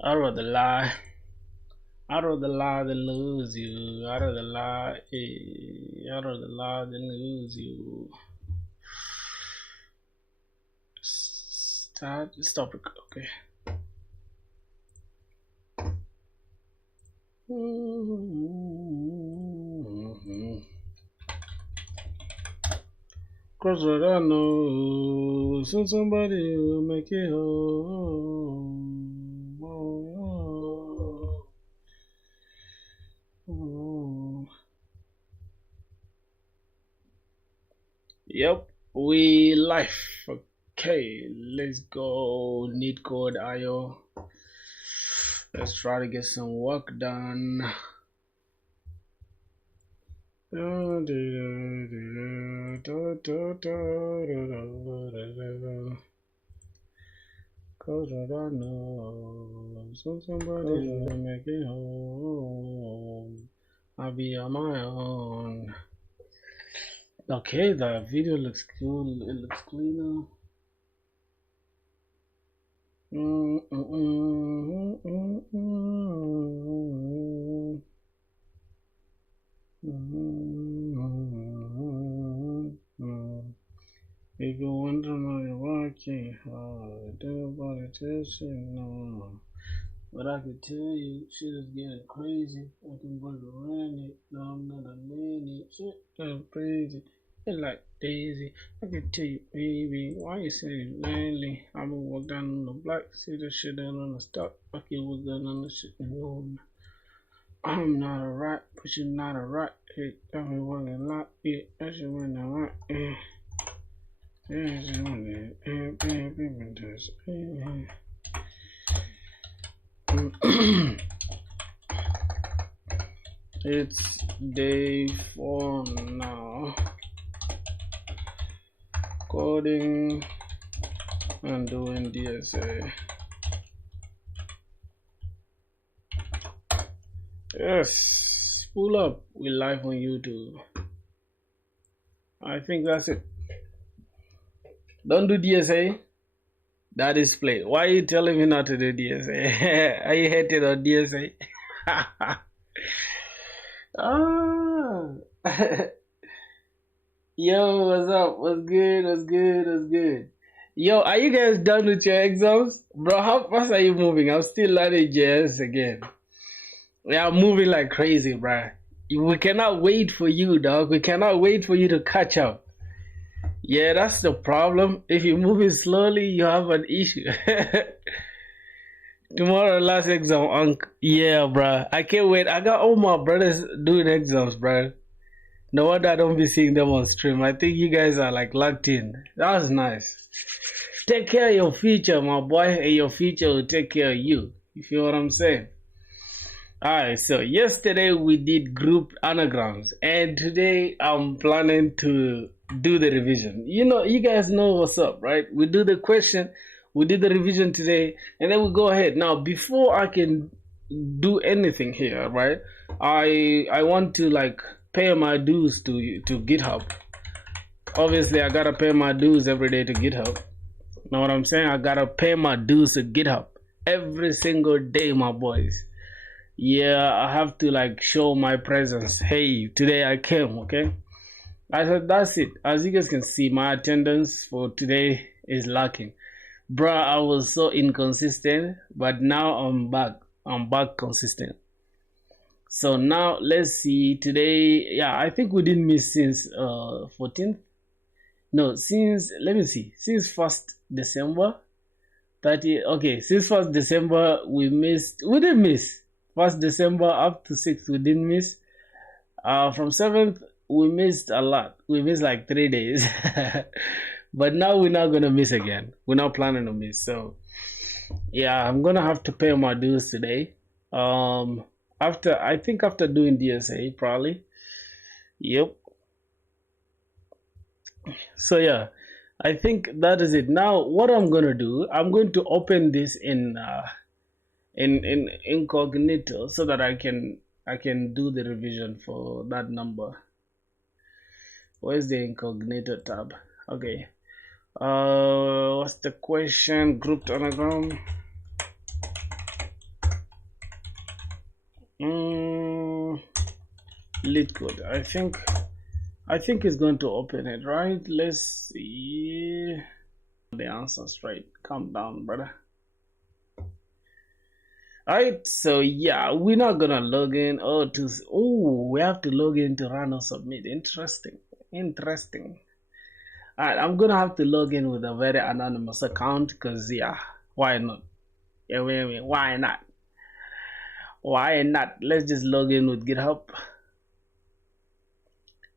I'd rather lie. I'd rather lie than lose you. I'd rather lie. I'd rather lie than lose you. Stop it. Okay. Cause what I know, soon somebody will make it home. Yep, we live. Okay, let's go. Need code IO. Let's try to get some work done. Cause I don't know, so somebody will make it home. I'll be on my own. Okay, the video looks cool. It looks cleaner. If you wonder why you're working hard, nobody tells you no. But I can tell you, shit is getting crazy. I can work around it. No, I'm not a minute. Shit is crazy. It's like Daisy. I can tell you, baby, why you saying lately? I've been walking down on the block, see the shit down on the stock. Fuck you, was done on the shit and home. I'm not a rat, but you're not a rat. Hey, got me working a lot. Yeah, that shit went a lot. Yeah. It's day 4 now. Coding and doing DSA. Yes, pull up. We live on YouTube. I think that's it. Don't do DSA. That is play. Why are you telling me not to do DSA? Are you hated on DSA? Ah. Yo, what's up? What's good? What's good? What's good? Yo, are you guys done with your exams? Bro, how fast are you moving? I'm still learning JS again. Yeah, I'm moving like crazy, bro. We cannot wait for you, dog. We cannot wait for you to catch up. Yeah, that's the problem. If you're moving slowly, you have an issue. Tomorrow, last exam, yeah, bro. I can't wait. I got all my brothers doing exams, bro. No wonder I don't be seeing them on stream. I think you guys are like locked in. That's nice. Take care of your future, my boy, and your future will take care of you. You feel what I'm saying? Alright, so yesterday we did group anagrams, and today I'm planning to do the revision. You know, you guys know what's up, right? We do the question, we did the revision today, and then we go ahead. Now, before I can do anything here, right? I want to like pay my dues to GitHub. Obviously, I gotta pay my dues every day to GitHub. Know what I'm saying? I gotta pay my dues to GitHub every single day, my boys. Yeah, I have to like show my presence. Hey, today I came, okay? I said that's it. As you guys can see, my attendance for today is lacking. Bruh, I was so inconsistent, but now I'm back. I'm back consistent. So now let's see. Today, yeah, I think we didn't miss since 14th. No, since let me see. Since 1st December 30. Okay, since 1st December we missed. We didn't miss. 1st December up to 6th we didn't miss. From 7th we missed a lot. We missed like 3 days. But now we're not gonna miss again. We're not planning to miss. So yeah, I'm gonna have to pay my dues today. After doing DSA probably. Yep. So yeah, I think that is it. Now what I'm gonna do, I'm going to open this in incognito so that I can do the revision for that number. Where's the incognito tab? Okay. What's the question? Grouped anagram. Lead code. I think it's going to open it, right? Let's see the answer straight. Calm down, brother. Alright, so yeah, we're not gonna log in. We have to log in to run or submit. Interesting. Alright, I'm gonna have to log in with a very anonymous account because yeah, why not? Yeah, wait, why not? Why not? Let's just log in with GitHub.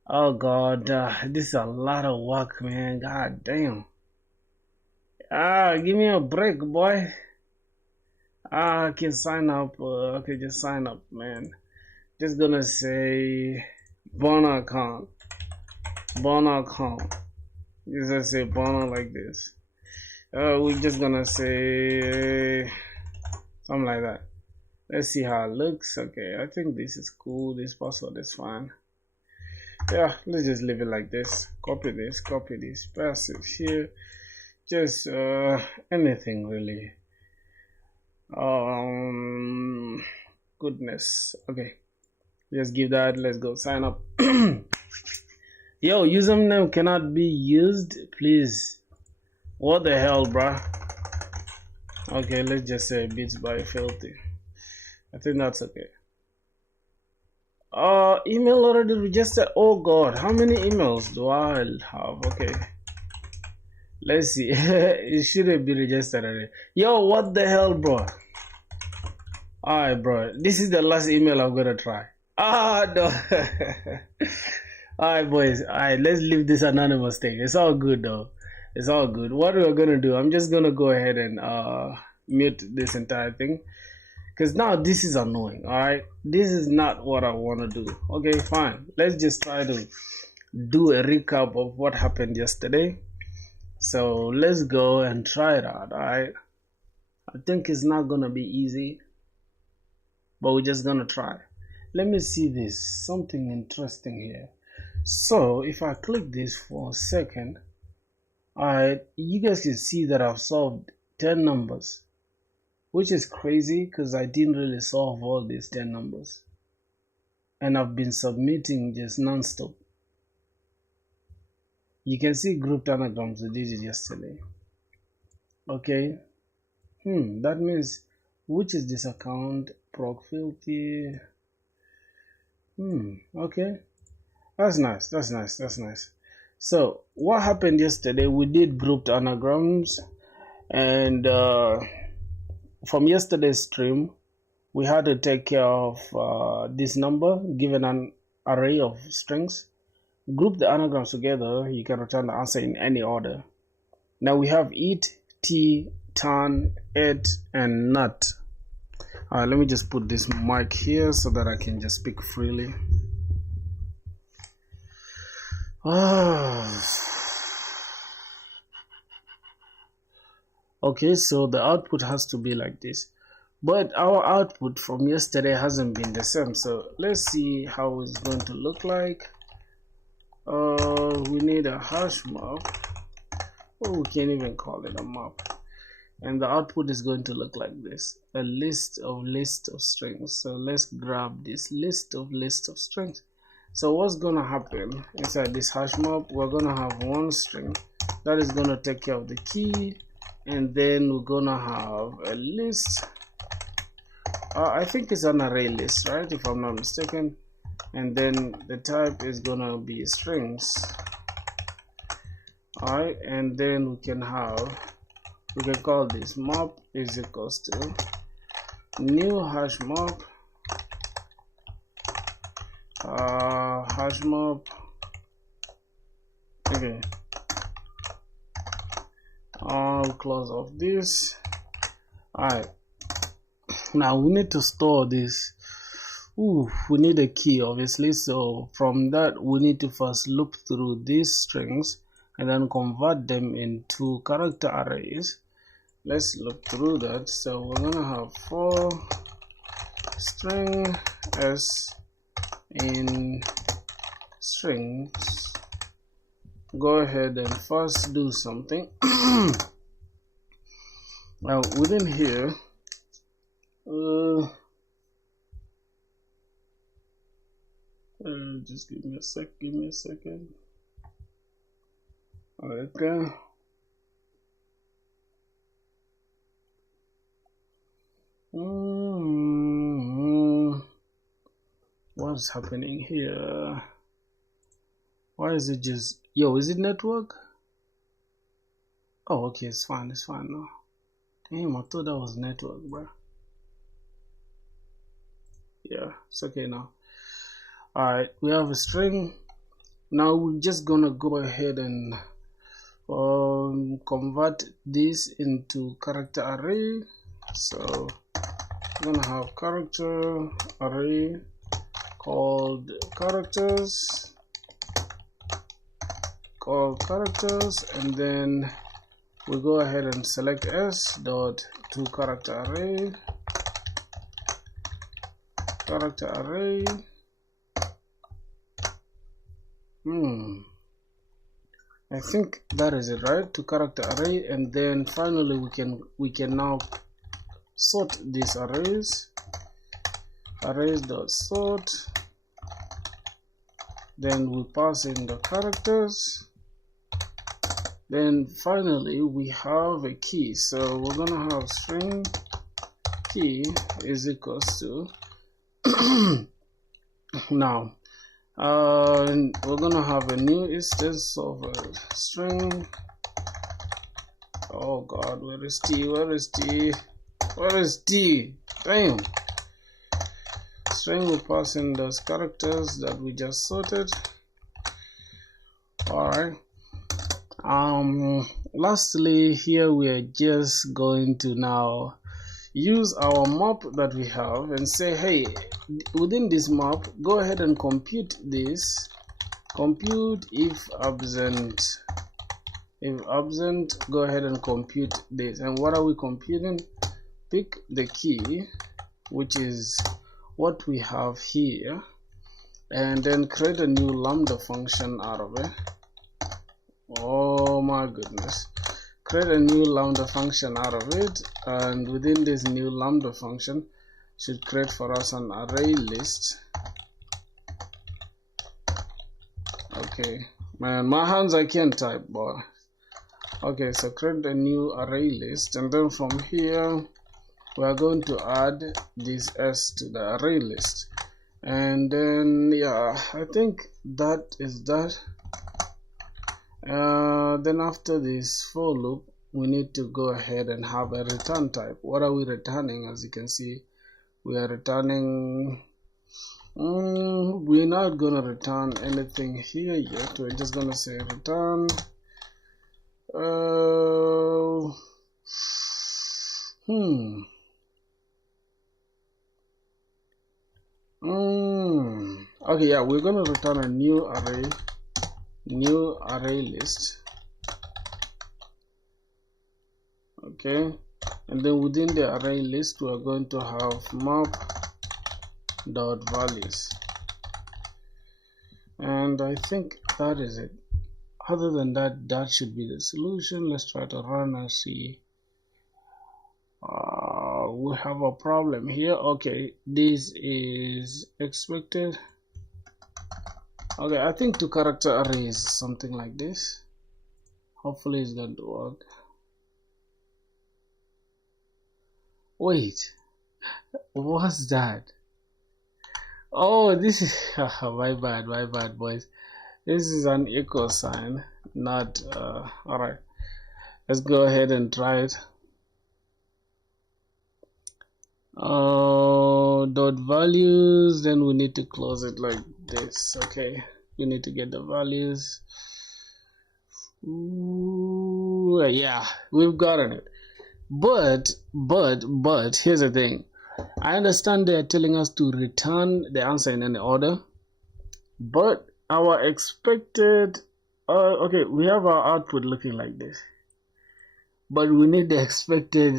Oh god, this is a lot of work, man. God damn. Give me a break, boy. I can sign up. Okay, just sign up, man. Just gonna say Bono account. Just gonna say Bono like this. We're just gonna say something like that. Let's see how it looks. Okay, I think this is cool. This password is fine. Yeah, let's just leave it like this. Copy this, paste it here. Just anything really. Goodness. Okay, just give that. Let's go sign up. Yo, username cannot be used, please. What the hell, bruh? Okay, let's just say Beats by Filthy. I think that's okay. Email already registered. Oh god, how many emails do I have? Okay, let's see. It shouldn't be registered already. Yo, what the hell, bro? Alright, bro, this is the last email I'm gonna try. No. Alright, boys. Alright, let's leave this anonymous thing. It's all good though. It's all good. What we're gonna do, I'm just gonna go ahead and mute this entire thing. Because now this is annoying, alright? This is not what I want to do. Okay, fine. Let's just try to do a recap of what happened yesterday. So let's go and try it out, alright? I think it's not going to be easy, but we're just going to try. Let me see this. Something interesting here. So if I click this for a second, alright, you guys can see that I've solved 10 numbers. Which is crazy because I didn't really solve all these 10 numbers. And I've been submitting just non-stop. You can see grouped anagrams. We did it yesterday. Okay. That means, which is this account? Proc Filthy. Okay. That's nice. So, what happened yesterday? We did grouped anagrams. And, from yesterday's stream, we had to take care of this number given an array of strings. Group the anagrams together, you can return the answer in any order. Now we have eat, tea, turn, ate, and nut. Let me just put this mic here so that I can just speak freely. Okay, so the output has to be like this, but our output from yesterday hasn't been the same. So let's see how it's going to look like. We need a hash map, or we can't even call it a map, and the output is going to look like this: a list of strings. So let's grab this list of strings. So what's gonna happen inside this hash map? We're gonna have one string that is gonna take care of the key, and then we're gonna have a list. I think it's an array list, right, if I'm not mistaken, and then the type is gonna be strings. Alright, and then we can call this map is equals to new hash map, okay. I'll close off this. Alright, now we need to store this. We need a key, obviously. So from that, we need to first loop through these strings and then convert them into character arrays. Let's look through that. So we're gonna have for string s in strings. Go ahead and first do something. Now within here, Just give me a second. Okay. What's happening here? Why is it just... Yo, is it network? Oh, okay, it's fine now. Damn, I thought that was network, bro. Yeah, it's okay now. Alright, we have a string. Now we're just gonna go ahead and convert this into character array. So we're gonna have character array called characters, and then we go ahead and select s dot to character array. I think that is it, right? To character array, and then finally we can now sort these arrays dot sort, then we pass in the characters, then finally we have a key. So we're gonna have string key is equals to now we're gonna have a new instance of a string. Oh god, where is t? Damn. String will pass in those characters that we just sorted. Alright. Lastly, here we are just going to now use our map that we have and say, hey, within this map, go ahead and compute this. Compute if absent. If absent, go ahead and compute this. And what are we computing? Pick the key, which is what we have here, and then create a new lambda function out of it. Oh my goodness. Create a new lambda function out of it, and within this new lambda function should create for us an array list. Okay, man, my hands, I can't type, boy. Okay, so create a new array list, and then from here we are going to add this s to the array list, and then yeah, I think that is that. Then after this for loop, we need to go ahead and have a return type. What are we returning? As you can see, we are returning we're not gonna return anything here yet. We're just gonna say return okay, yeah, we're gonna return a new array list. Okay, and then within the array list we are going to have map dot values, and I think that is it. Other than that, that should be the solution. Let's try to run and see. We have a problem here. Okay, this is expected. Okay, I think to character array is something like this. Hopefully it's going to work. Wait, what's that? Oh, this is my bad, boys. This is an equal sign, not alright. Let's go ahead and try it. Dot values, then we need to close it like this. Okay, we need to get the values. Ooh, yeah, we've gotten it. But here's the thing. I understand they're telling us to return the answer in any order, but our expected okay, we have our output looking like this, but we need the expected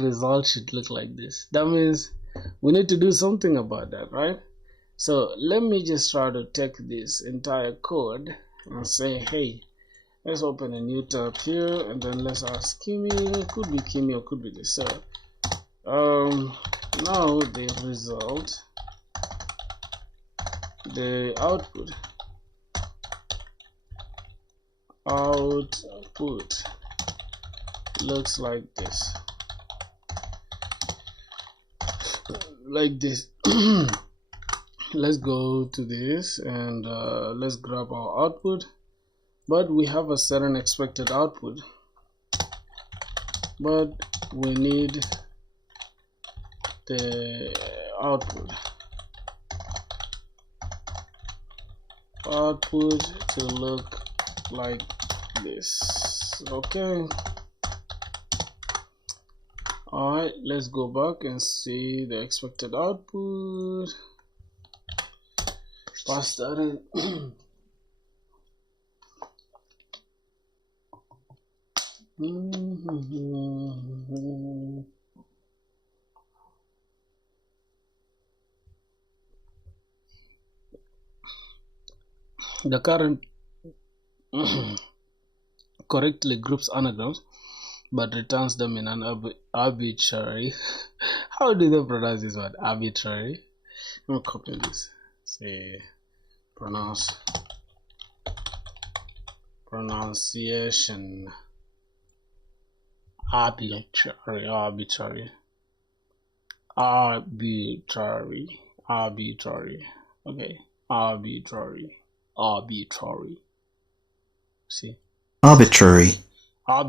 result should look like this. That means we need to do something about that, right? So let me just try to take this entire code and say, hey, let's open a new tab here, and then let's ask Kimi. Could be Kimi or could be this. So now the result the output looks like this, let's go to this and let's grab our output, but we have a certain expected output, but we need the output to look like this. Okay, all right, let's go back and see the expected output. Pass that in. The current correctly groups anagrams but returns them in an arbitrary how do they pronounce this word? Arbitrary. I'm gonna copy this. Say pronunciation arbitrary. Okay, arbitrary. See, arbitrary. All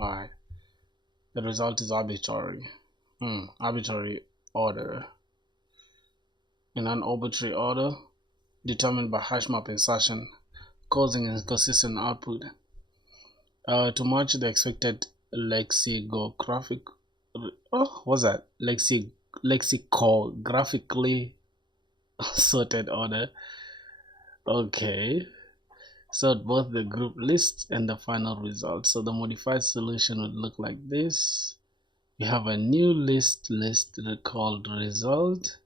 right, the result is arbitrary. Arbitrary order. In an arbitrary order determined by hash map insertion, causing inconsistent output. To match the expected lexicographically sorted order. Okay, sort both the group lists and the final result. So the modified solution would look like this. We have a new list called result,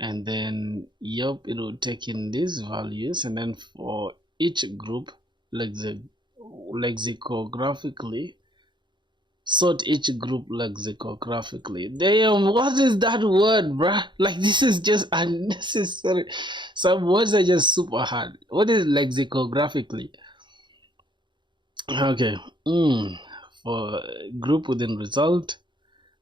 and then it will take in these values, and then for each group lexicographically sort each group lexicographically. Damn, what is that word, bruh? Like, this is just unnecessary. Some words are just super hard. What is lexicographically? Okay, for group within result,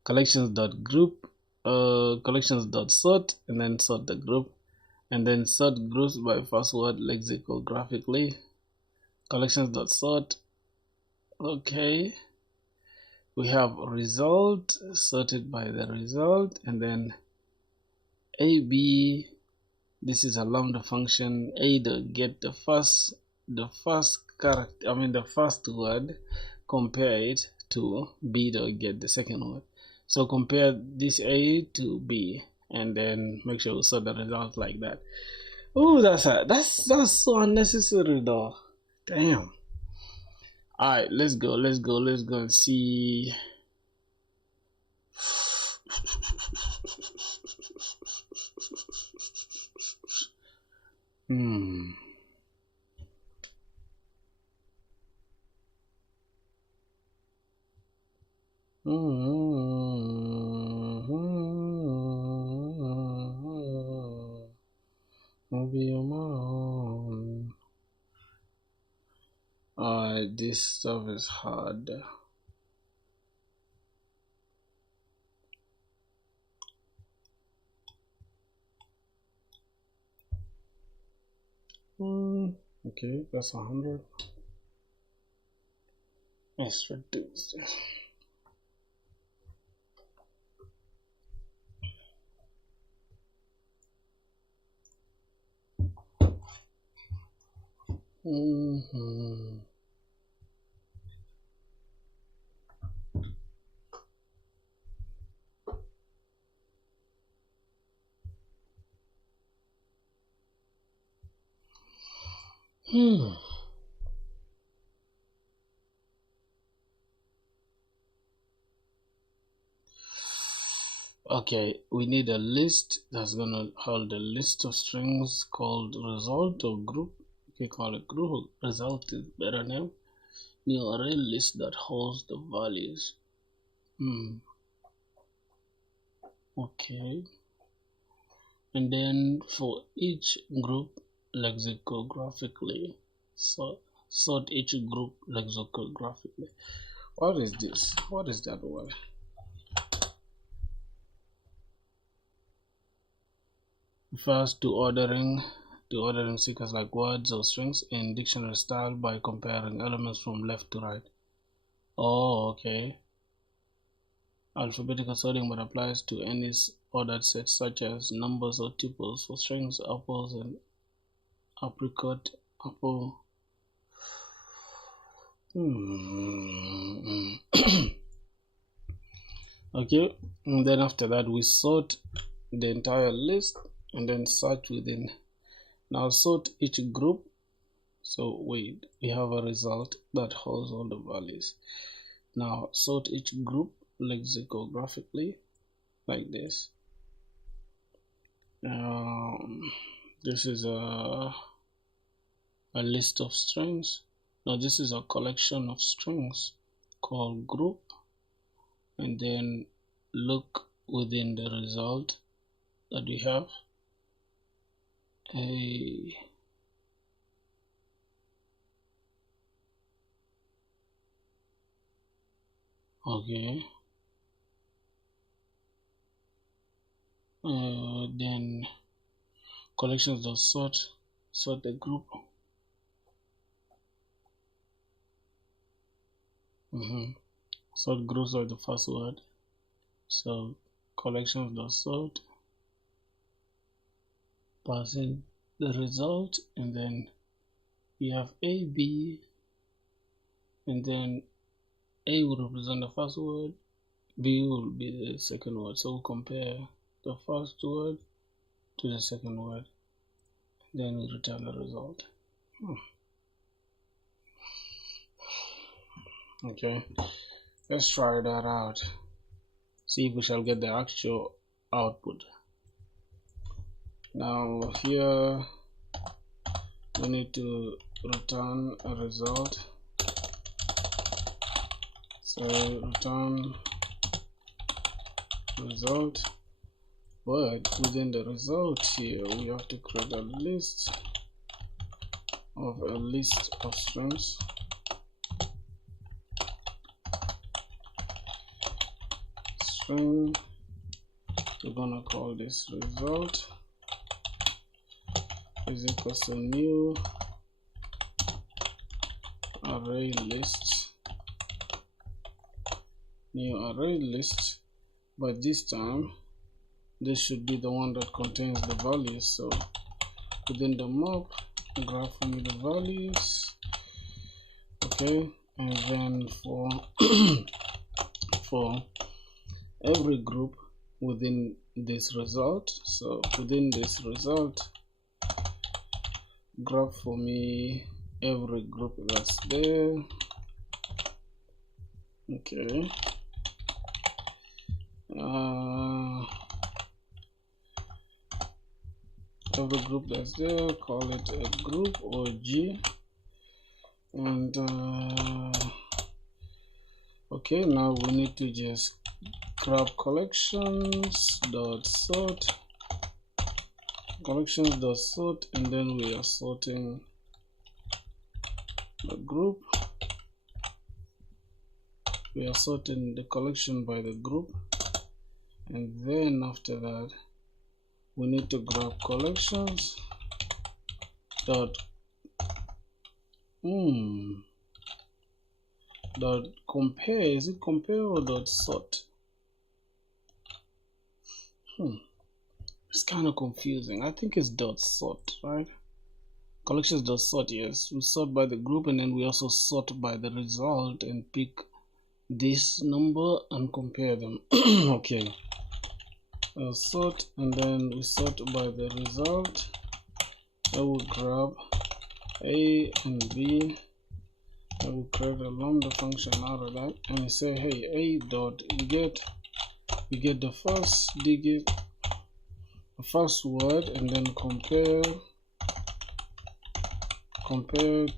collections.group, collections.sort, and then sort the group, and then sort groups by first word lexicographically, collections.sort. Okay, we have result sorted by the result, and then AB, this is a lambda function. A to get the first character, the first word, compare it to B to get the second word. So compare this A to B, and then make sure we sort the result like that. Oh, that's so unnecessary though. Damn. All right, let's go and see. This stuff is hard. Okay, that's 100. Let's reduce this. Okay, we need a list that's gonna hold a list of strings called result or group. You can call it group. Result is better name. New array list that holds the values. Okay. and then for each group lexicographically, sort each group lexicographically. What is this? What is that word? Refers to ordering sequence like words or strings in dictionary style by comparing elements from left to right. Oh, okay. Alphabetical sorting, but applies to any ordered set such as numbers or tuples. For strings, apples and apricot, apple. Okay, and then after that we sort the entire list and then search within. Now sort each group. So wait, we have a result that holds all the values. Now sort each group lexicographically like this. This is a list of strings. Now this is a collection of strings called group, and then look within the result that we have. Okay. Then collections of sort the group. Sort groups are the first word. So collections of sort, pass in the result, and then we have A, B, and then A will represent the first word, B will be the second word. So we'll compare the first word to the second word, then we return the result. Okay, let's try that out, see if we shall get the actual output. Now here we need to return a result. So return result, but within the result here we have to create a list of strings. String, we're gonna call this result is equals to new array list, but this time this should be the one that contains the values. So within the map, grab for me the values. Okay, and then for for every group within this result, so within this result, grab for me every group that's there. Okay, every group that's there, call it a group or G, and okay, now we need to just grab collections dot sort, and then we are sorting the group. We are sorting the collection by the group, and then after that we need to grab collections dot compare. Is it compare or dot sort? It's kind of confusing. I think it's dot sort, right? Collections dot sort, yes. We sort by the group, and then we also sort by the result and pick this number and compare them. Okay, sort, and then we sort by the result. I will grab A and B. I will create a lambda function out of that and say, hey, A dot get, we get the first digit, the first word, and then compare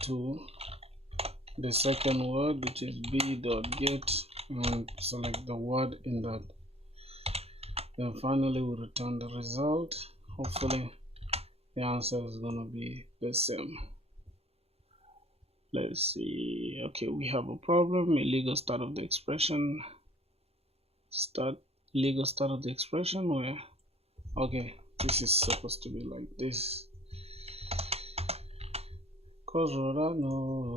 to the second word, which is B dot get, and select the word in that. Then finally we return the result. hopefully the answer is gonna be the same. Let's see. Okay, we have a problem. Illegal start of the expression. Illegal start of the expression where, okay, this is supposed to be like this. Cause what I know,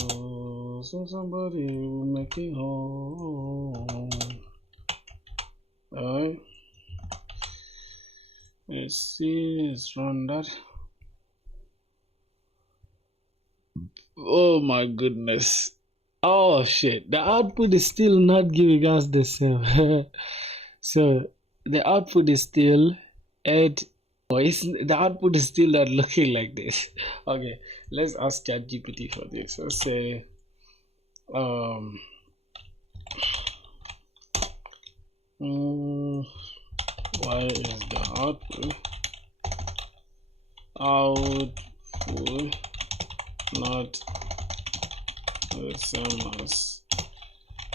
so somebody will make it home. Alright. Let's see, let's run that. Oh my goodness. Oh shit, the output is still not giving us the same. So the output is still at, the output is still not looking like this. Okay, let's ask ChatGPT for this. Let's say why is the output not the same as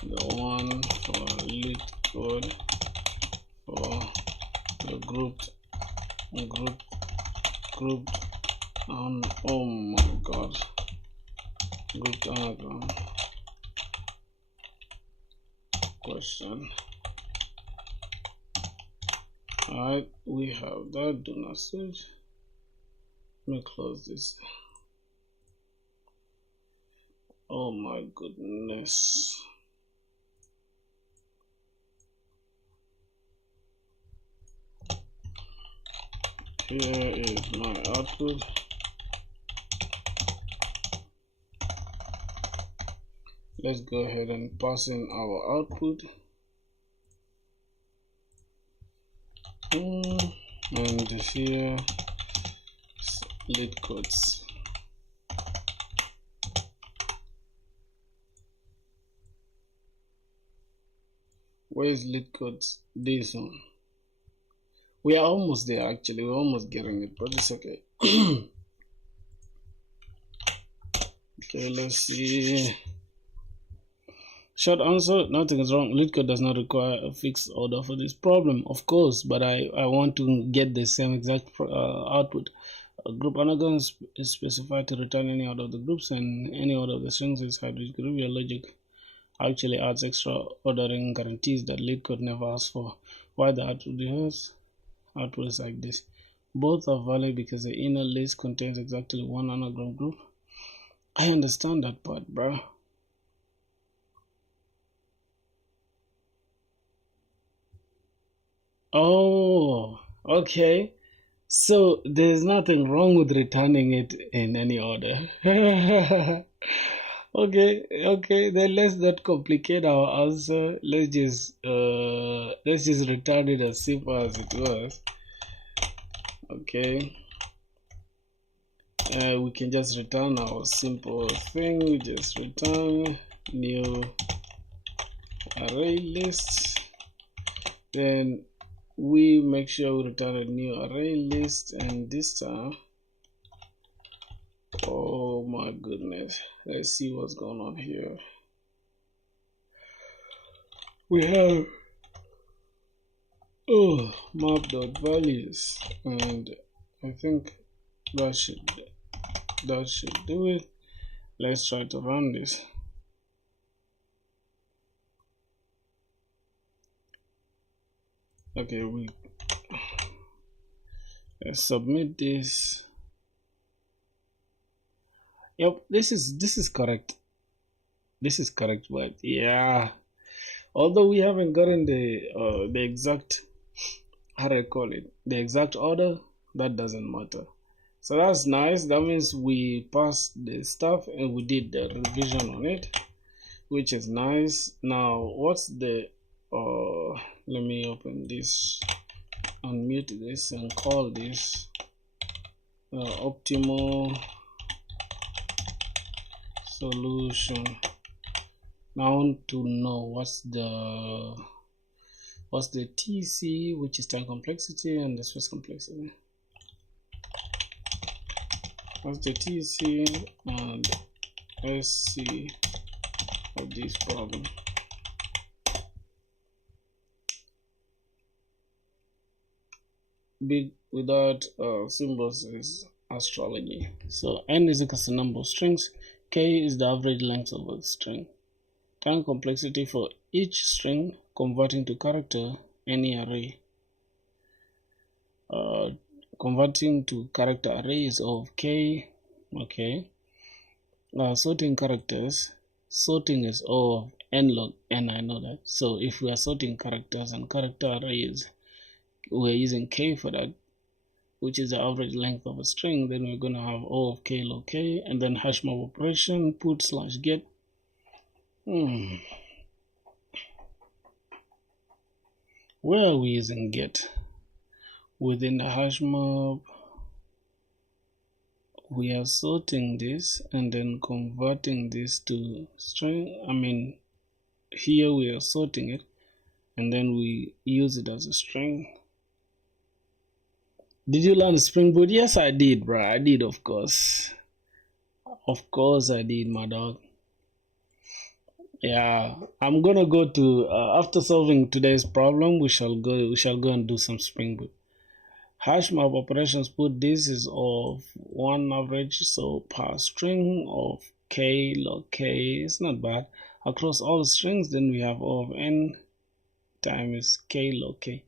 the one for lead code for the grouped oh my god, grouped anagram question. Alright, we have that. Do not search. Let me close this. Oh my goodness. Here is my output. Let's go ahead and pass in our output. And here lead codes. Where is lead codes? This one. We are almost there actually, we're almost getting it, but it's okay. Okay, let's see. Short answer, nothing is wrong. Lead code does not require a fixed order for this problem, of course, but I want to get the same exact output. A group anagram is specified to return any order of the groups, and any order of the strings inside which group. Your logic actually adds extra ordering guarantees that lead code never asks for. Why the output is like this. Both are valid because the inner list contains exactly one anagram group. I understand that part, bro. Oh, okay. So there's nothing wrong with returning it in any order. Okay, then let's not complicate our answer. Let's just return it as simple as it was. Okay. We can just return our simple thing. We just return new array list. Then we make sure we return a new array list, and this time, oh my goodness, let's see what's going on here. We have map.values, and I think that should do it. Let's try to run this. Okay, let's submit this. Yep, this is correct. This is correct, but yeah, although we haven't gotten the exact, how do I call it, the exact order, that doesn't matter. So that's nice. That means we passed the stuff and we did the revision on it, which is nice. Now what's the let me open this, unmute this, and call this optimal solution. Now I want to know what's the TC, which is time complexity, and the space complexity. What's the TC and SC of this problem? big without symbols is astrology. So n is equal to number of strings, k is the average length of a string. Time complexity for each string converting to character, any array. Converting to character arrays of k. Okay. Sorting characters. Sorting is O of n log n, I know that. So if we are sorting characters and character arrays, we're using k for that, which is the average length of a string. Then we're going to have O of k log k, and then hash map operation, put slash get. Where are we using get? Within the hash map, we are sorting this and then converting this to string. Here we are sorting it and then we use it as a string. Did you learn Spring Boot? Yes, I did, bro. I did, of course. Of course I did, my dog. Yeah, I'm gonna go to after solving today's problem, we shall go and do some Spring Boot. Hash map operations, put this is of one average, so per string of k log k. It's not bad. Across all strings, then we have O of n times k log k.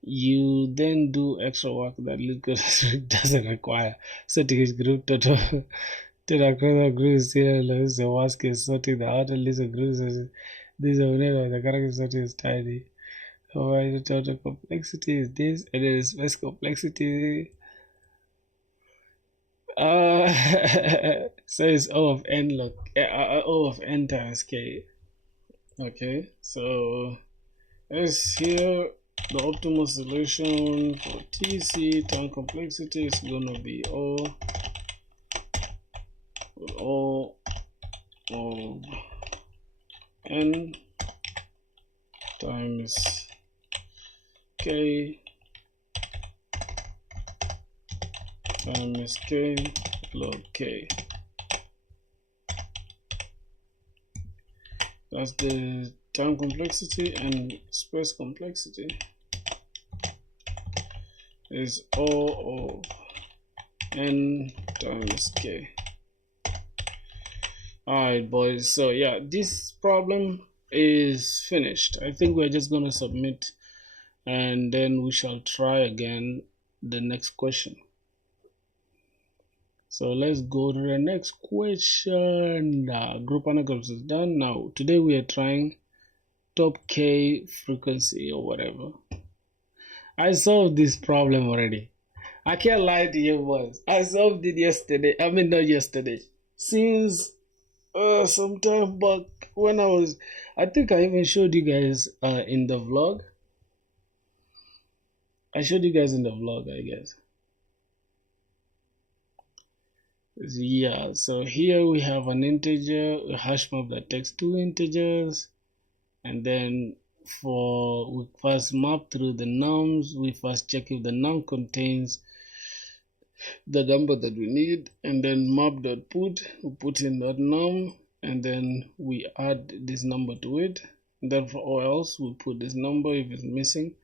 You then do extra work that liquid doesn't require. Setting each group total. Then across the group serial is the worst case sorting the outer list of groups. This is whenever the character sorting is tidy. Why the total complexity is this, and then the space complexity. So it's O of n log O of n times k. Okay, so as here the optimal solution for TC time complexity is gonna be O of n times k times k log k. That's the time complexity, and space complexity is O of n times k. Alright, boys, so yeah, this problem is finished. I think we're just going to submit and then we shall try again the next question. So let's go to the next question. Group anagrams is done. Now today we are trying top k frequency or whatever. I solved this problem already. I can't lie to you, boys. I solved it yesterday. I mean, not yesterday, since some time back when I think I even showed you guys in the vlog. I showed you guys in the vlog, I guess. Yeah, so here we have an integer, a hash map that takes two integers, and then we first map through the nums. We first check if the num contains the number that we need, and then map.put, we put in that num, and then we add this number to it, and then for all else we put this number if it's missing,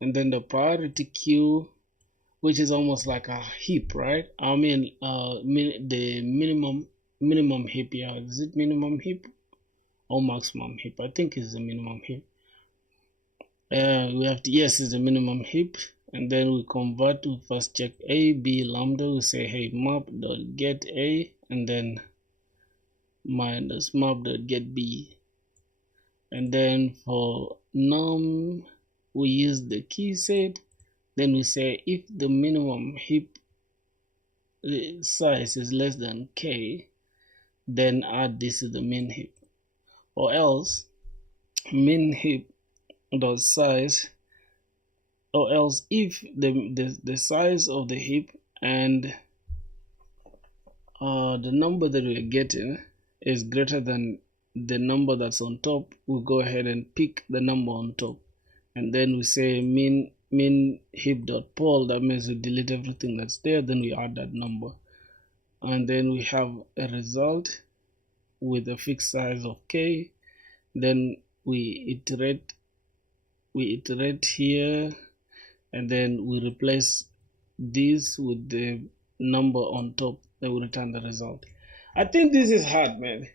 and then the priority queue, which is almost like a heap, right? I mean the minimum heap. Yeah, is it minimum heap or maximum heap? I think it's the minimum heap. We have to, yes, it's the minimum heap. And then we convert, we first check a, b, lambda. We say, hey, map.get a, and then minus map.get b. And then for num, we use the key set. Then we say if the minimum heap size is less than k, then add this to the min heap. Or else, min heap dot size, or else if the size of the heap and the number that we're getting is greater than the number that's on top, we'll go ahead and pick the number on top, and then we say min heap.poll. That means we delete everything that's there, then we add that number, and then we have a result with a fixed size of k. Then we iterate here, and then we replace this with the number on top, then we return the result. I think this is hard, man.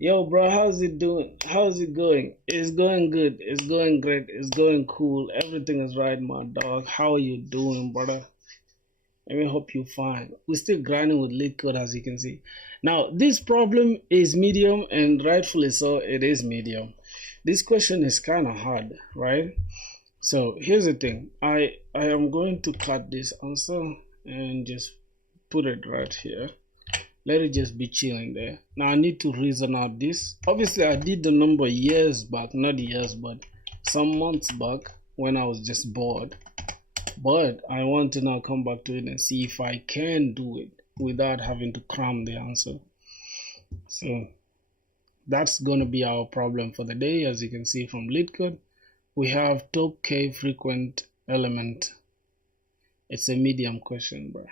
Yo, bro, how's it doing? How's it going? It's going good. It's going great. It's going cool. Everything is right, my dog. How are you doing, brother? I mean, hope you're fine. We're still grinding with lead code, as you can see. Now, this problem is medium, and rightfully so, it is medium. This question is kind of hard, right? So here's the thing. I am going to cut this answer and just put it right here. Let it just be chilling there. Now I need to reason out this. Obviously, I did the number years back, not years, but some months back when I was just bored. But I want to now come back to it and see if I can do it without having to cram the answer. So that's going to be our problem for the day. As you can see from lead code, we have top k frequent element. It's a medium question, bro.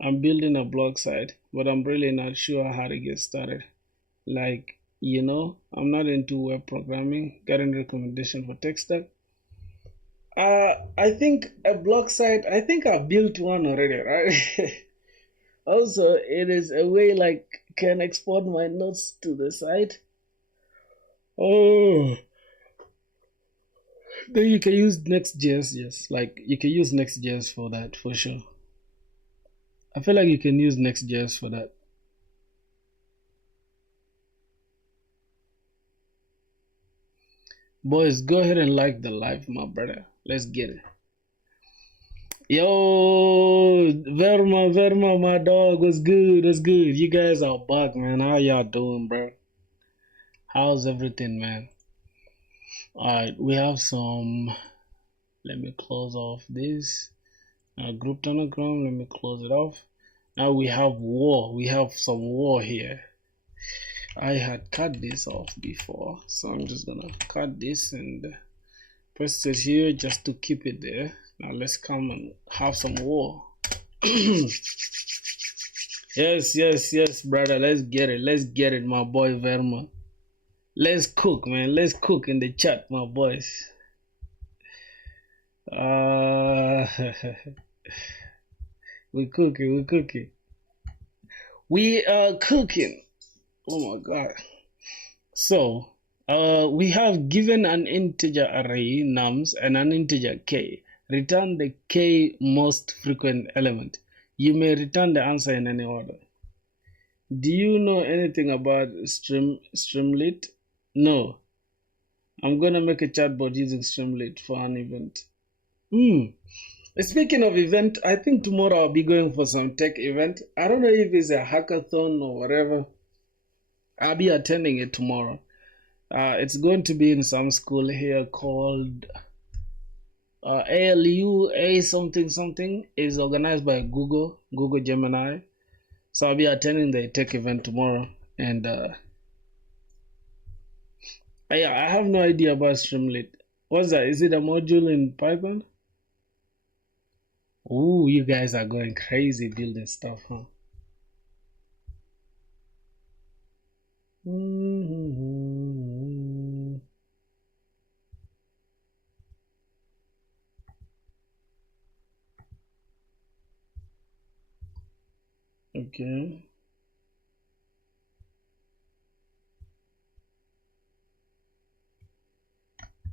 I'm building a blog site, but I'm really not sure how to get started. Like, you know, I'm not into web programming. Got any recommendation for tech stack? I think a blog site, I think I built one already, right? Also, it is a way like can export my notes to the site. Oh, then you can use Next.js, yes. Like you can use Next.js for that for sure. I feel like you can use Next.js for that. Boys, go ahead and like the live, my brother. Let's get it. Yo, Verma, my dog, what's good? What's good? You guys are back, man. How y'all doing, bro? How's everything, man? Alright, we have some. Let me close off this. Group Telegram, let me close it off. Now we have war. We have some war here. I had cut this off before, so I'm just gonna cut this and press it here just to keep it there. Now let's come and have some war. yes, brother. Let's get it, my boy Verma. Let's cook, man. Let's cook in the chat, my boys. We're cooking. We are cooking. Oh my god. So, we have given an integer array nums and an integer k. Return the k most frequent element. You may return the answer in any order. Do you know anything about Streamlit? No. I'm gonna make a chatbot using Streamlit for an event. Speaking of event, I think tomorrow I'll be going for some tech event. I don't know if it's a hackathon or whatever. I'll be attending it tomorrow. It's going to be in some school here called ALU A something. Is organized by Google Gemini. So I'll be attending the tech event tomorrow. And yeah, I have no idea about Streamlit. What's that? Is it a module in Python? Ooh, you guys are going crazy building stuff, huh? Okay.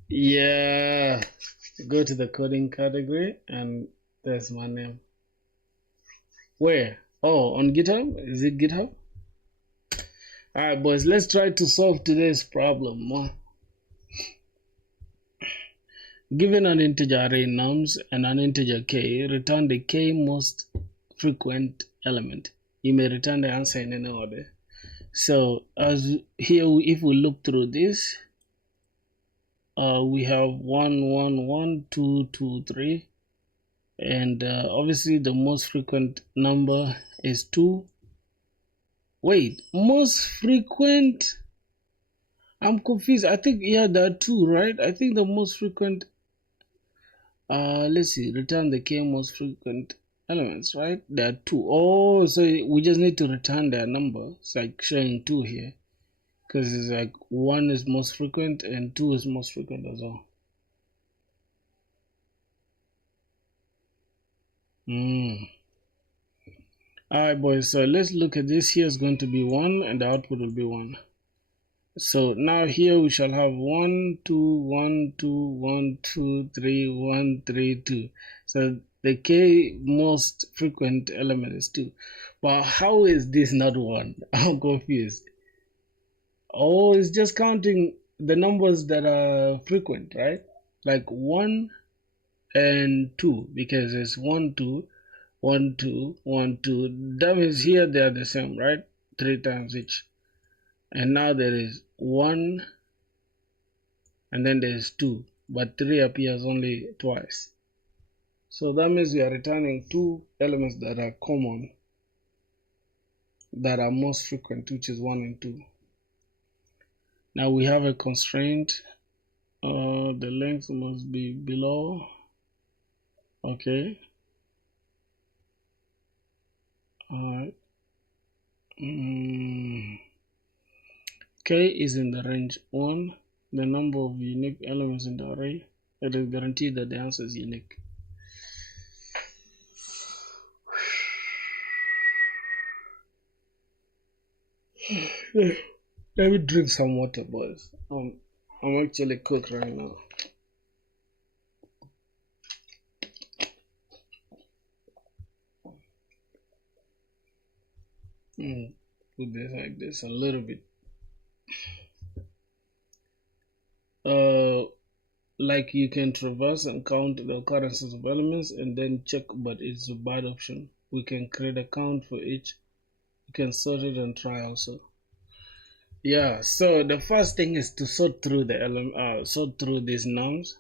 Yeah. Go to the coding category and there's my name. Where? Oh, on GitHub? Is it GitHub? Alright, boys, let's try to solve today's problem. Given an integer array nums and an integer k, return the k most frequent element. You may return the answer in any order. So as here, if we look through this, we have 1, 1, 1, 2, 2, 3, and obviously the most frequent number is 2. Wait, most frequent? I'm confused. I think, yeah, there are 2, right? I think the most frequent, let's see, return the k most frequent elements, right? There are 2. Oh, so we just need to return their number. It's like showing 2 here, because it's like 1 is most frequent and 2 is most frequent as well. Mm. Alright, boys, so let's look at this. Here is going to be 1 and the output will be 1. So now here we shall have 1, 2, 1, 2, 1, 2, 3, 1, 3, 2. So the k most frequent element is 2. But how is this not 1? I'm confused. Oh, it's just counting the numbers that are frequent, right? Like 1 and 2, because it's 1, 2, 1, 2, 1, 2. That means here they are the same, right? 3 times each. And now there is 1 and then there is 2, but 3 appears only twice. So that means we are returning 2 elements that are common, that are most frequent, which is 1 and 2. Now we have a constraint. The length must be below. Okay. Alright. K is in the range 1. The number of unique elements in the array. It is guaranteed that the answer is unique. Let me drink some water, boys. I'm actually cooked right now. Put this like this a little bit. Like you can traverse and count the occurrences of elements and then check, but it's a bad option. We can create a count for each. You can sort it and try also. Yeah, so the first thing is to sort through the sort through these nums.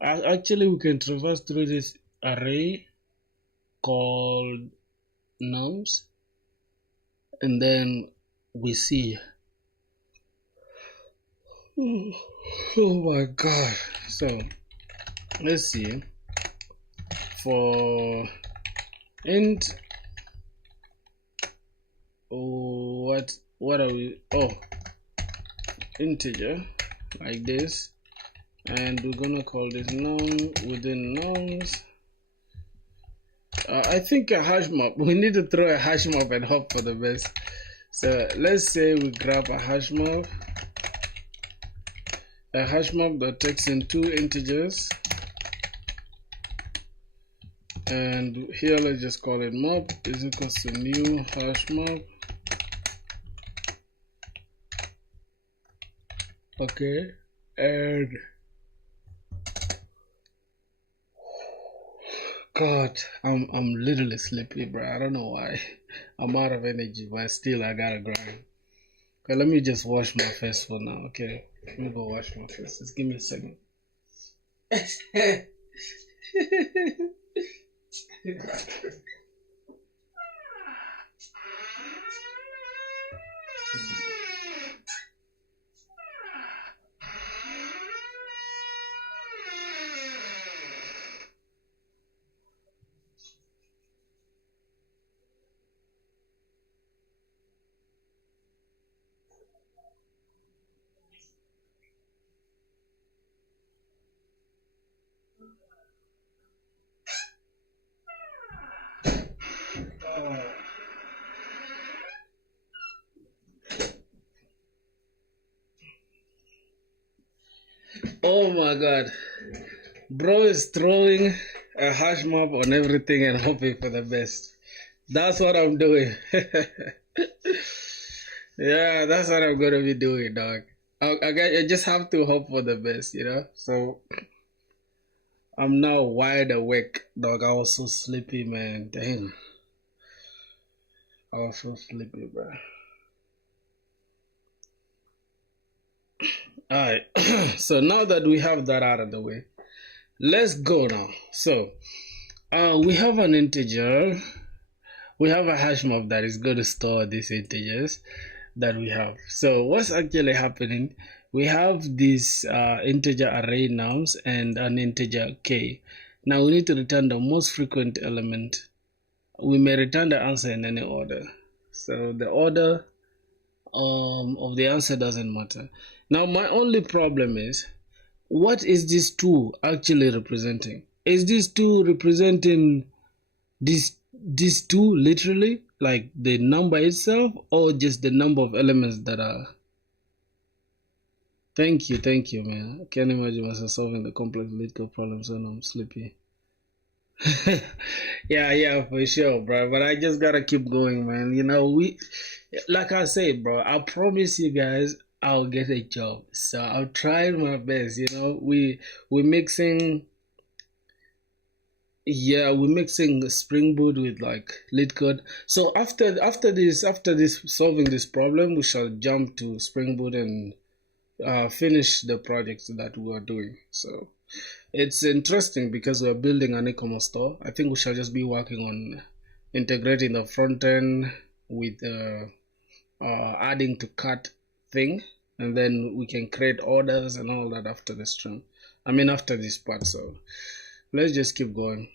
Actually, we can traverse through this array called nums, and then we see. Oh my god! So let's see. For int, what are we? Oh, integer, like this, and we're gonna call this num within nums. I think a hash map. We need to throw a hash map and hope for the best. So let's say we grab a hash map. A hash map that takes in 2 integers. And here let's just call it map is equals to new hash map. Okay, and God, I'm literally sleepy, bro. I don't know why. I'm out of energy, but still I gotta grind. Okay, let me just wash my face for now. Okay, let me go wash my face. Just give me a second. Oh my god. Bro is throwing a hash map on everything and hoping for the best. That's what I'm doing. Yeah, that's what I'm gonna be doing, dog. I just have to hope for the best, you know? So I'm now wide awake, dog. I was so sleepy, man. Damn. I was so sleepy, bro. Alright, so now that we have that out of the way, let's go now. So we have an integer. We have a hash map that is going to store these integers that we have. So what's actually happening? We have this integer array nums and an integer k. Now we need to return the most frequent element. We may return the answer in any order. So the order of the answer doesn't matter. Now my only problem is, what is this 2 actually representing? Is this 2 representing this 2 literally, like the number itself, or just the number of elements that are? Thank you, man. I can't imagine myself solving the complex LeetCode problems when I'm sleepy. Yeah, for sure, bro. But I just gotta keep going, man. You know, like I said, bro, I promise you guys I'll get a job. So I'll try my best, you know. We're mixing Yeah, we're mixing Spring Boot with like LeetCode. So after this solving this problem, we shall jump to Spring Boot and finish the project that we are doing. So it's interesting because we're building an e-commerce store. I think we shall just be working on integrating the front end with adding to cart thing, and then we can create orders and all that after the stream. I mean after this part. So let's just keep going.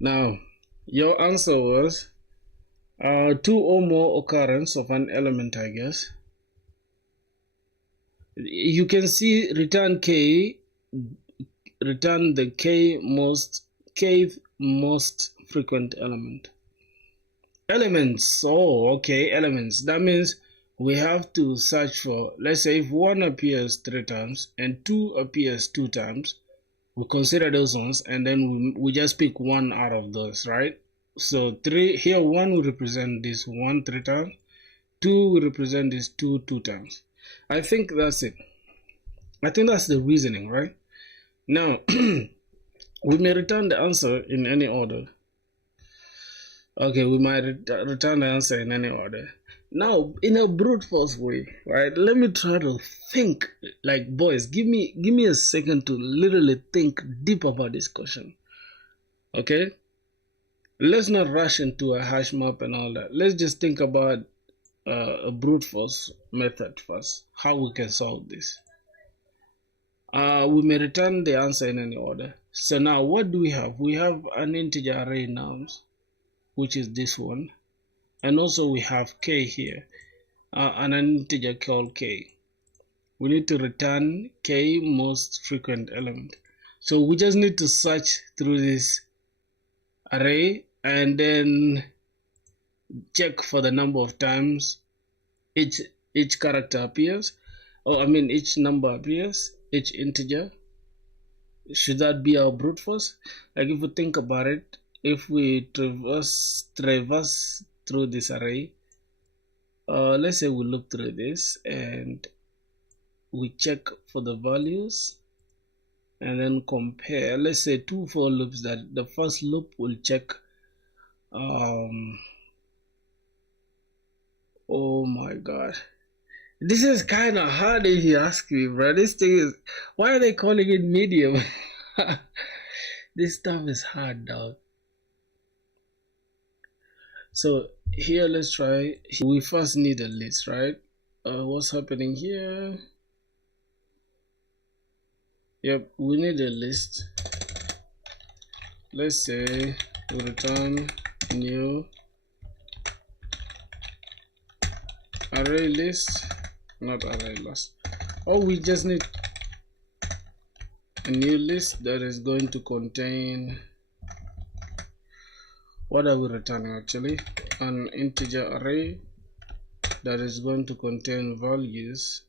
Now, your answer was 2 or more occurrence of an element, I guess. You can see return the kth most frequent element. Elements. Oh, okay, elements. That means we have to search for, let's say if 1 appears 3 times and 2 appears 2 times, we consider those ones, and then we just pick 1 out of those, right? So 3 here, 1 will represent this 1 3 times, 2 will represent this 2 2 times. I think that's it. I think that's the reasoning, right? Now we may return the answer in any order. Okay, we might return the answer in any order. Now, in a brute force way, right? Let me try to think. Like, boys, give me a second to literally think deep about this question. Okay? Let's not rush into a hash map and all that. Let's just think about a brute force method first. How we can solve this. We may return the answer in any order. So now, what do we have? We have an integer array nouns, which is this one. And also we have k here, and an integer called k. We need to return k most frequent element. So we just need to search through this array and then check for the number of times each character appears, or I mean each number appears, each integer. Should that be our brute force? Like if we think about it, if we traverse through this array, let's say we look through this and we check for the values and then compare. Let's say 2 for loops, that the first loop will check oh my god, this is kind of hard if you ask me, bro. This thing is, why are they calling it medium? This stuff is hard, dog. So here, let's try. We first need a list, right? What's happening here? Yep, we need a list. Let's say we return new array list, not array list. Oh, we just need a new list that is going to contain, what are we returning actually? An integer array that is going to contain values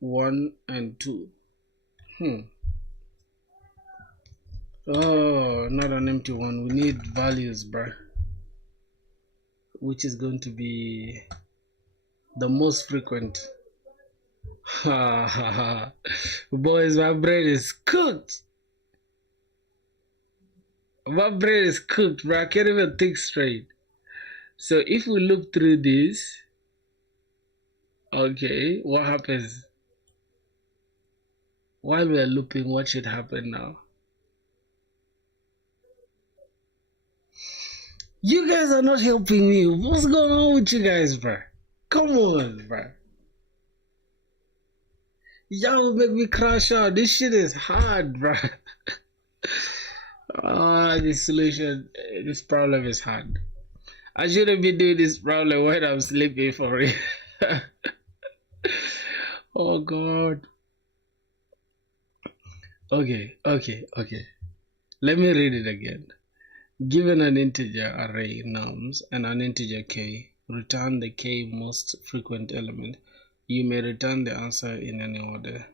1 and 2. Oh, not an empty one. We need values, bruh. Which is going to be the most frequent. Ha ha ha. Boys, my brain is cooked. My brain is cooked, bro. I can't even think straight. So if we look through this, okay, what happens? While we are looping, what should happen now? You guys are not helping me. What's going on with you guys, bro? Come on, bro. Y'all make me crash out. This shit is hard, bro. This problem is hard. I shouldn't be doing this problem when I'm sleeping for it. Oh god. Okay. Let me read it again. Given an integer array nums and an integer k, return the k most frequent element. You may return the answer in any order.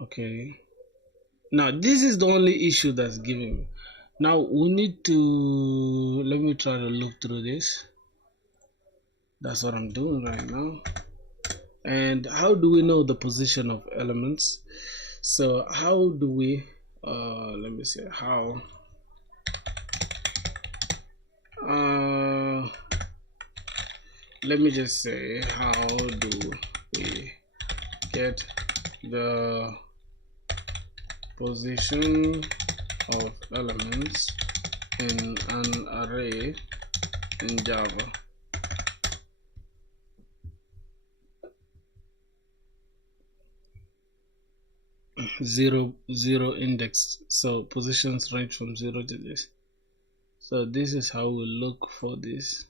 Okay. Now this is the only issue that's giving me. Now we need to, let me try to look through this. That's what I'm doing right now. And how do we know the position of elements? So how do we, let me see how, let me just say, how do we get the position of elements in an array in Java? Zero indexed, so positions range from 0 to this. So this is how we look for this.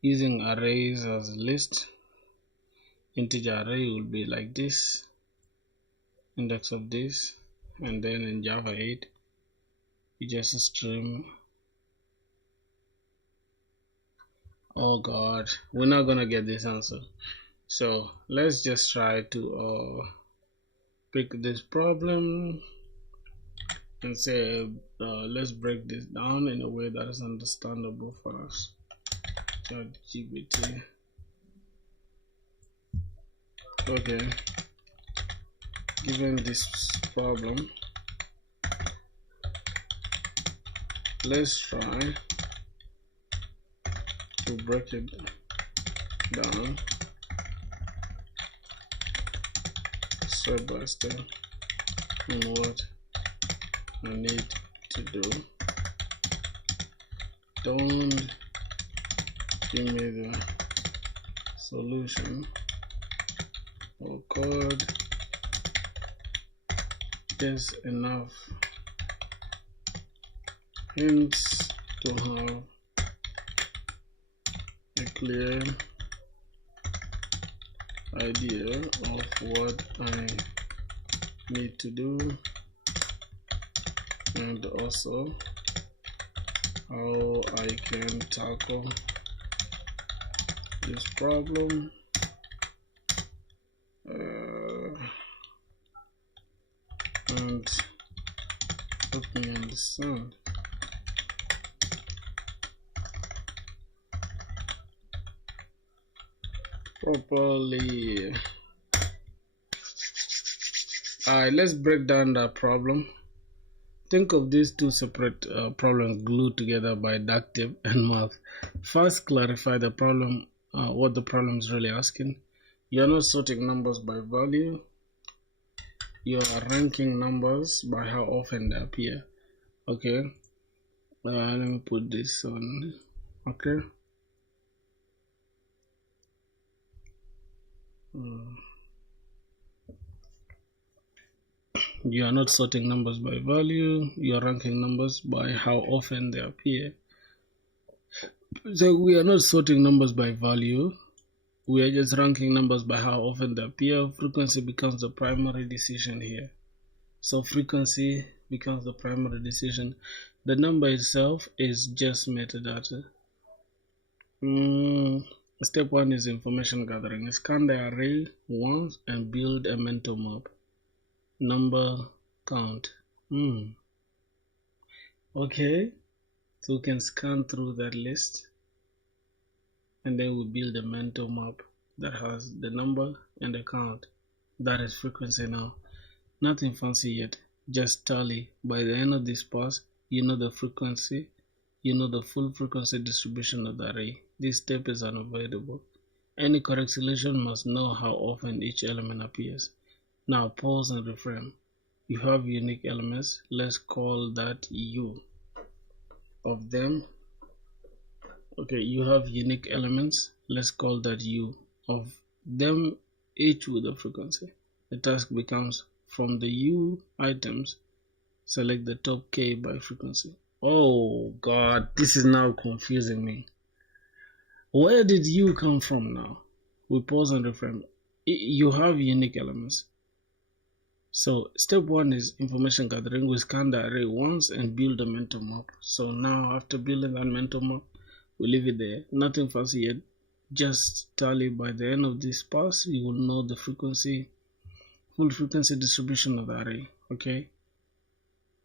Using arrays as a list, integer array will be like this, index of this, and then in Java 8 you just stream. Oh god, we're not gonna get this answer. So let's just try to pick this problem and say let's break this down in a way that is understandable for us. ChatGPT. Okay, given this problem, let's try to break it down step by step in what I need to do. Don't give me the solution or code, just enough hints to have a clear idea of what I need to do, and also how I can tackle this problem. And help me understand. Properly. Alright, let's break down that problem. Think of these two separate problems glued together by deductive and math. First, clarify the problem, what the problem is really asking. You're not sorting numbers by value. You are ranking numbers by how often they appear. Okay. Let me put this on. Okay. You are not sorting numbers by value. You are ranking numbers by how often they appear. So we are not sorting numbers by value. We are just ranking numbers by how often they appear. Frequency becomes the primary decision here. So frequency becomes the primary decision. The number itself is just metadata. Step 1 is information gathering. Scan the array once and build a mental map. Number count. Okay, so we can scan through that list and then we build a mental map that has the number and the count. That is frequency now. Nothing fancy yet, just tally. By the end of this pass, you know the frequency, you know the full frequency distribution of the array. This step is unavoidable. Any correct solution must know how often each element appears. Now pause and reframe. You have unique elements. Let's call that U. Of them, okay, you have unique elements. Let's call that U. Of them, each with a frequency. The task becomes, from the U items, select the top K by frequency. Oh God, this is now confusing me. Where did you come from now? We pause and reframe. You have unique elements. So step one is information gathering. We scan the array once and build a mental map. So now after building that mental map, we leave it there. Nothing fancy yet. Just tally. By the end of this pass, you will know the frequency, full frequency distribution of the array. Okay.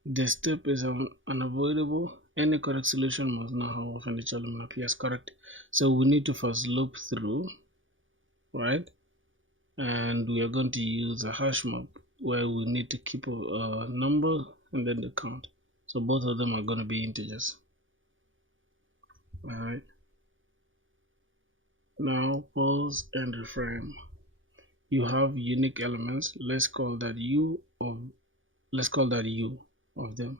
This step is unavoidable. Any correct solution must know how often each element appears correct. So we need to first loop through, right? And we are going to use a hash map where we need to keep a number and then the count. So both of them are going to be integers. All right. Now pause and reframe. You have unique elements. Let's call that u of them.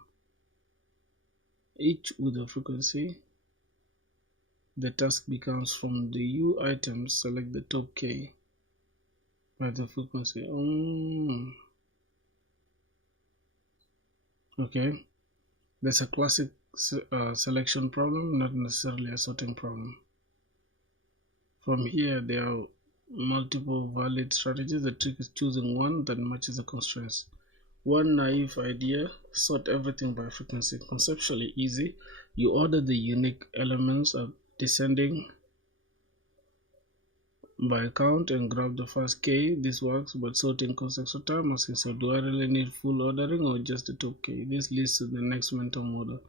Each with a frequency. The task becomes from the u items, select the top k by the frequency. Okay, that's a classic selection problem, not necessarily a sorting problem. From here, there are multiple valid strategies. The trick is choosing one that matches the constraints. One naive idea: sort everything by frequency. Conceptually easy. You order the unique elements of descending by count and grab the first k. This works, but sorting costs extra time. Asking, so do I really need full ordering or just the top k? This leads to the next mental model.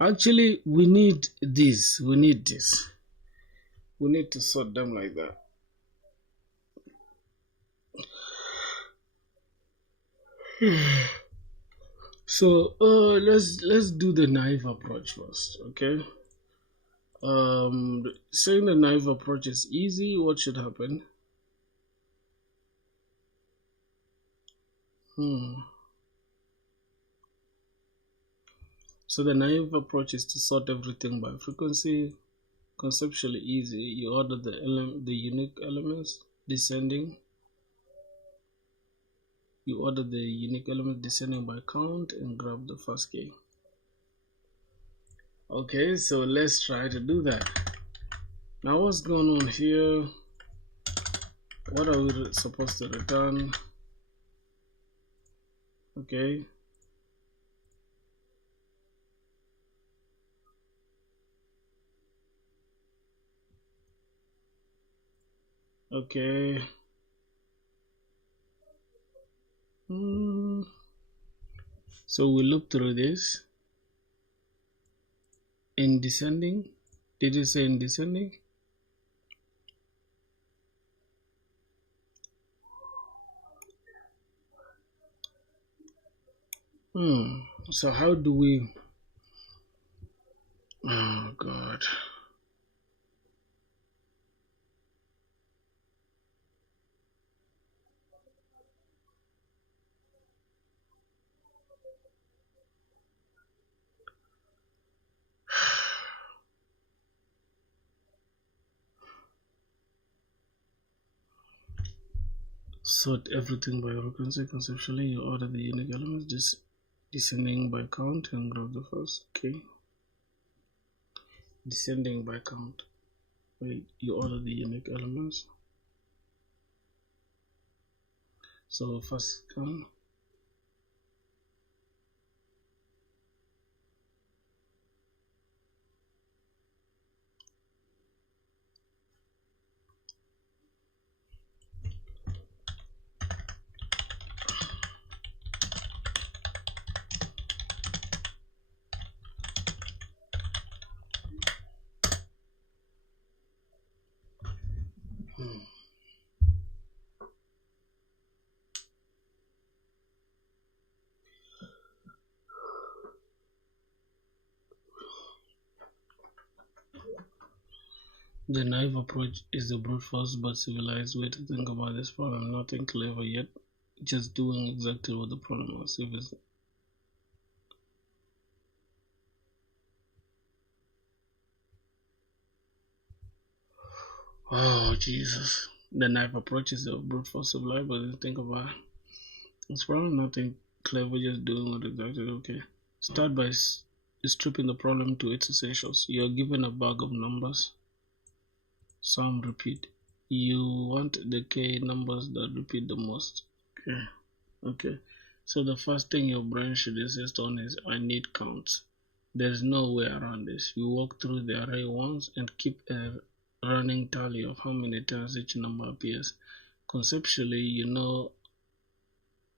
Actually, we need this. We need this. We need to sort them like that. So let's do the naive approach first, okay? Saying the naive approach is easy. What should happen? So the naive approach is to sort everything by frequency. Conceptually easy. You order the unique elements descending. You order the unique element descending by count and grab the first k. Okay, so let's try to do that. Now what's going on here? What are we supposed to return? Okay. Okay. So we loop through this. In descending, did you say in descending? So how do we, oh God. Sort everything by frequency. Conceptually, you order the unique elements descending by count and grab the first k. Descending by count. Wait, you order the unique elements. So first count. The naive approach is the brute force but civilized way to think about this problem. Nothing clever yet, just doing exactly what the problem was. If it's oh Jesus. The naive approach is the brute force civilized but think about it. It's probably nothing clever, just doing what exactly okay. Start by stripping the problem to its essentials. You are given a bag of numbers. Some repeat. You want the k numbers that repeat the most. Okay. So the first thing your brain should insist on is I need counts. There's no way around this. You walk through the array once and keep a running tally of how many times each number appears. Conceptually, you know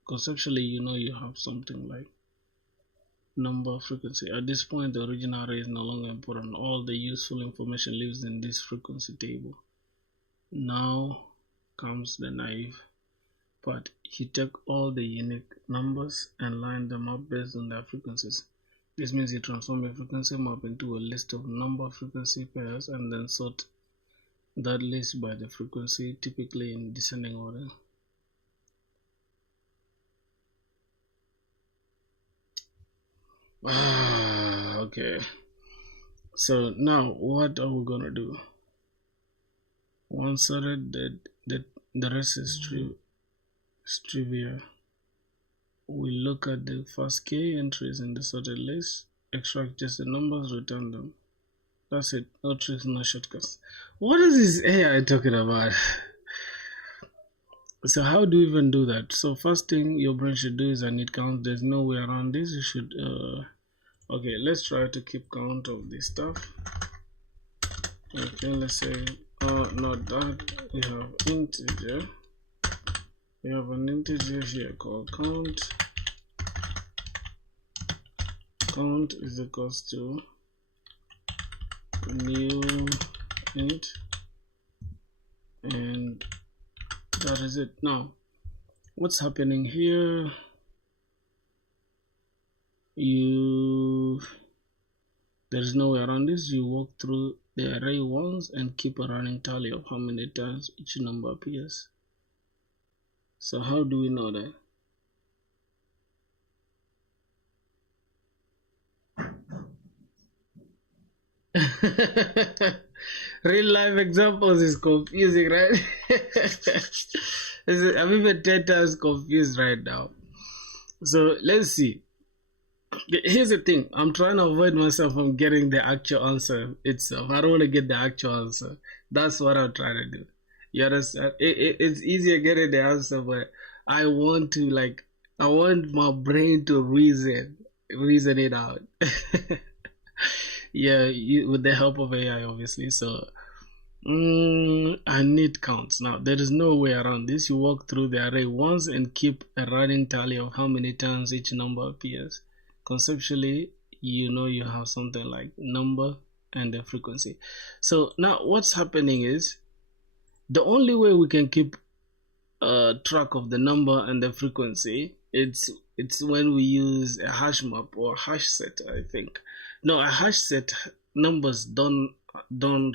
you have something like number frequency. At this point, the original array is no longer important. All the useful information lives in this frequency table. Now comes the naive part. You take all the unique numbers and line them up based on their frequencies. This means you transform a frequency map into a list of number frequency pairs and then sort that list by the frequency, typically in descending order. Okay. So now what are we gonna do? Once sorted, the rest is trivia. We look at the first k entries in the sorted list, extract just the numbers, return them. That's it. No tricks, no shortcuts. What is this AI talking about? So how do you even do that? So first thing your brain should do is I need count. There's no way around this. You should okay, let's try to keep count of this stuff. Okay, let's say not that. We have integer. We have an integer here called count. Count is equals to new int, and that is it. Now what's happening here? There's no way around this. You walk through the array once and keep a running tally of how many times each number appears. So how do we know that? Real life examples is confusing, right? I'm even 10 times confused right now. So let's see. Here's the thing. I'm trying to avoid myself from getting the actual answer itself. I don't want to get the actual answer. That's what I'm trying to do. You understand? It's easier getting the answer, but I want my brain to reason it out. Yeah, with the help of AI, obviously. So I need counts. Now there is no way around this. You walk through the array once and keep a running tally of how many times each number appears. Conceptually, you have something like number and the frequency. So now what's happening is the only way we can keep track of the number and the frequency, it's when we use a hash map or hash set. I think no, a hash set numbers don't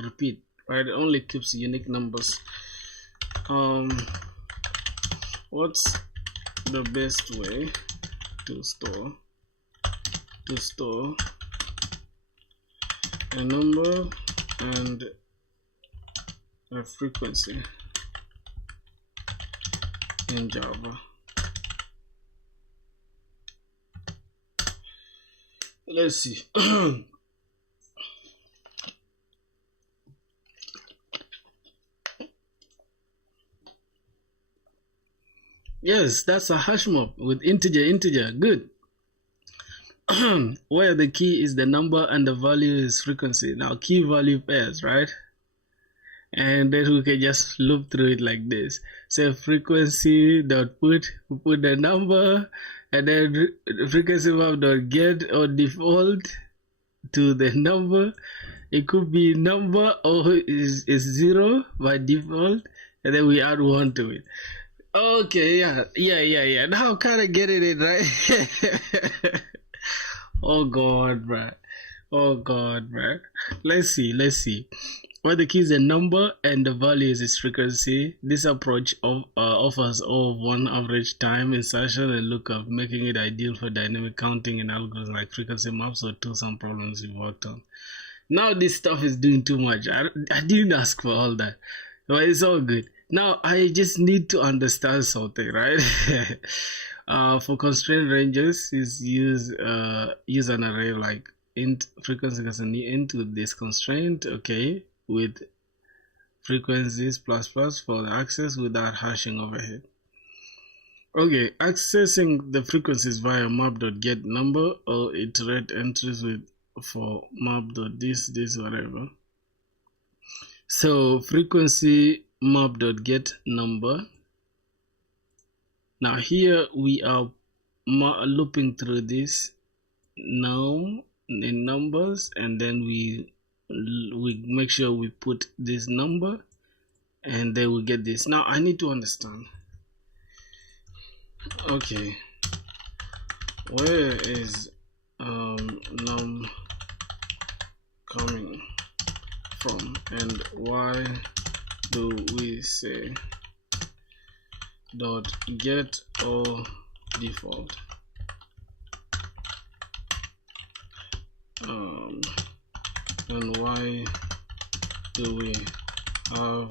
repeat, right? It only keeps unique numbers. What's the best way to store a number and a frequency in Java? Let's see. Yes, that's a hash map with integer. Good. Where the key is the number and the value is frequency. Now key value pairs, right? And then we can just loop through it like this. Say frequency dot put the number, and then frequency map dot get or default to the number. It could be number or is 0 by default, and then we add 1 to it. Okay, yeah. Now I'm kind of getting it, right? Oh god, bruh. Let's see. Where the key is a number and the value is its frequency. This approach offers all of one average time, insertion, and lookup, making it ideal for dynamic counting and algorithms like frequency maps or tools and problems you've worked on. Now this stuff is doing too much. I didn't ask for all that, but it's all good. Now I just need to understand something, right? For constraint ranges, is use an array like int frequency equals a new int with this constraint, okay, with frequencies plus plus for the access without hashing overhead. Okay, accessing the frequencies via map.get number or iterate entries with for map.this whatever. So frequency map.get number. Now here we are looping through this num in numbers, and then we make sure we put this number, and then we get this. Now I need to understand, okay, where is num coming from, and why do we say dot get or default? And why do we have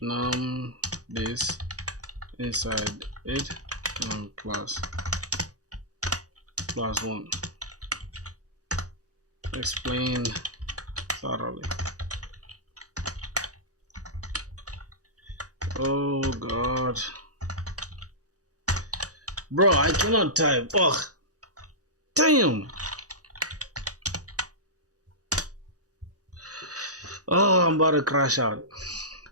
num this inside it plus 1? Explain thoroughly. Oh god, bro, I cannot type. Oh damn. Oh, I'm about to crash out.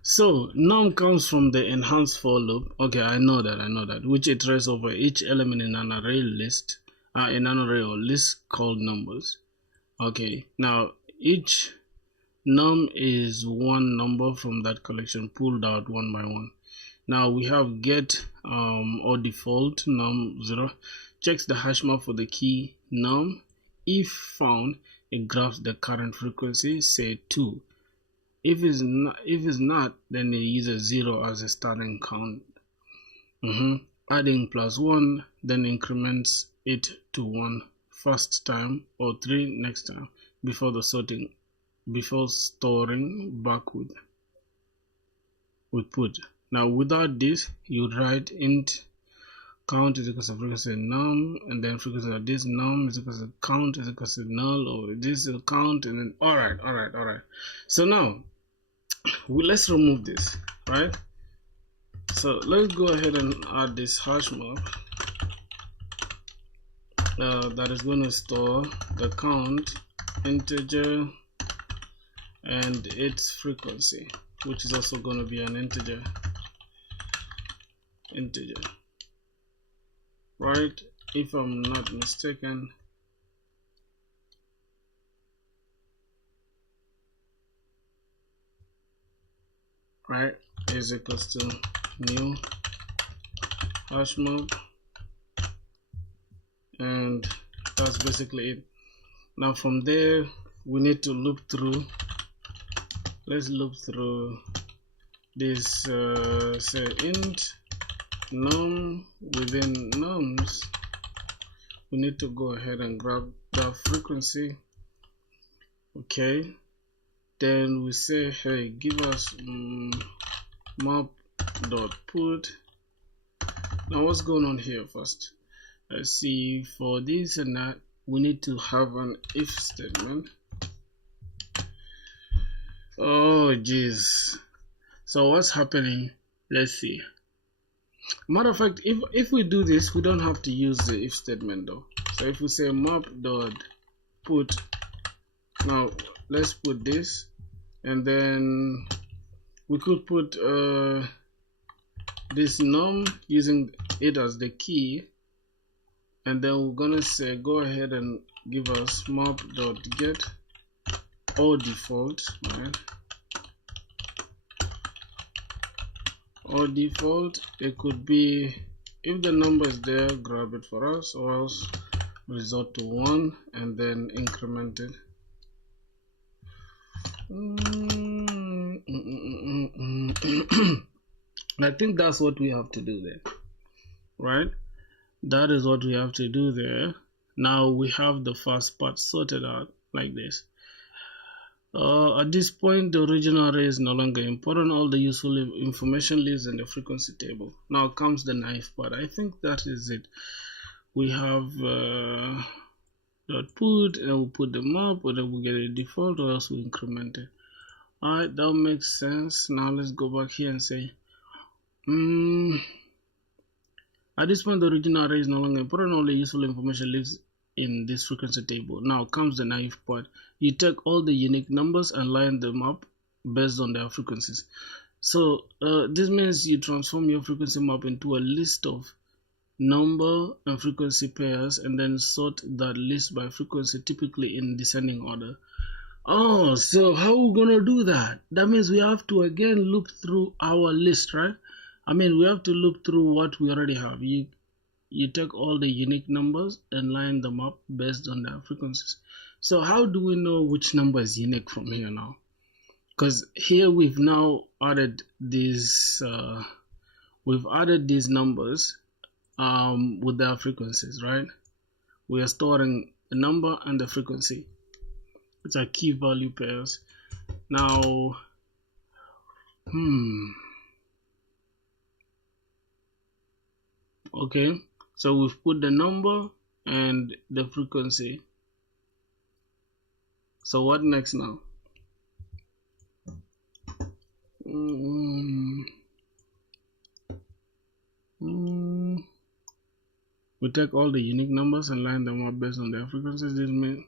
So num comes from the enhanced for loop. Okay, I know that, which iterates over each element in an array list, in an array or list called numbers. Okay, now each num is one number from that collection pulled out one by one. Now we have get or default num 0 checks the hash map for the key num. If found, it graphs the current frequency, say 2. If it's not, then it uses 0 as a starting count. Adding +1 then increments it to 1 first time or 3 next time before storing back with put. Now without this, you write int count is equals to frequency num, and then frequency of this num is equals to count is equals to null, or this is count, and then all right. So now let's remove this, right? So let's go ahead and add this hash map that is going to store the count integer and its frequency, which is also going to be an integer, right? If I'm not mistaken. Right, is equals to new hash map, and that's basically it. Now from there we need to loop through. Let's loop through this say int num within nums. We need to go ahead and grab that frequency. Okay, then we say, hey, give us map.put. Now what's going on here first? Let's see, for this and that we need to have an if statement. Oh jeez, so what's happening? Let's see. Matter of fact, if we do this, we don't have to use the if statement though. So if we say map.put, now let's put this, and then we could put this num using it as the key, and then we're gonna say go ahead and give us map.get or default, right? Or default, it could be, if the number is there, grab it for us, or else resort to 1 and then increment it. I think that's what we have to do there, right? That is what we have to do there. Now we have the first part sorted out like this. At this point, the original array is no longer important. All the useful information lives in the frequency table. Now comes the naive part. I think that is it. We have dot put, and we'll put them up, or then we'll get a default, or else we'll increment it. Alright, that makes sense. Now let's go back here and say, at this point the original array is no longer important, only useful information lives in this frequency table. Now comes the naive part. You take all the unique numbers and line them up based on their frequencies. So this means you transform your frequency map into a list of number and frequency pairs, and then sort that list by frequency, typically in descending order. Oh, so how are we gonna do that? That means we have to again loop through our list, right? I mean, we have to loop through what we already have. You take all the unique numbers and line them up based on their frequencies. So how do we know which number is unique from here now? Because here we've now added these numbers with their frequencies, right? We are storing the number and the frequency, which are key value pairs. Now, okay, so we've put the number and the frequency. So what next now? We take all the unique numbers and line them up based on their frequencies. This means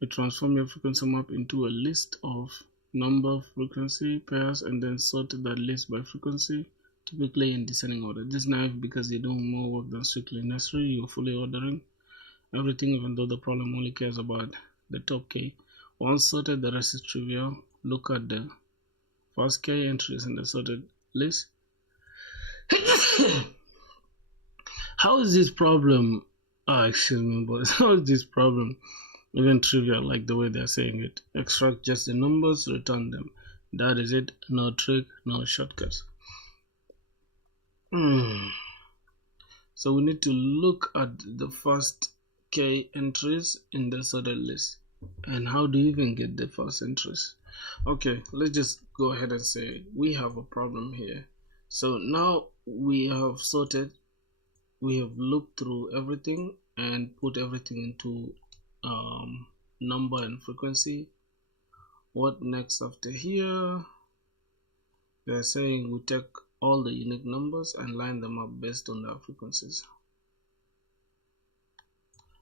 we transform your frequency map into a list of number frequency pairs and then sort that list by frequency, typically in descending order. This is naive because you do more work than strictly necessary. You're fully ordering everything, even though the problem only cares about the top k. Once sorted, the rest is trivial. Look at the first k entries in the sorted list. How is this problem, excuse me, boys, how is this problem even trivial like the way they're saying it? Extract just the numbers, return them. That is it. No trick, no shortcuts. So we need to look at the first k entries in the sorted list. And how do you even get the first entries? Okay, let's just go ahead and say we have a problem here. So now we have sorted, we have looked through everything and put everything into number and frequency. What next after here? They're saying we take all the unique numbers and line them up based on their frequencies.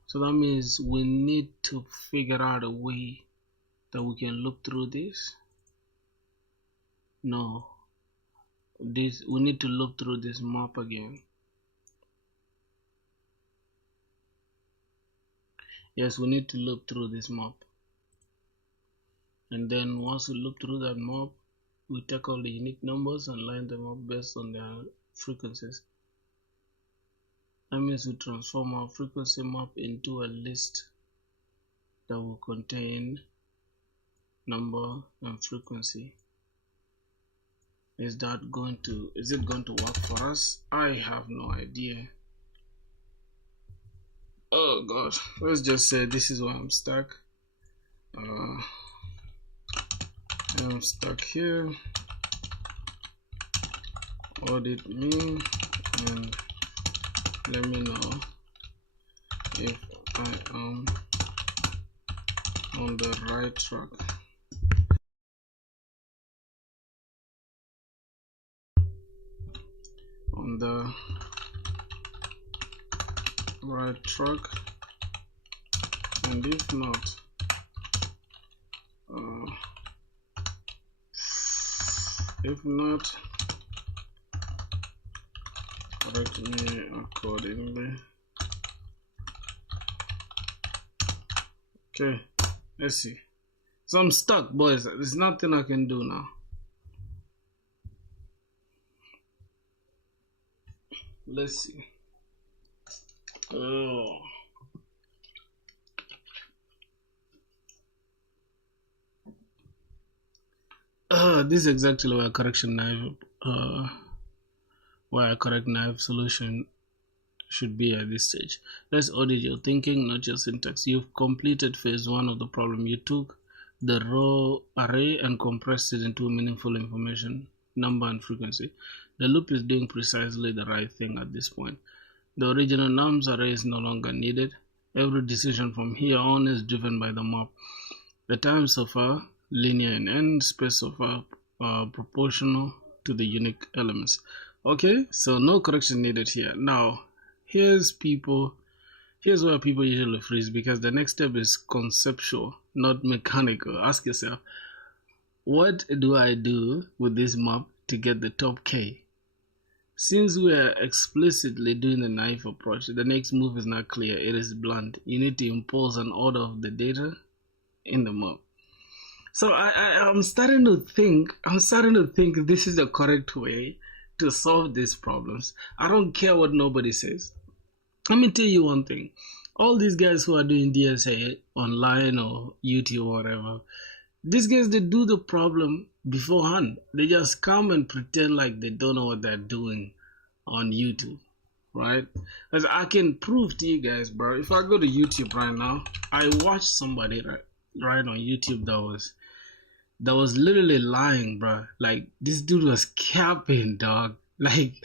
So that means we need to figure out a way that we can look through this. No, we need to look through this map again. Yes, we need to loop through this map. And then once we loop through that map, we take all the unique numbers and line them up based on their frequencies. That means we transform our frequency map into a list that will contain number and frequency. Is it going to work for us? I have no idea. Oh god, let's just say this is where I'm stuck. I'm stuck here. Audit me and let me know if I am on the right track. On the right track, and if not, correct me accordingly. Okay, let's see. So I'm stuck, boys. There's nothing I can do now. Let's see. Oh. This is exactly where a correct naive solution should be at this stage. Let's audit your thinking, not your syntax. You've completed phase 1 of the problem. You took the raw array and compressed it into meaningful information, number and frequency. The loop is doing precisely the right thing at this point. The original nums array is no longer needed. Every decision from here on is driven by the map. The time so far linear in n, space so far proportional to the unique elements. Okay, so no correction needed here. Now, here's where people usually freeze, because the next step is conceptual, not mechanical. Ask yourself, what do I do with this map to get the top K? Since we are explicitly doing the naive approach, the next move is not clear, it is blunt. You need to impose an order of the data in the map. So I'm starting to think this is the correct way to solve these problems. I don't care what nobody says. Let me tell you one thing. All these guys who are doing DSA online or YouTube or whatever, these guys, they do the problem beforehand. They just come and pretend like they don't know what they're doing on YouTube, right? As I can prove to you guys, bro. If I go to YouTube right now, I watched somebody right on YouTube that was literally lying, bro. Like, this dude was capping, dog. Like,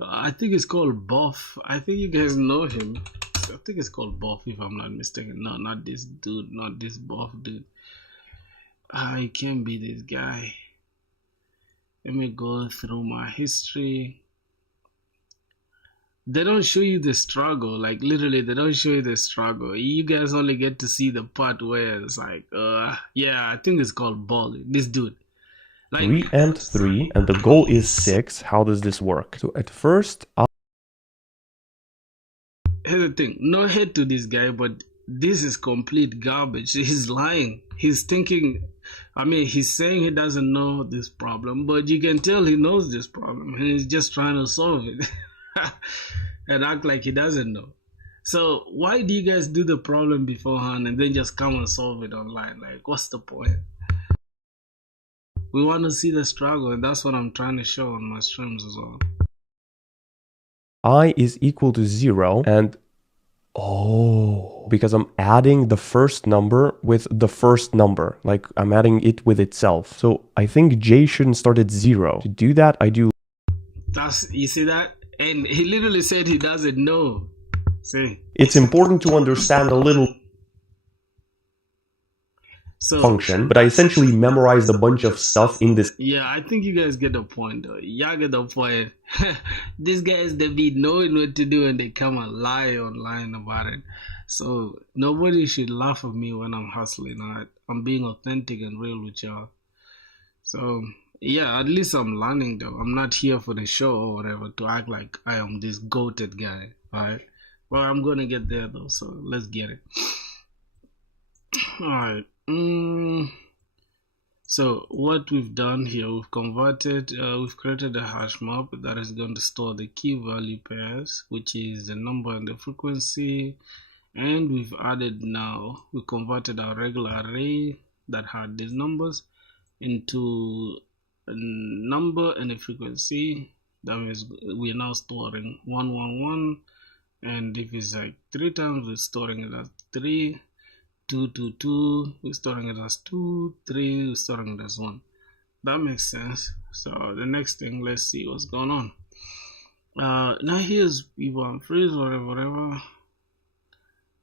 I think it's called Buff. I think you guys know him. I think it's called Buff, if I'm not mistaken. No, not this dude, not this Buff dude. I can't be this guy. Let me go through my history. They don't show you the struggle. Like, literally, they don't show you the struggle. You guys only get to see the part where it's like, yeah, I think it's called Ball. This dude. Like, 3 and 3, and the goal is 6. How does this work? So at first, here's the thing. No hate to this guy, but this is complete garbage. He's lying. He's thinking, I mean, he's saying he doesn't know this problem, but you can tell he knows this problem, and he's just trying to solve it and act like he doesn't know. So why do you guys do the problem beforehand and then just come and solve it online? Like, what's the point? We want to see the struggle, and that's what I'm trying to show on my streams as well. I is equal to 0, and because I'm adding the first number with the first number, like I'm adding it with itself. So I think J shouldn't start at 0. To do that, I do. You see that? And he literally said he doesn't know. See? It's important to understand a little function, but I essentially memorized a bunch of stuff in this. Yeah, I think you guys get the point, though. Y'all get the point. These guys, they be knowing what to do and they come and lie online about it. So nobody should laugh at me when I'm hustling. I'm being authentic and real with y'all. So yeah, at least I'm learning, though. I'm not here for the show or whatever to act like I am this goated guy, alright? Well, I'm gonna get there, though, so let's get it. Alright. So what we've done here, we've created a hash map that is going to store the key value pairs, which is the number and the frequency, and we converted our regular array that had these numbers into a number and a frequency. That means we are now storing 111, and if it's like 3 times, we're storing it as 3. 2, 2, 2, we're storing it as 2, 3, we're storing it as 1. That makes sense. So the next thing, let's see what's going on. Now here's p1 freeze, whatever.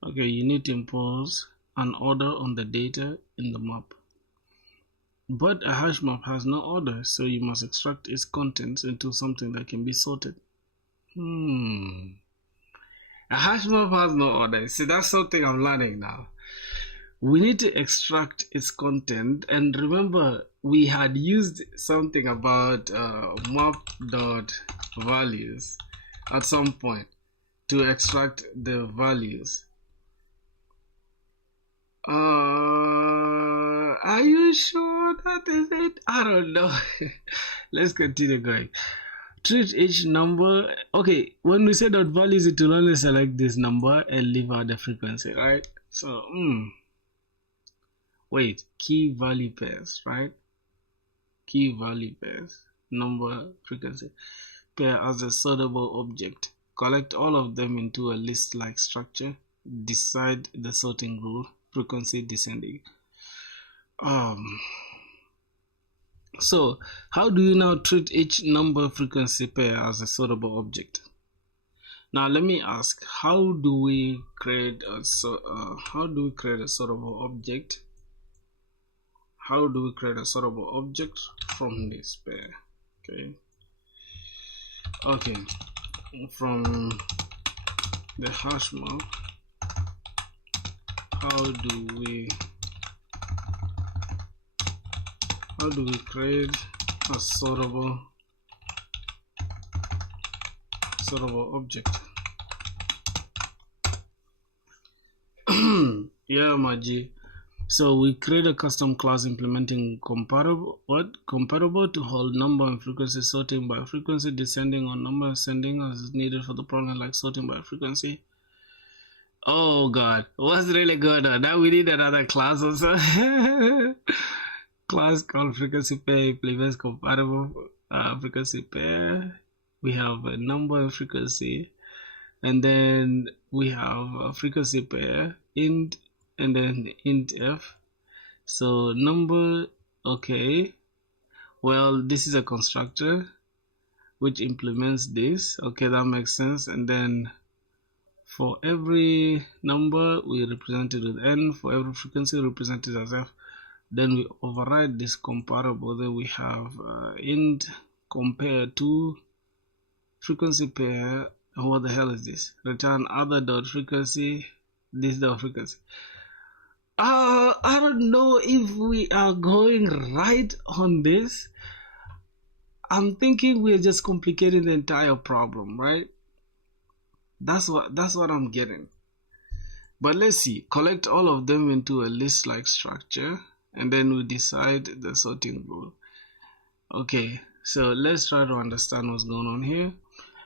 Okay, you need to impose an order on the data in the map. But a hash map has no order, so you must extract its contents into something that can be sorted. A hash map has no order. See, that's something I'm learning now. We need to extract its content, and remember we had used something about map.values at some point to extract the values. Are you sure that is it? I don't know. Let's continue going. Treat each number. Okay, when we say dot values, it will only select this number and leave out the frequency, right? So wait, key value pairs, right? Key value pairs, number, frequency, pair as a sortable object. Collect all of them into a list-like structure. Decide the sorting rule, frequency descending. So how do you now treat each number frequency pair as a sortable object? Now let me ask, how do we create a sortable object? How do we create a sortable object from this pair? Okay, from the hash map, how do we create a sortable object? Yeah, Maji. So we create a custom class implementing comparable to hold number and frequency sorting by frequency, descending on number, ascending as needed for the problem like sorting by frequency. Oh god, what's really good? Now we need another class also. Class called frequency pair implements compatible frequency pair. We have a number and frequency, and then we have a frequency pair int and then int f. So number, okay, well, this is a constructor which implements this. Okay, that makes sense. And then for every number we represent it with n, for every frequency represented as f. Then we override this comparable. Then we have int compare to frequency pair. What the hell is this? Return other dot frequency, this dot frequency. I don't know if we are going right on this. I'm thinking we're just complicating the entire problem, right? That's what I'm getting. But let's see. Collect all of them into a list-like structure, and then we decide the sorting rule. Okay, so let's try to understand what's going on here.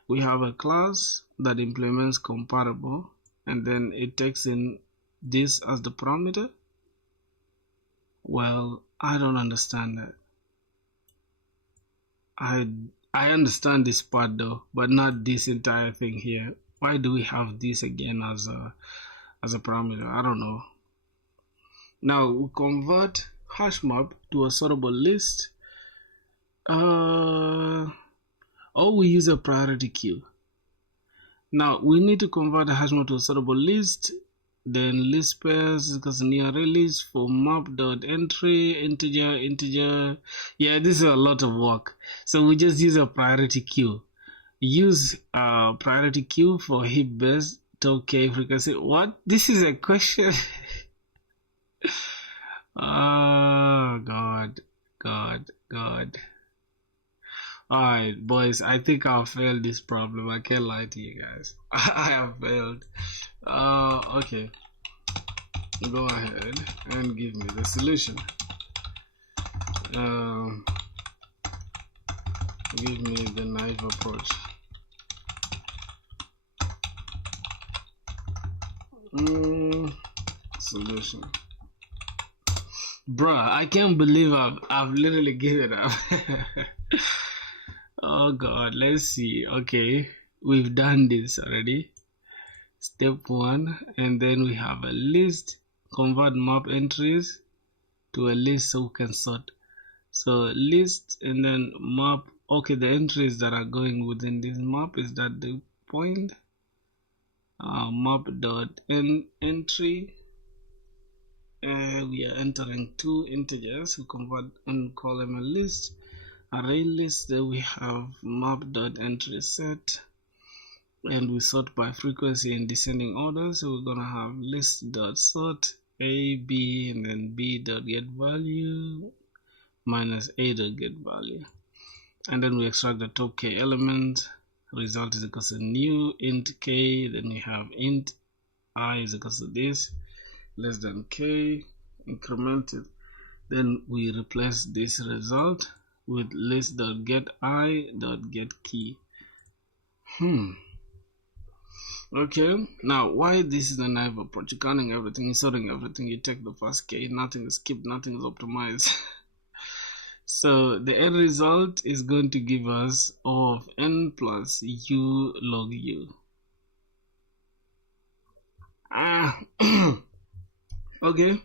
We have a class that implements comparable, and then it takes in this as the parameter. Well, I don't understand that. I understand this part though, but not this entire thing here. Why do we have this again as a parameter? I don't know. Now we convert hash map to a sortable list. Or we use a priority queue. Now we need to convert the hash map to a sortable list. Then list pairs is near array list for map.entry integer. Yeah, this is a lot of work. So we just use a priority queue. Use a priority queue for heap based top k frequency. What? This is a question. Oh God. Alright, boys, I think I've failed this problem. I can't lie to you guys. I have failed. Okay. Go ahead and give me the solution. Give me the naive approach. Solution. Bruh, I can't believe I've literally given up. Oh God, let's see. Okay, we've done this already. Step 1, and then we have a list. Convert map entries to a list so we can sort. So list and then map. Okay, the entries that are going within this map is that the point. Map dot entry. We are entering 2 integers. We convert and call them a list. Array list, that we have map.entry set, and we sort by frequency in descending order. So we're gonna have list.sort a b and then b.getValue minus a.getValue, and then we extract the top k element. Result is equal to new int k. Then we have int I is equal to this less than k incremented. Then we replace this result with list.getI.getKey. Okay, now why this is the naive approach? You're counting everything, inserting everything. You take the first k, nothing is skipped, nothing is optimized. So the end result is going to give us O of n plus u log u. Okay,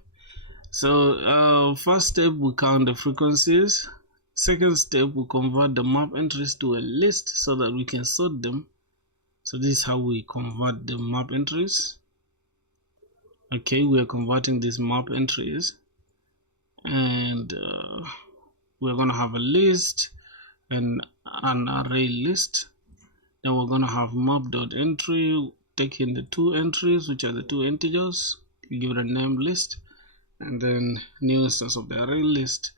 so first step we count the frequencies. Second step we convert the map entries to a list so that we can sort them. So this is how we convert the map entries. Okay, we are converting these map entries, and we're gonna have a list and an array list. Then we're gonna have map.entry, taking the two entries, which are the two integers, give it a name list, and then new instance of the array list.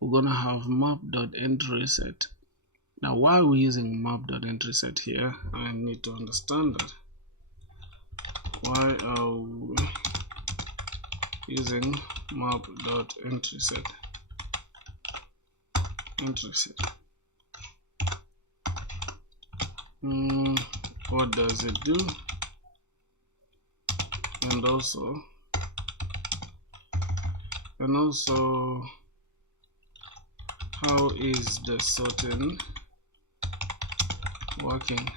We're gonna have map.entry set. Now, why are we using map.entry set here? I need to understand that. Why are we using map.entry set? Entry set. What does it do? And also how is the sorting working,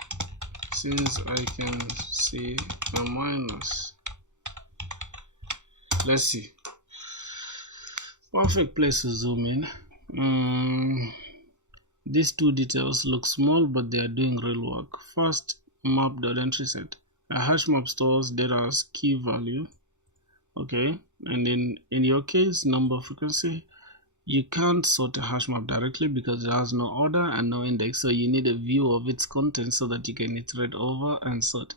since I can see a minus. Let's see. Perfect place to zoom in. These two details look small, but they are doing real work. First, map.entry set. A hash map stores data as key value. Okay, and in your case, number frequency, you can't sort a hash map directly because it has no order and no index, so you need a view of its content so that you can iterate over and sort.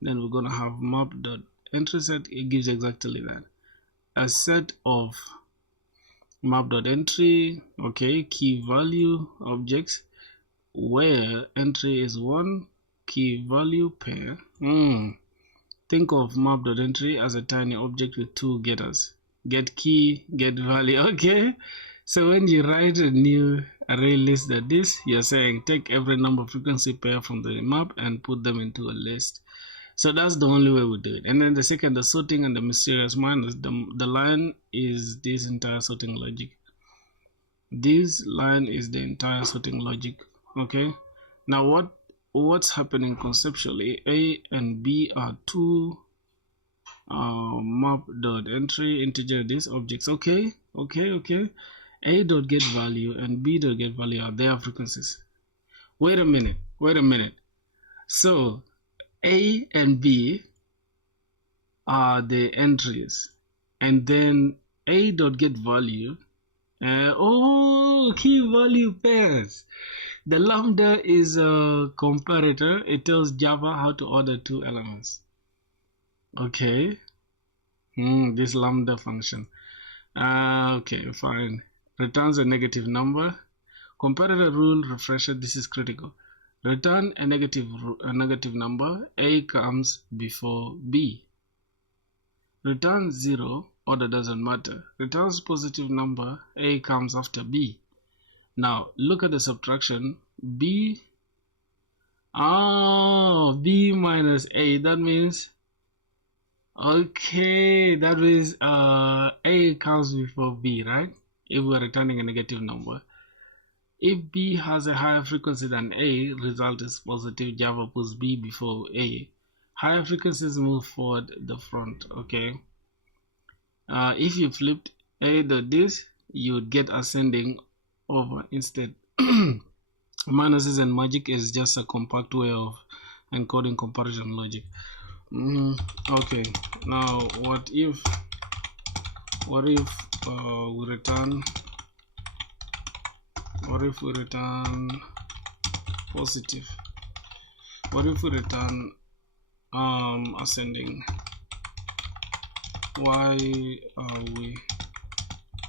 Then we're gonna have map.entry set. It gives exactly that, a set of map.entry, okay, key value objects where entry is one key value pair. Think of map.entry as a tiny object with two getters: get key, get value. Okay, so when you write a new array list like this, you're saying take every number frequency pair from the map and put them into a list. So that's the only way we do it. And then the second, the sorting and the mysterious minus. The line is this entire sorting logic. This line is the entire sorting logic. Okay, now what's happening conceptually? A and B are two map.entry integer these objects. Okay. A.getValue and B.getValue are their frequencies. Wait a minute. So A and B are the entries, and then A.getValue. Key value pairs. The lambda is a comparator. It tells Java how to order two elements. Okay. This lambda function. Okay, fine. Returns a negative number. Comparator rule refresher. This is critical. Return a negative number. A comes before B. Return 0. Order doesn't matter. Returns positive number. A comes after B. Now look at the subtraction. B minus A. That means A comes before B, right? If we're returning a negative number. If B has a higher frequency than A, result is positive. Java puts B before A. Higher frequencies move forward the front. Okay. If you flipped A.this, you would get ascending over instead. Minuses and magic is just a compact way of encoding comparison logic. Okay, now what if we return positive? What if we return ascending? Why are we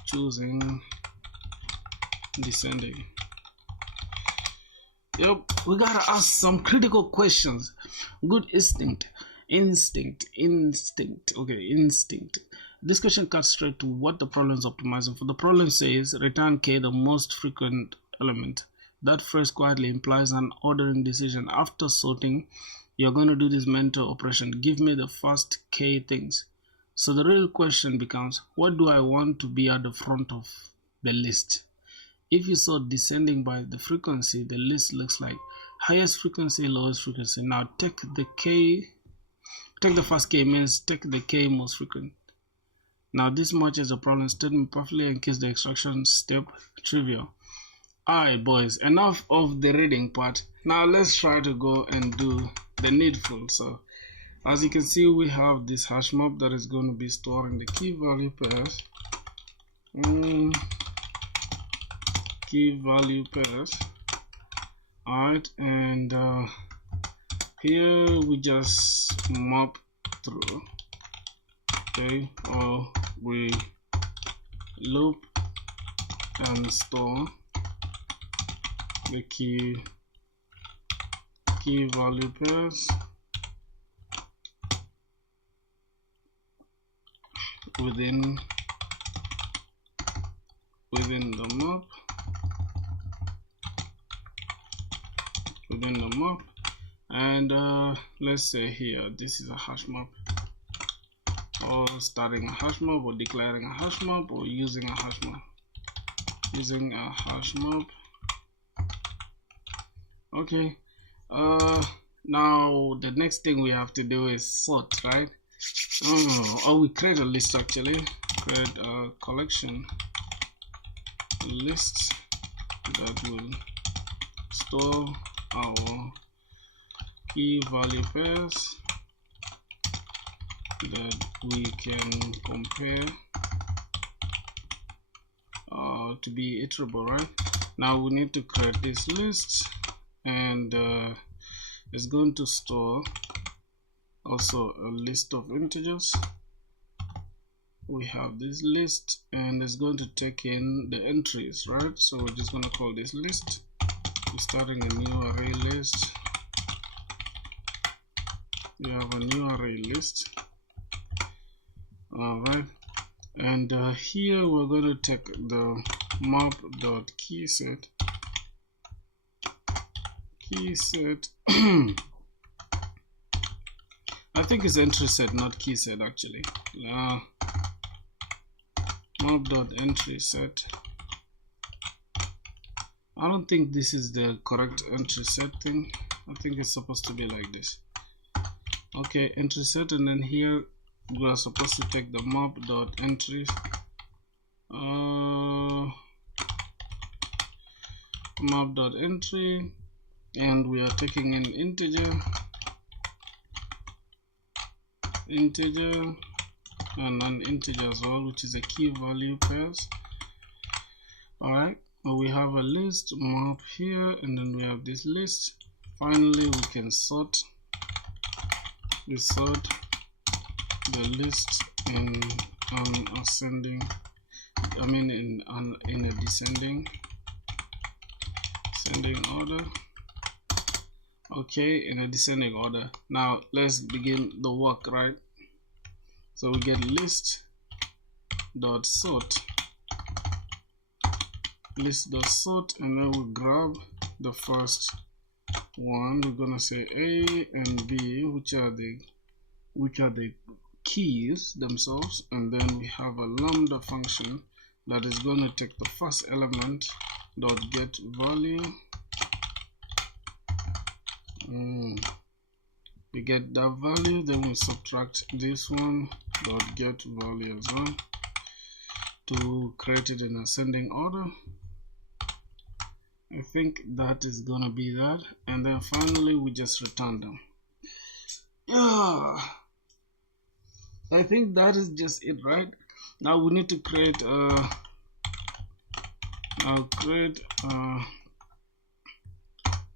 choosing descending? Yep, we gotta ask some critical questions. Good instinct. Okay, instinct. This question cuts straight to what the problem is optimizing for. The problem says return k, the most frequent element. That phrase quietly implies an ordering decision. After sorting, you're going to do this mental operation. Give me the first k things. So the real question becomes, what do I want to be at the front of the list? If you sort descending by the frequency, the list looks like highest frequency, lowest frequency. Now take the first k means take the k most frequent. Now this matches the problem statement perfectly and keeps the extraction step trivial. Alright boys, enough of the reading part. Now let's try to go and do the needful. So as you can see, we have this hash map that is going to be storing the key value pairs. Key value pairs. Alright, and here we just map through, okay, or we loop and store the key value pairs within the map, and let's say here this is a hash map, or starting a hash map, or declaring a hash map, or using a hash map. Okay, now the next thing we have to do is sort, right? Or we create a list, actually create a collection list that will store our key value pairs that we can compare to be iterable, right? Now we need to create this list, and it's going to store also a list of integers. We have this list, and it's going to take in the entries, right? So we're just going to call this list. We're starting a new array list. We have a new array list. All right, and here we're going to take the map.keyset. I think it's entry set, not key set, actually. Map.entry set. I don't think this is the correct entry set thing. I think it's supposed to be like this. Okay, entry set, and then here we are supposed to take the map.entry map.entry, and we are taking an integer and an integer as well, which is a key value pairs. All right, we have a list map here, and then we have this list. Finally, we can sort the list in an ascending, in a descending order. Okay, in a descending order. Now let's begin the work, right? So we get list dot sort, and then we grab the first one. We're gonna say A and B, which are the keys themselves, and then we have a lambda function that is going to take the first element dot get value. We get that value, then we subtract this one dot get value as well to create it in ascending order. I think that is gonna be that, and then finally we just return them. Yeah, I think that is just it, right? Now we need to create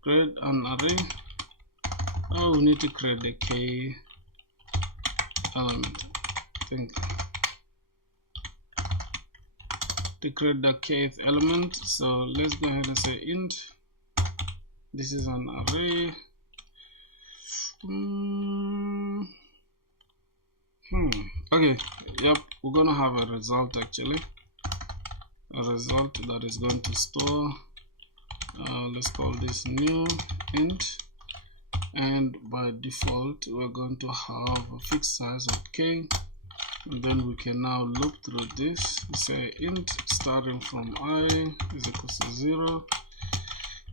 create an array. Oh, we need to create the k element, I think, to create the kth element. So let's go ahead and say int. This is an array. Okay, yep, we're gonna have a result, actually, a result that is going to store, let's call this new int, and by default we're going to have a fixed size of k, and then we can now loop through this. We say int starting from I is equals to 0,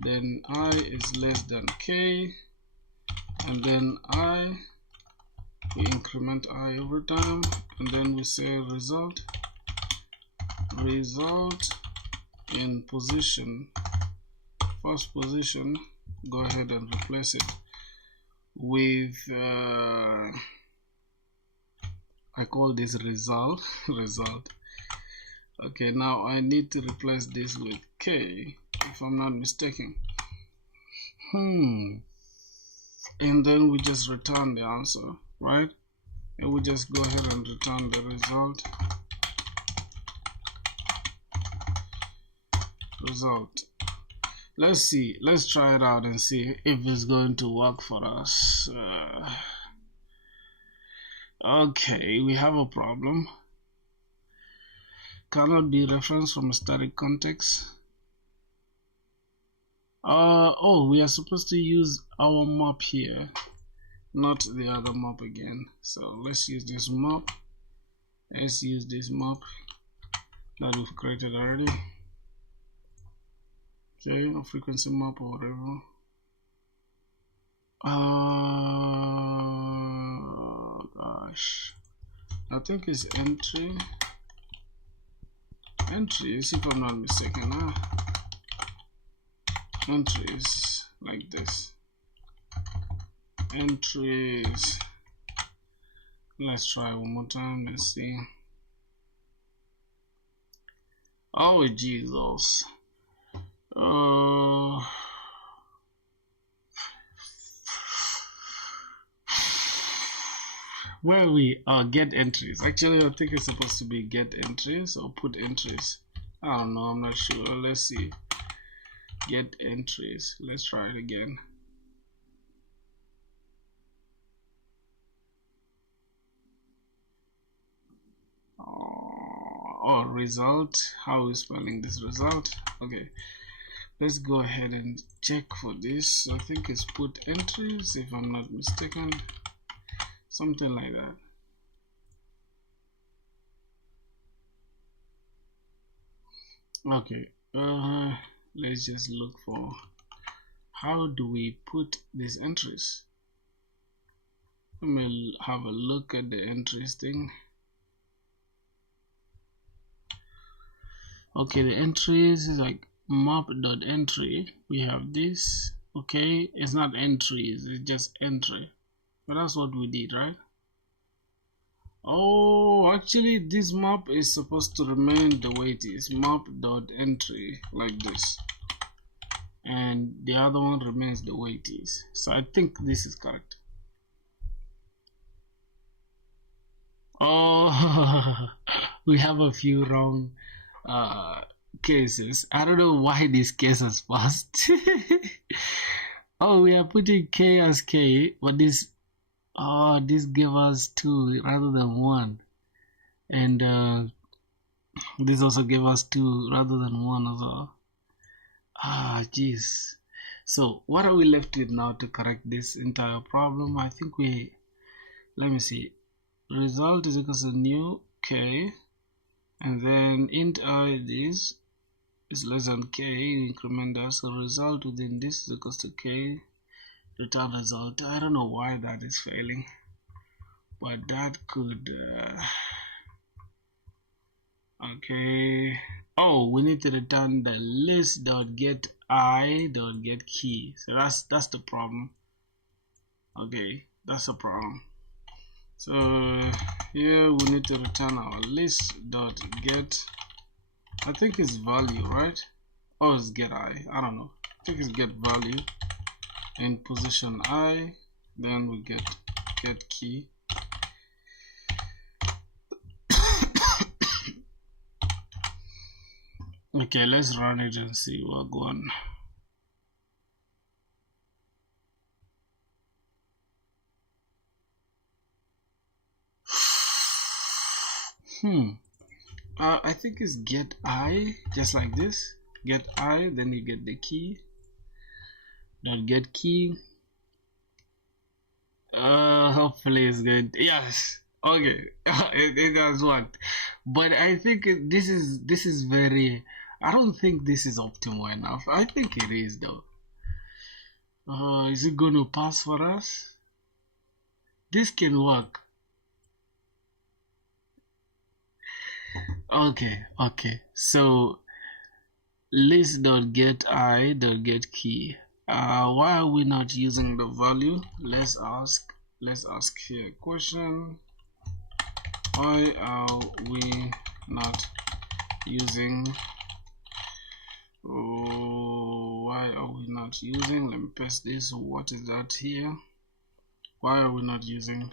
then I is less than k, and then we increment I over time, and then we say result in position, first position, go ahead and replace it with I call this result. Okay, now I need to replace this with K, if I'm not mistaken. And then we just return the answer, right? And we just go ahead and return the result. Let's see, let's try it out and see if it's going to work for us. Okay, we have a problem. Cannot be referenced from a static context. Oh, we are supposed to use our map here, not the other map again. So let's use this map. Let's use this map that we've created already. Okay, a frequency map or whatever. Gosh, I think it's entries, if I'm not mistaken. Entries like this. Entries. Let's try one more time. Let's see. Oh Jesus. Where are we? Get entries. Actually, I think it's supposed to be get entries or put entries. I don't know. I'm not sure. Let's see. Get entries. Let's try it again. Oh, result. How are we spelling this result? Okay. Let's go ahead and check for this. I think it's put entries, if I'm not mistaken. Something like that. Okay. Let's just look for how do we put these entries. Let me have a look at the entries thing. Okay, the entries is like map.entry. We have this. Okay, it's not entries, it's just entry. But that's what we did, right? Oh, actually this map is supposed to remain the way it is. Map.entry like this. And the other one remains the way it is. So I think this is correct. Oh, we have a few wrong cases. I don't know why this case has passed. Oh, we are putting K as K, but this gave us 2 rather than 1. And this also gave us 2 rather than 1 as well. Jeez. So what are we left with now to correct this entire problem? I think let me see. Result is equals to new K, and then int I this is less than K, increment that, so result within this is equals to K, return result. I don't know why that is failing, but that could okay. Oh, we need to return the list.getI.getKey. So that's the problem. Okay, that's the problem. So here we need to return our list.get, I think it's value, right? Or it's get I don't know. I think it's get value in position I, then we get key. Okay, let's run it and see what going on. I think it's get I, just like this. Get I, then you get the key. Dot get key. Hopefully it's good. Yes. Okay. it does work. But I think this is very. I don't think this is optimal enough. I think it is though. Is it going to pass for us? This can work. Okay. So list.getI.getKey. Why are we not using the value? Let's ask here a question. Why are we not using why are we not using, let me paste this, what is that here? Why are we not using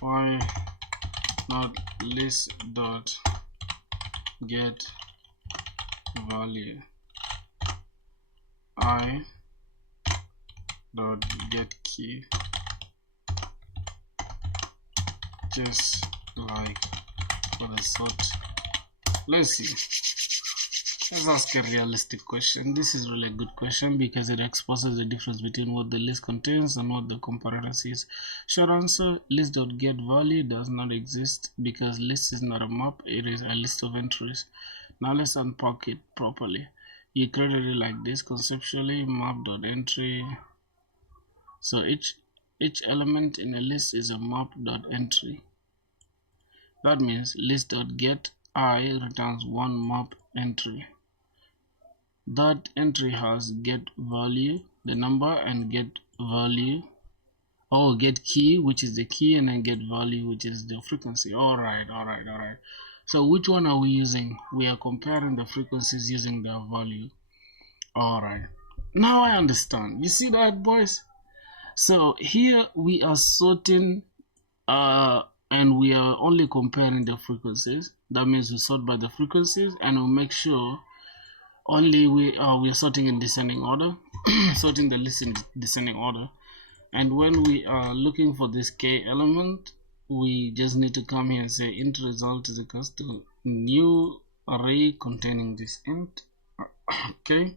why not list dot get value I dot get key, just like for the sort. Let's see, let's ask a realistic question. This is really a good question because it exposes the difference between what the list contains and what the comparator sees. Short answer, list.getValue does not exist because list is not a map, it is a list of entries. Now let's unpack it properly. You created it like this conceptually, map.entry. So each element in a list is a map.entry. That means list.get I returns one map entry. That entry has get value, the number, and get value, or get key, which is the key, and then get value, which is the frequency. All right. So which one are we using? We are comparing the frequencies using their value. All right, now I understand. You see that, boys? So here we are sorting and we are only comparing the frequencies. That means we sort by the frequencies, and we'll make sure only we are sorting in descending order, sorting the list in descending order. And when we are looking for this k element, we just need to come here and say int result is equals to new array containing this int. Okay,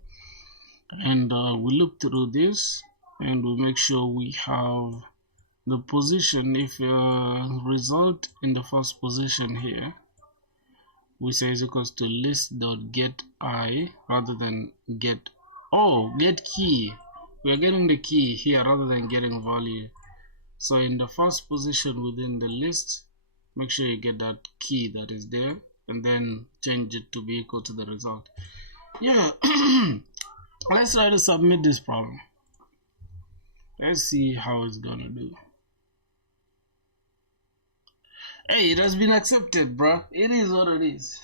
and we look through this and we make sure we have the position. If result in the first position here, we say is equals to list.get I rather than get key. We are getting the key here rather than getting value. So in the first position within the list, make sure you get that key that is there and then change it to be equal to the result. Yeah. Let's try to submit this problem. Let's see how it's gonna do. Hey, it has been accepted, bruh. It is what it is.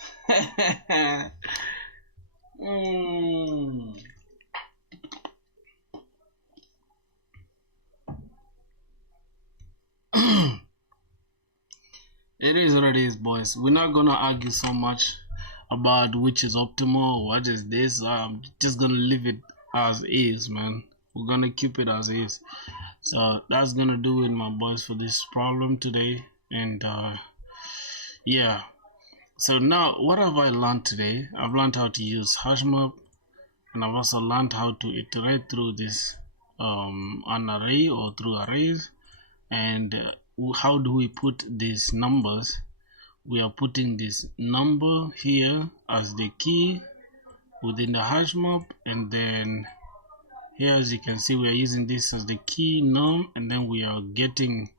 It is what it is, boys. We're not gonna argue so much about which is optimal, what is this. I'm just gonna leave it as is, man. We're gonna keep it as is. So that's gonna do it, my boys, for this problem today. And yeah, so now what have I learned today? I've learned how to use hashmap, and I've also learned how to iterate through this an array or through arrays. And how do we put these numbers? We are putting this number here as the key within the hash map, and then here, as you can see, we are using this as the key num, and then we are getting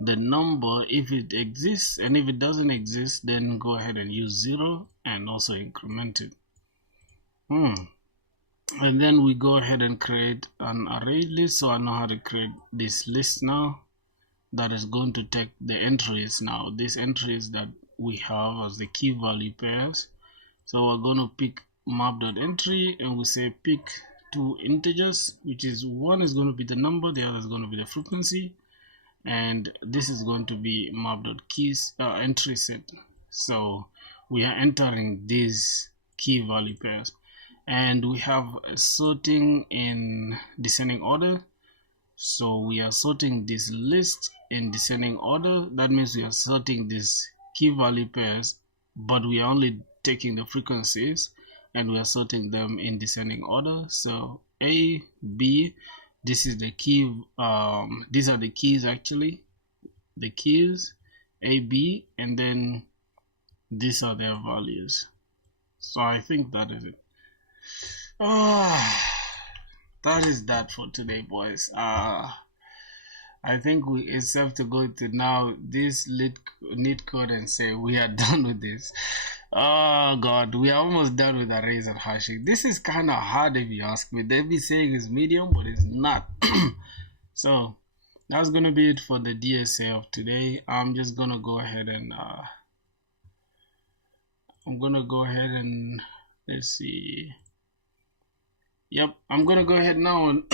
the number if it exists, and if it doesn't exist, then go ahead and use 0 and also increment it. And then we go ahead and create an array list. So I know how to create this list now that is going to take the entries now, these entries that we have as the key value pairs. So we're going to pick map.entry, and we say pick two integers, which is one is going to be the number, the other is going to be the frequency, and this is going to be map.keys entry set. So we are entering these key value pairs, and we have sorting in descending order. So we are sorting this list in descending order. That means we are sorting these key value pairs, but we are only taking the frequencies, and we are sorting them in descending order. So A, B, this is the key, these are the keys actually, the keys A, B, and then these are their values. So I think that is it. That is that for today, boys. I think it's safe to go to now this neat code and say we are done with this. Oh God, we are almost done with arrays and hashing. This is kind of hard if you ask me. They be saying it's medium, but it's not. So that's gonna be it for the DSA of today. I'm just gonna go ahead and let's see. Yep, I'm gonna go ahead now and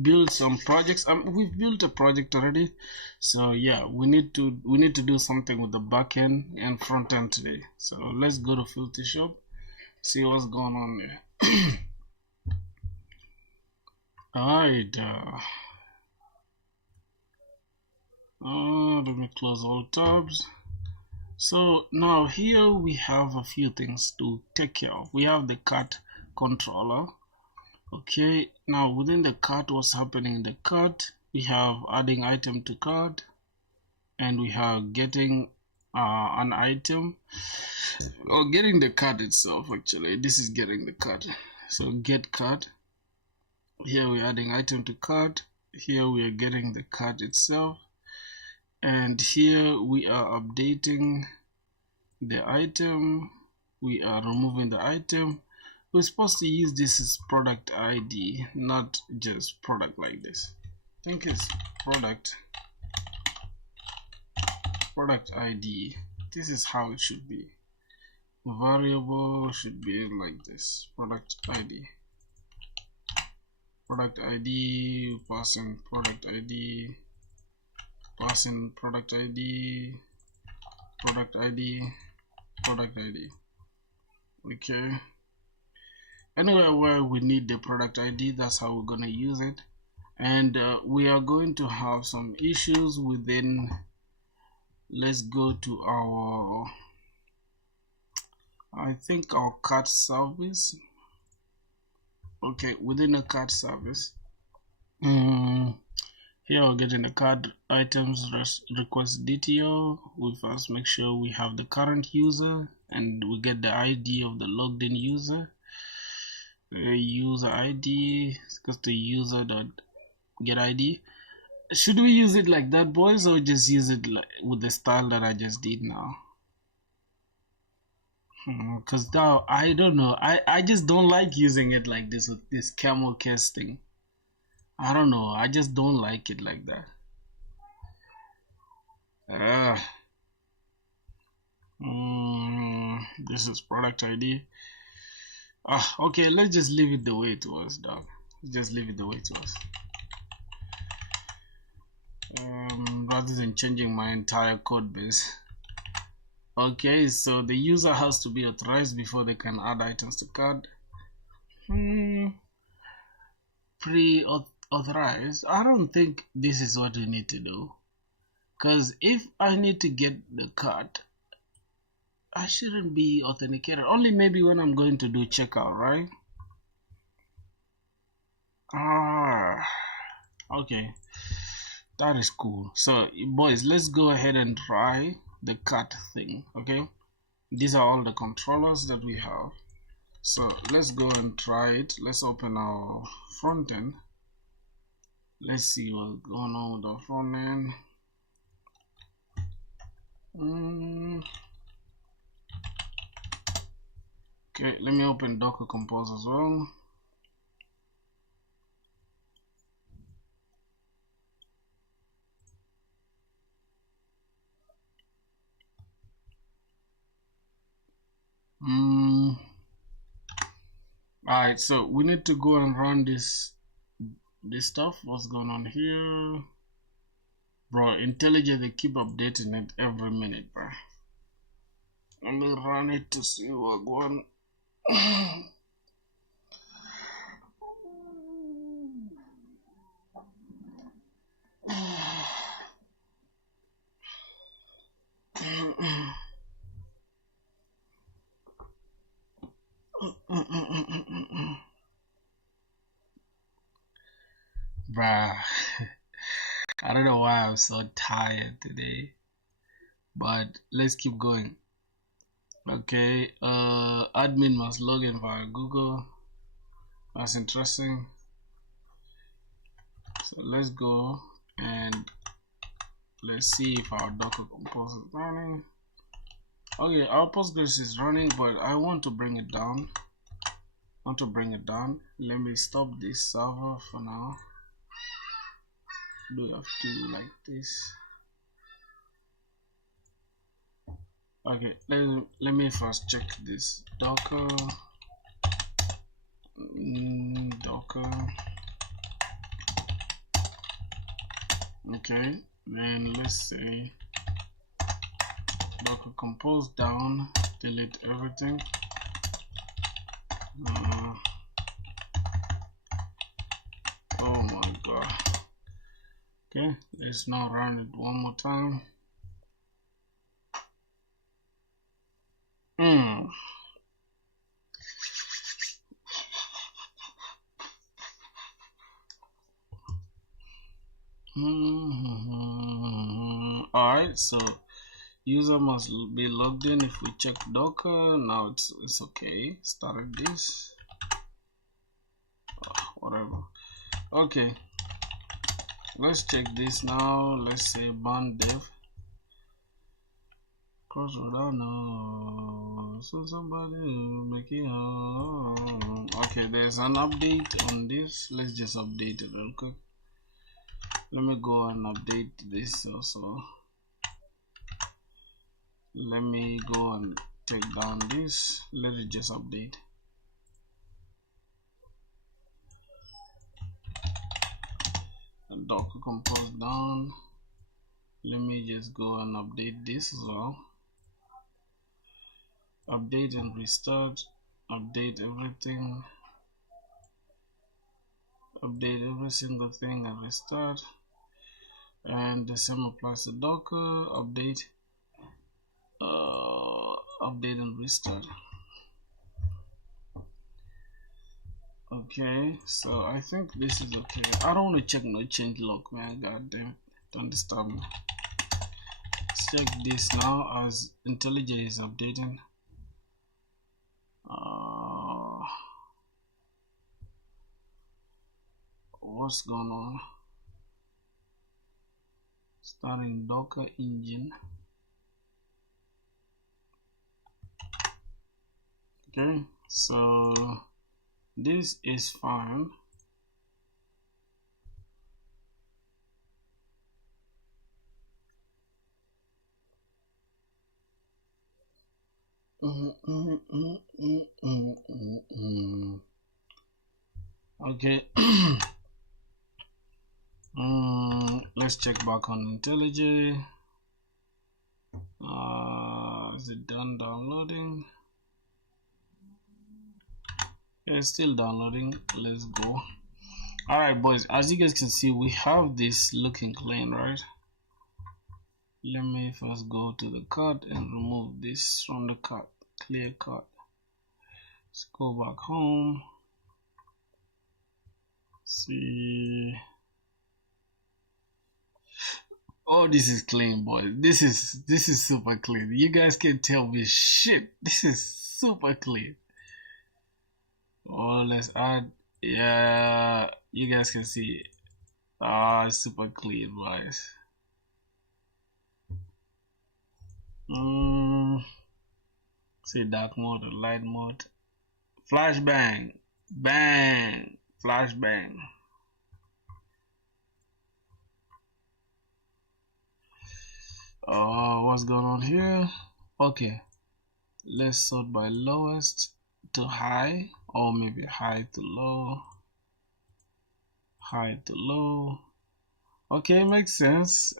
build some projects. We've built a project already, so yeah, we need to do something with the back end and front end today. So let's go to Photoshop, see what's going on there. Alright, let me close all tabs. So now here we have a few things to take care of. We have the cart controller. Okay, now within the cart, what's happening in the cart? We have adding item to cart, and we have getting an item, or getting the cart itself. Actually, this is getting the cart. So get cart. Here we're adding item to cart. Here we are getting the cart itself, and here we are updating the item. We are removing the item. We're supposed to use this as product ID, not just product like this. I think it's product ID. This is how it should be. Variable should be like this. Product ID. Product ID, passing product ID, passing product ID, product ID, product ID. Okay. Anywhere where we need the product ID, that's how we're gonna use it. And we are going to have some issues within. Let's go to our, I think our cart service. Okay, within a cart service, here we're getting the card items request DTO. We first make sure we have the current user, and we get the ID of the logged in user. User ID because the user dot get ID. Should we use it like that, boys, or just use it like with the style that I just did now? Because now I don't know. I just don't like using it like this with this camel case thing. I don't know. I just don't like it like that. This is product ID. Okay, let's just leave it the way it was, dog. Just leave it the way it was. Rather than changing my entire code base. Okay, so the user has to be authorized before they can add items to cart. Pre-authorized? I don't think this is what we need to do. Because if I need to get the cart, I shouldn't be authenticated. Only maybe when I'm going to do checkout, right? Okay. That is cool. So, boys, let's go ahead and try the cart thing, okay? These are all the controllers that we have. So, let's go and try it. Let's open our front end. Let's see what's going on with our front end. Okay, let me open Docker Compose as well. Alright, so we need to go and run this stuff. What's going on here? Bro, IntelliJ, they keep updating it every minute, bro. Let me run it to see what's going on. Bruh, I don't know why I'm so tired today, but let's keep going. Okay, admin must log in via Google. That's interesting. So let's go and let's see if our Docker Compose is running. Okay, our Postgres is running, but I want to bring it down. Let me stop this server for now. Do have to like this. Okay, let me first check this Docker. Docker. Okay, then let's say Docker compose down, delete everything. Oh my god. Okay, let's now run it one more time. Alright, so user must be logged in. If we check Docker, now it's okay. Started this. Whatever. Okay, let's check this now. Let's say ban dev. Crossroad, I know. So somebody making. Okay, there's an update on this. Let's just update it real quick. Let me go and update this also. Let me go and take down this. Let it just update. And Docker compose down. Let me just go and update this as well. Update and restart. Update everything. Update every single thing and restart. And the same applies to Docker. Update. Update and restart. Okay, so I think this is okay. I don't want to check no change log, man. God damn it. Don't disturb me. Let's check this now as IntelliJ is updating. What's going on? Starting Docker engine. Okay, so this is fine. Okay. Let's check back on IntelliJ. Is it done downloading? Yeah, it's still downloading. Let's go. Alright, boys, as you guys can see, we have this looking clean, right? Let me first go to the card and remove this from the card. Clear card. Let's go back home. See. Oh, this is clean, boys. This is super clean. You guys can tell me shit. This is super clean. Oh, let's add. Yeah, you guys can see. Super clean, boys. See dark mode or light mode. Flashbang, bang, flashbang. Oh, what's going on here? Okay, let's sort by lowest to high, or maybe high to low. High to low. Okay, makes sense.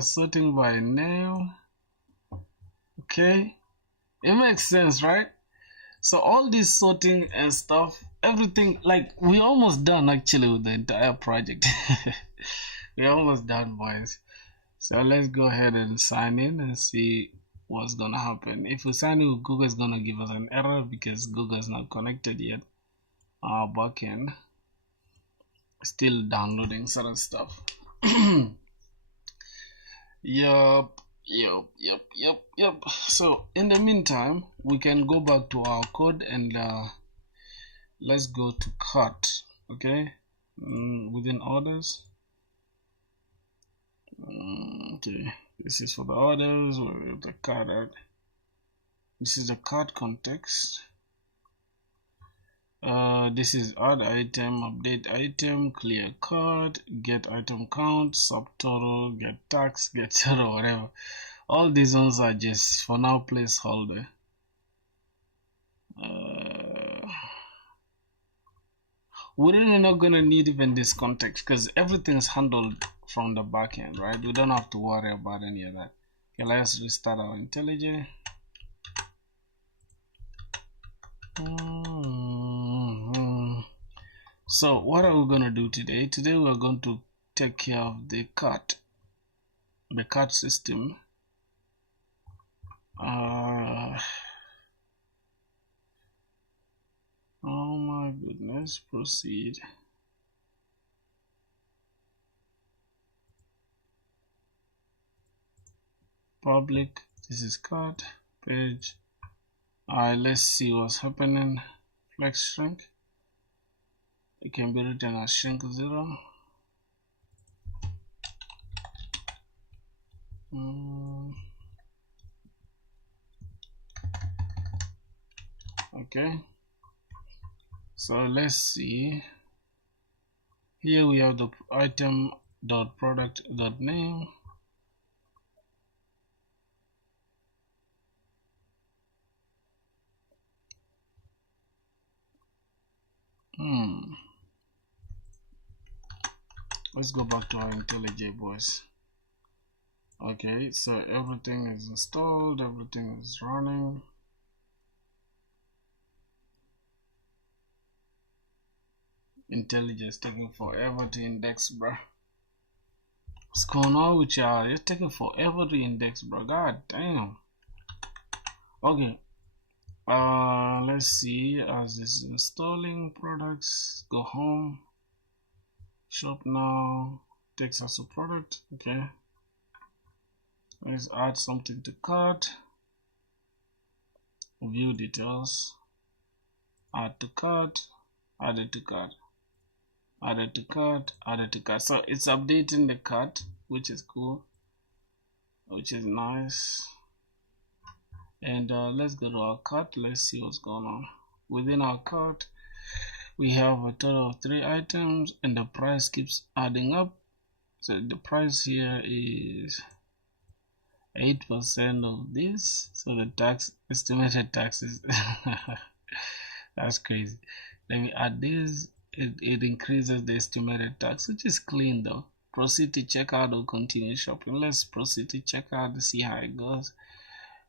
Sorting by name. Okay, it makes sense, right? So all this sorting and stuff, everything, like we almost done actually with the entire project. We're almost done, boys. So let's go ahead and sign in and see what's gonna happen. If we sign in with Google, it's gonna give us an error because Google is not connected yet. Our backend still downloading certain stuff. Yup. So in the meantime, we can go back to our code and let's go to cut. Okay, within orders. Okay, this is for the orders with the cut. This is the card context. This is add item, update item, clear card, get item count, subtotal, get tax, get total, whatever. All these ones are just for now placeholder. We're really not gonna need even this context because everything's handled from the back end, right? We don't have to worry about any of that. Okay, let's restart our IntelliJ. So what are we gonna do today? Today we're going to take care of the cart system. Oh my goodness, proceed. Public, this is cart page. Alright, let's see what's happening. Flex shrink. It can be written as shrink 0. Okay, so let's see. Here we have the item dot product dot name. Let's go back to our IntelliJ, boys. Okay, so everything is installed, everything is running. IntelliJ is taking forever to index, bruh. What's going on with y'all? It's taking forever to index, bro. God damn. Okay. Let's see. As this installing products, go home. Shop now. Takes us a product. Okay. Let's add something to cart. View details. Add to cart. Added to cart. Added to cart. Added to cart. So it's updating the cart, which is cool, which is nice. And let's go to our cart. Let's see what's going on. Within our cart, we have a total of 3 items, and the price keeps adding up. So the price here is 8% of this. So the tax, estimated tax is that's crazy. Let me add this. It increases the estimated tax, which is clean though. Proceed to checkout or continue shopping. Let's proceed to checkout to see how it goes.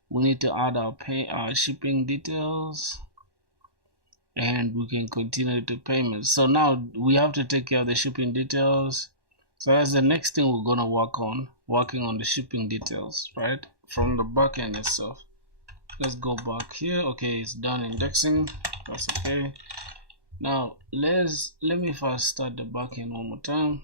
We need to add our shipping details, and we can continue to payments. So now we have to take care of the shipping details. So that's the next thing we're gonna working on the shipping details, right, from the backend itself. Let's go back here. Okay, it's done indexing. That's okay. Now let me first start the backend one more time.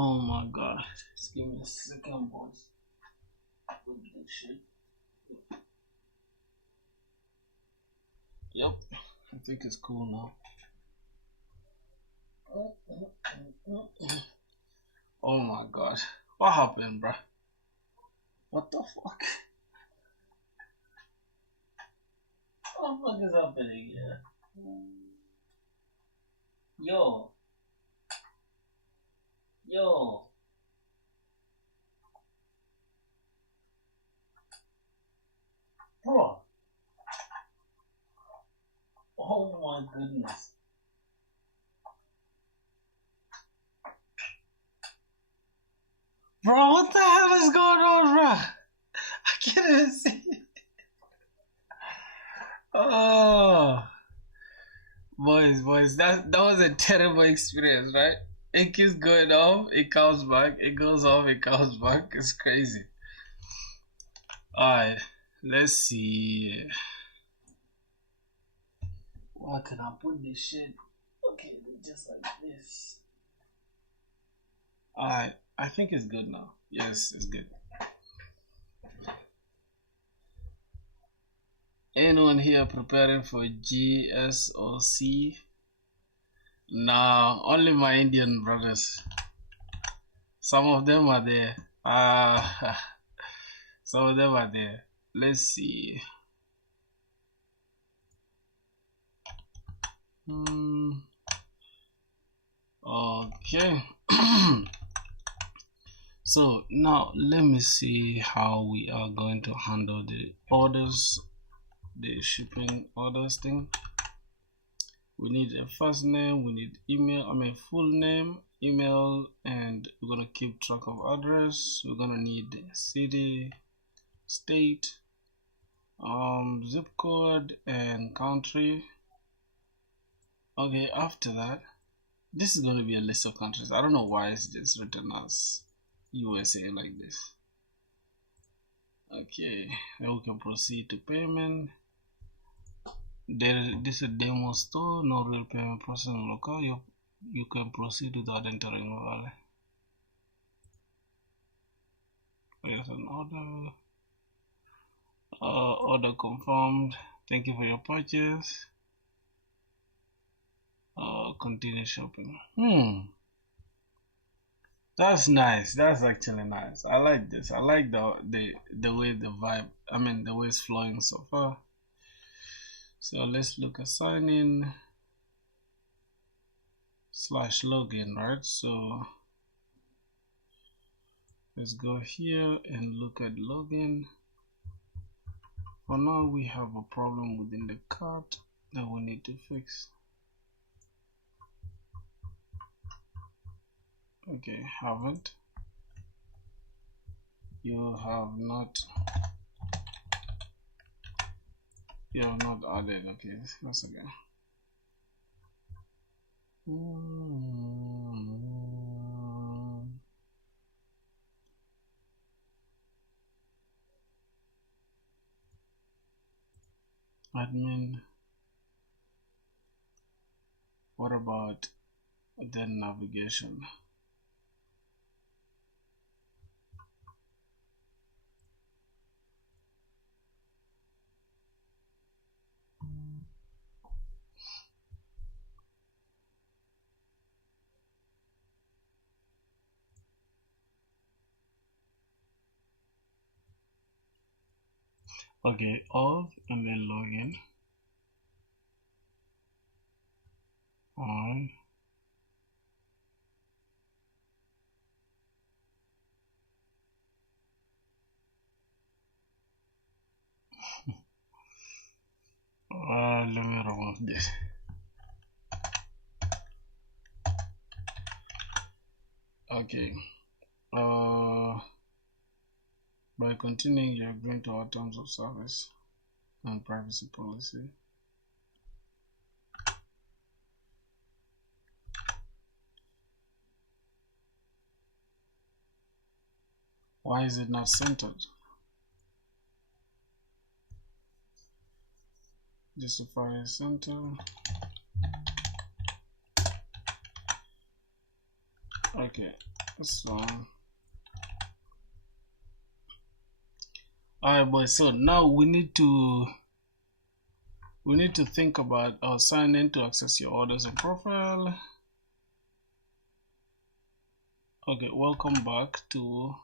Oh my god. Just give me a second, boys. Yep. I think it's cool now. Oh my god. What happened, bruh? What the fuck? What the fuck is happening here? Yo. Bro. Oh my goodness. Bro, what the hell is going on, bro? I can't even see. Oh. Boys, that was a terrible experience, right? It keeps going off, it comes back, it goes off, it comes back. It's crazy. Alright, let's see. Why can I put this shit? Okay, just like this. Alright, I think it's good now. Yes, it's good. Anyone here preparing for GSOC? Nah, only my Indian brothers. Some of them are there. Some of them are there. Let's see. Okay. So now let me see how we are going to handle the orders, the shipping orders thing. We need a first name, we need email, full name, email, and we're gonna keep track of address. We're gonna need city, state, zip code, and country. Okay, after that, this is gonna be a list of countries. I don't know why it's just written as USA like this. Okay, now we can proceed to payment. This is a demo store, no real payment process local. You can proceed without entering value. There's an order. Order confirmed. Thank you for your purchase. Continue shopping. That's nice. That's actually nice. I like this. I like the way the vibe. The way it's flowing so far. So let's look at sign in / login, right? So let's go here and look at login. For now, we have a problem within the cart that we need to fix. Okay, haven't. You have not added. Okay, that's okay. Admin. What about the navigation? Okay, off and then login. On. Let me remove this. Okay. By continuing, you're agreeing to our terms of service and privacy policy. Why is it not centered? Justify center. Okay, so alright boys, so now we need to think about sign in to access your orders and profile. Okay, welcome back to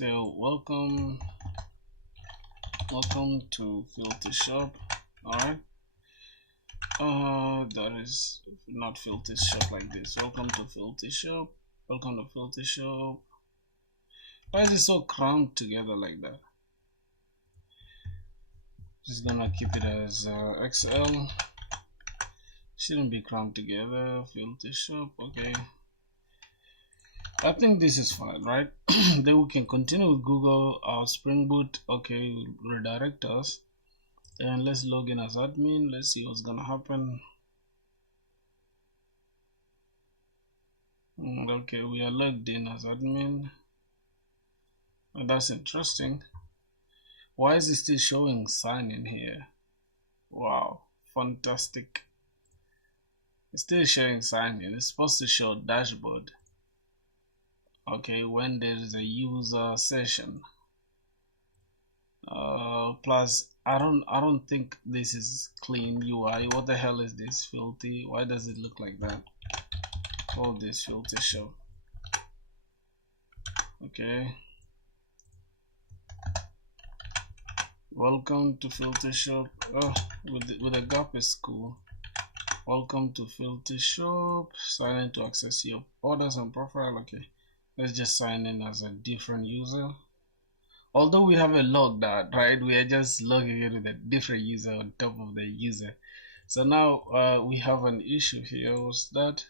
welcome to Filter Shop. Alright, that is not Filter Shop like this. Welcome to Filter Shop. Welcome to Filter Shop. Why is it so crammed together like that? Just gonna keep it as XL. Shouldn't be crammed together. Filter Shop. Okay, I think this is fine, right? Then we can continue with Google. Our Spring Boot. Okay, redirect us, and let's log in as admin. Let's see what's gonna happen. Okay, we are logged in as admin. That's interesting. Why is it still showing sign in here? Wow, fantastic. It's still showing sign in. It's supposed to show dashboard. Okay, when there is a user session. Plus I don't think this is clean UI. What the hell is this? Filthy. Why does it look like that? Call this filter show. Okay. Welcome to filter shop. Oh, with a gap is cool. Welcome to filter shop. Sign in to access your orders and profile. Okay, let's just sign in as a different user. Although we have a log that, right? We are just logging in with a different user on top of the user. So now we have an issue here. What's that?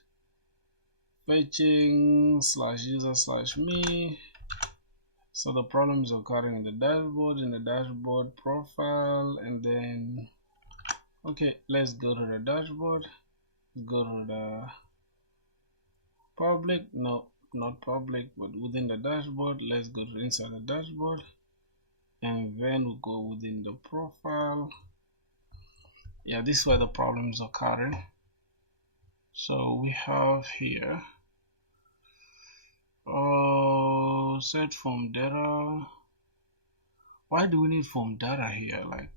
Fetching /user/me. So the problem is occurring in the dashboard profile, and then okay, let's go to the dashboard. Go to the public. No, not public, but within the dashboard. Let's go to inside the dashboard, and then we'll go within the profile. Yeah, this is where the problem is occurring. So we have here set form data. Why do we need form data here? Like,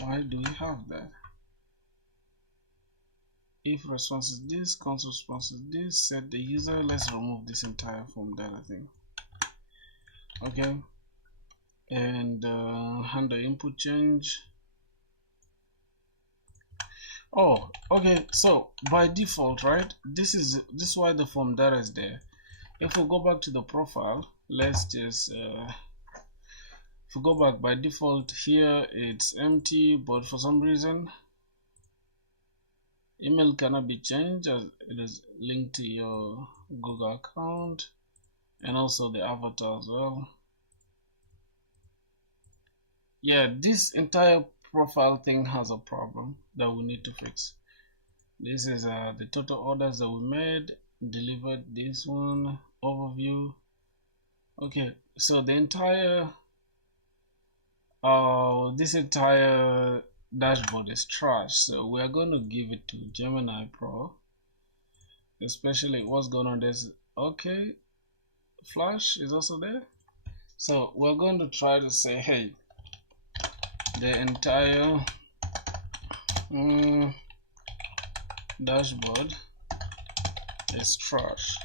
why do we have that? If response is this, console response is this, set the user. Let's remove this entire form data thing. Okay, and handle input change. Oh, okay, so by default, right, this is why the form data is there. If we go back to the profile, let's just if we go back, by default here it's empty, but for some reason email cannot be changed as it is linked to your Google account, and also the avatar as well. Yeah, this entire profile thing has a problem that we need to fix. This is the total orders that we made, delivered, this one, overview. Okay, so the entire this entire dashboard is trash, so we are going to give it to Gemini Pro, especially what's going on this. Okay, Flash is also there, so we're going to try to say, hey, the entire dashboard is trash.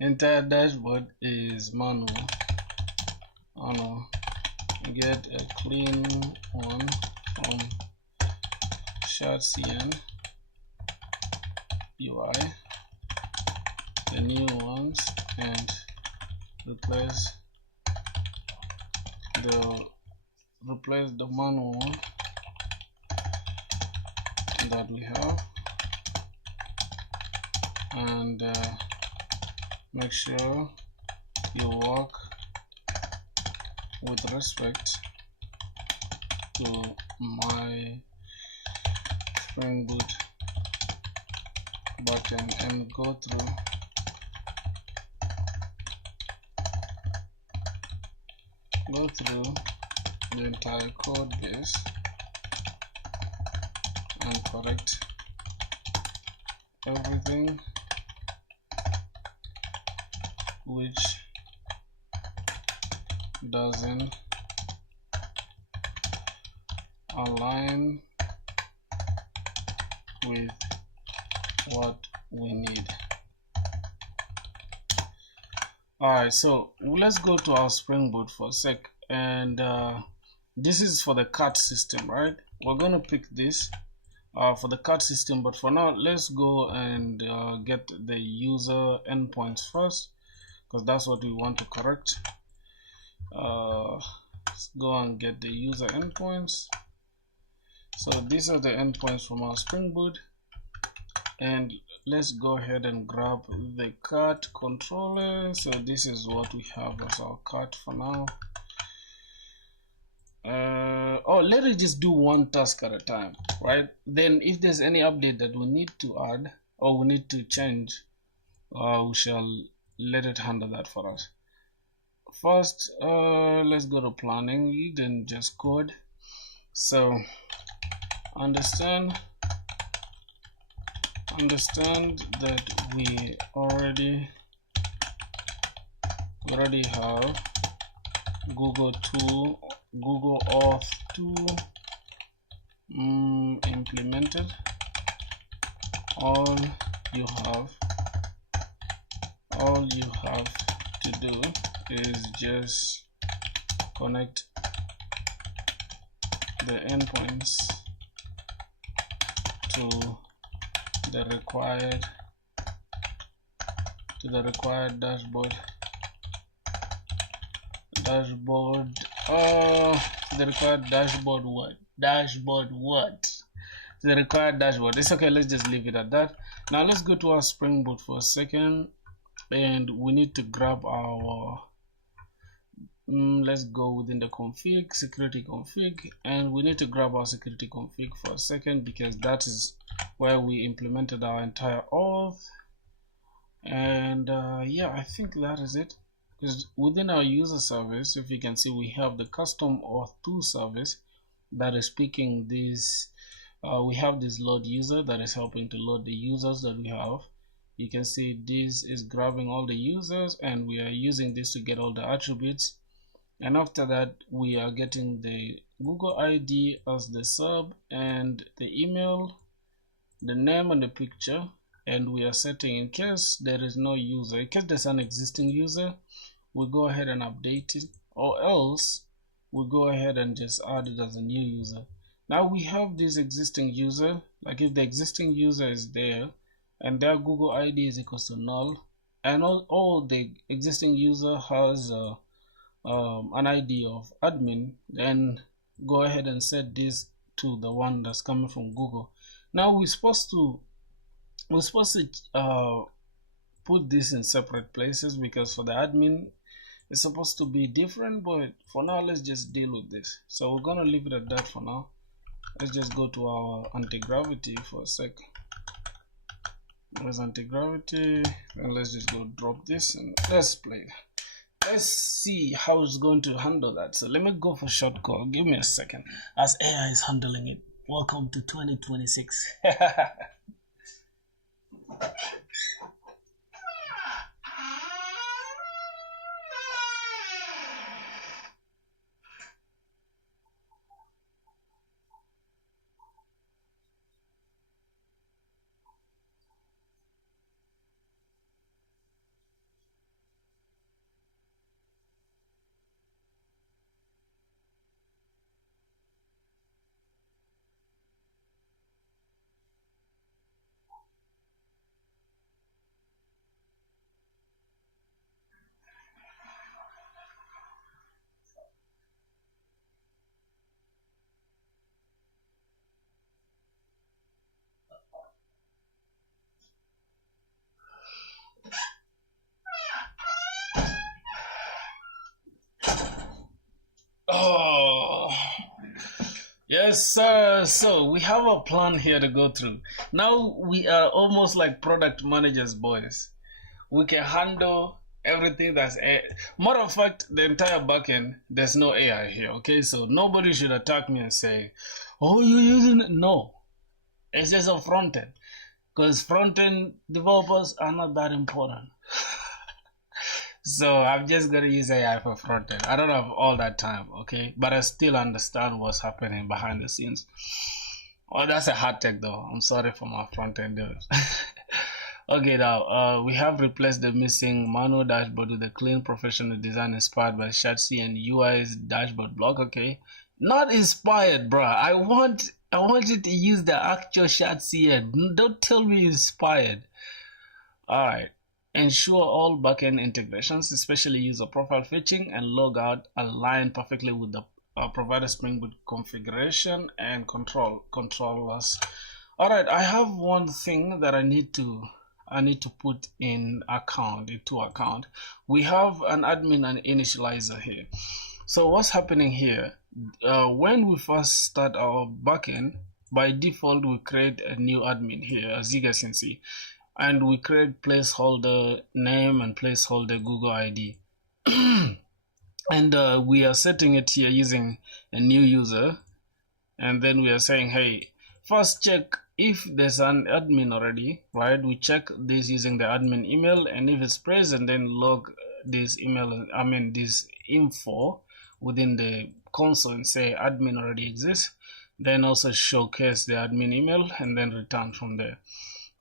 Entire dashboard is manual. Get a clean one from .cn UI, the new ones, and replace the manual one that we have, and make sure you work with respect to my Spring Boot button, and go through the entire code base and correct everything which doesn't align with what we need. Alright, so let's go to our Spring Boot for a sec, and this is for the CAT system, right? We're gonna pick this for the CAT system, but for now let's go and get the user endpoints first, because that's what we want to correct. Let's go and get the user endpoints. So these are the endpoints from our Spring Boot, and let's go ahead and grab the CAT controller. So this is what we have as our CAT for now. Let us just do one task at a time, right? Then if there's any update that we need to add or we need to change, we shall let it handle that for us. first, let's go to planning. You didn't just code. So understand that we already have Google Auth 2 implemented. All you have to do is just connect the endpoints to the required dashboard. The required dashboard what? The required dashboard. It's okay, let's just leave it at that. Now let's go to our Spring Boot for a second, and we need to grab our let's go within the config, security config, and we need to grab our security config for a second, because that is where we implemented our entire auth. And yeah, I think that is it. Because within our user service, if you can see, we have the custom auth 2 service that is picking this. We have this load user that is helping to load the users that we have. You can see this is grabbing all the users, and we are using this to get all the attributes. And after that, we are getting the Google ID as the sub, and the email, the name, and the picture. And we are setting, in case there is no user, in case there's an existing user, we go ahead and update it, or else we go ahead and just add it as a new user. Now we have this existing user. Like if the existing user is there and their Google ID is equals to null, and all the existing user has an ID of admin, then go ahead and set this to the one that's coming from Google. Now we're supposed to put this in separate places, because for the admin it's supposed to be different, but for now let's just deal with this. So we're gonna leave it at that for now. Let's just go to our anti-gravity for a sec. There's anti-gravity, and let's just go drop this and let's play. Let's see how it's going to handle that. So let me go for short call. Give me a second as AI is handling it. Welcome to 2026. Oh, yes, sir. So we have a plan here to go through. Now we are almost like product managers, boys. We can handle everything that's matter of fact, the entire backend, there's no AI here. Okay, so nobody should attack me and say, "Oh, you're using it." No, it's just a front end, because front end developers are not that important. So I'm just gonna use AI for front end. I don't have all that time, okay? But I still understand what's happening behind the scenes. Oh, that's a hard tech though. I'm sorry for my front end dudes. Okay, now we have replaced the missing manual dashboard with a clean professional design inspired by Shatsi and UI's dashboard block. Okay, not inspired, bruh. I want you to use the actual Shatsi. Don't tell me inspired. All right. Ensure all backend integrations, especially user profile fetching and logout, align perfectly with the provider Spring Boot configuration and controllers. All right, I have one thing that I need to put into account. We have an admin and initializer here. So what's happening here? When we first start our backend, by default we create a new admin here, as you guys can see. And we create placeholder name and placeholder Google ID. And we are setting it here using a new user, and then we are saying, hey, first check if there's an admin already, right? We check this using the admin email, and if it's present, then log this email, this info within the console and say admin already exists. Then also showcase the admin email and then return from there.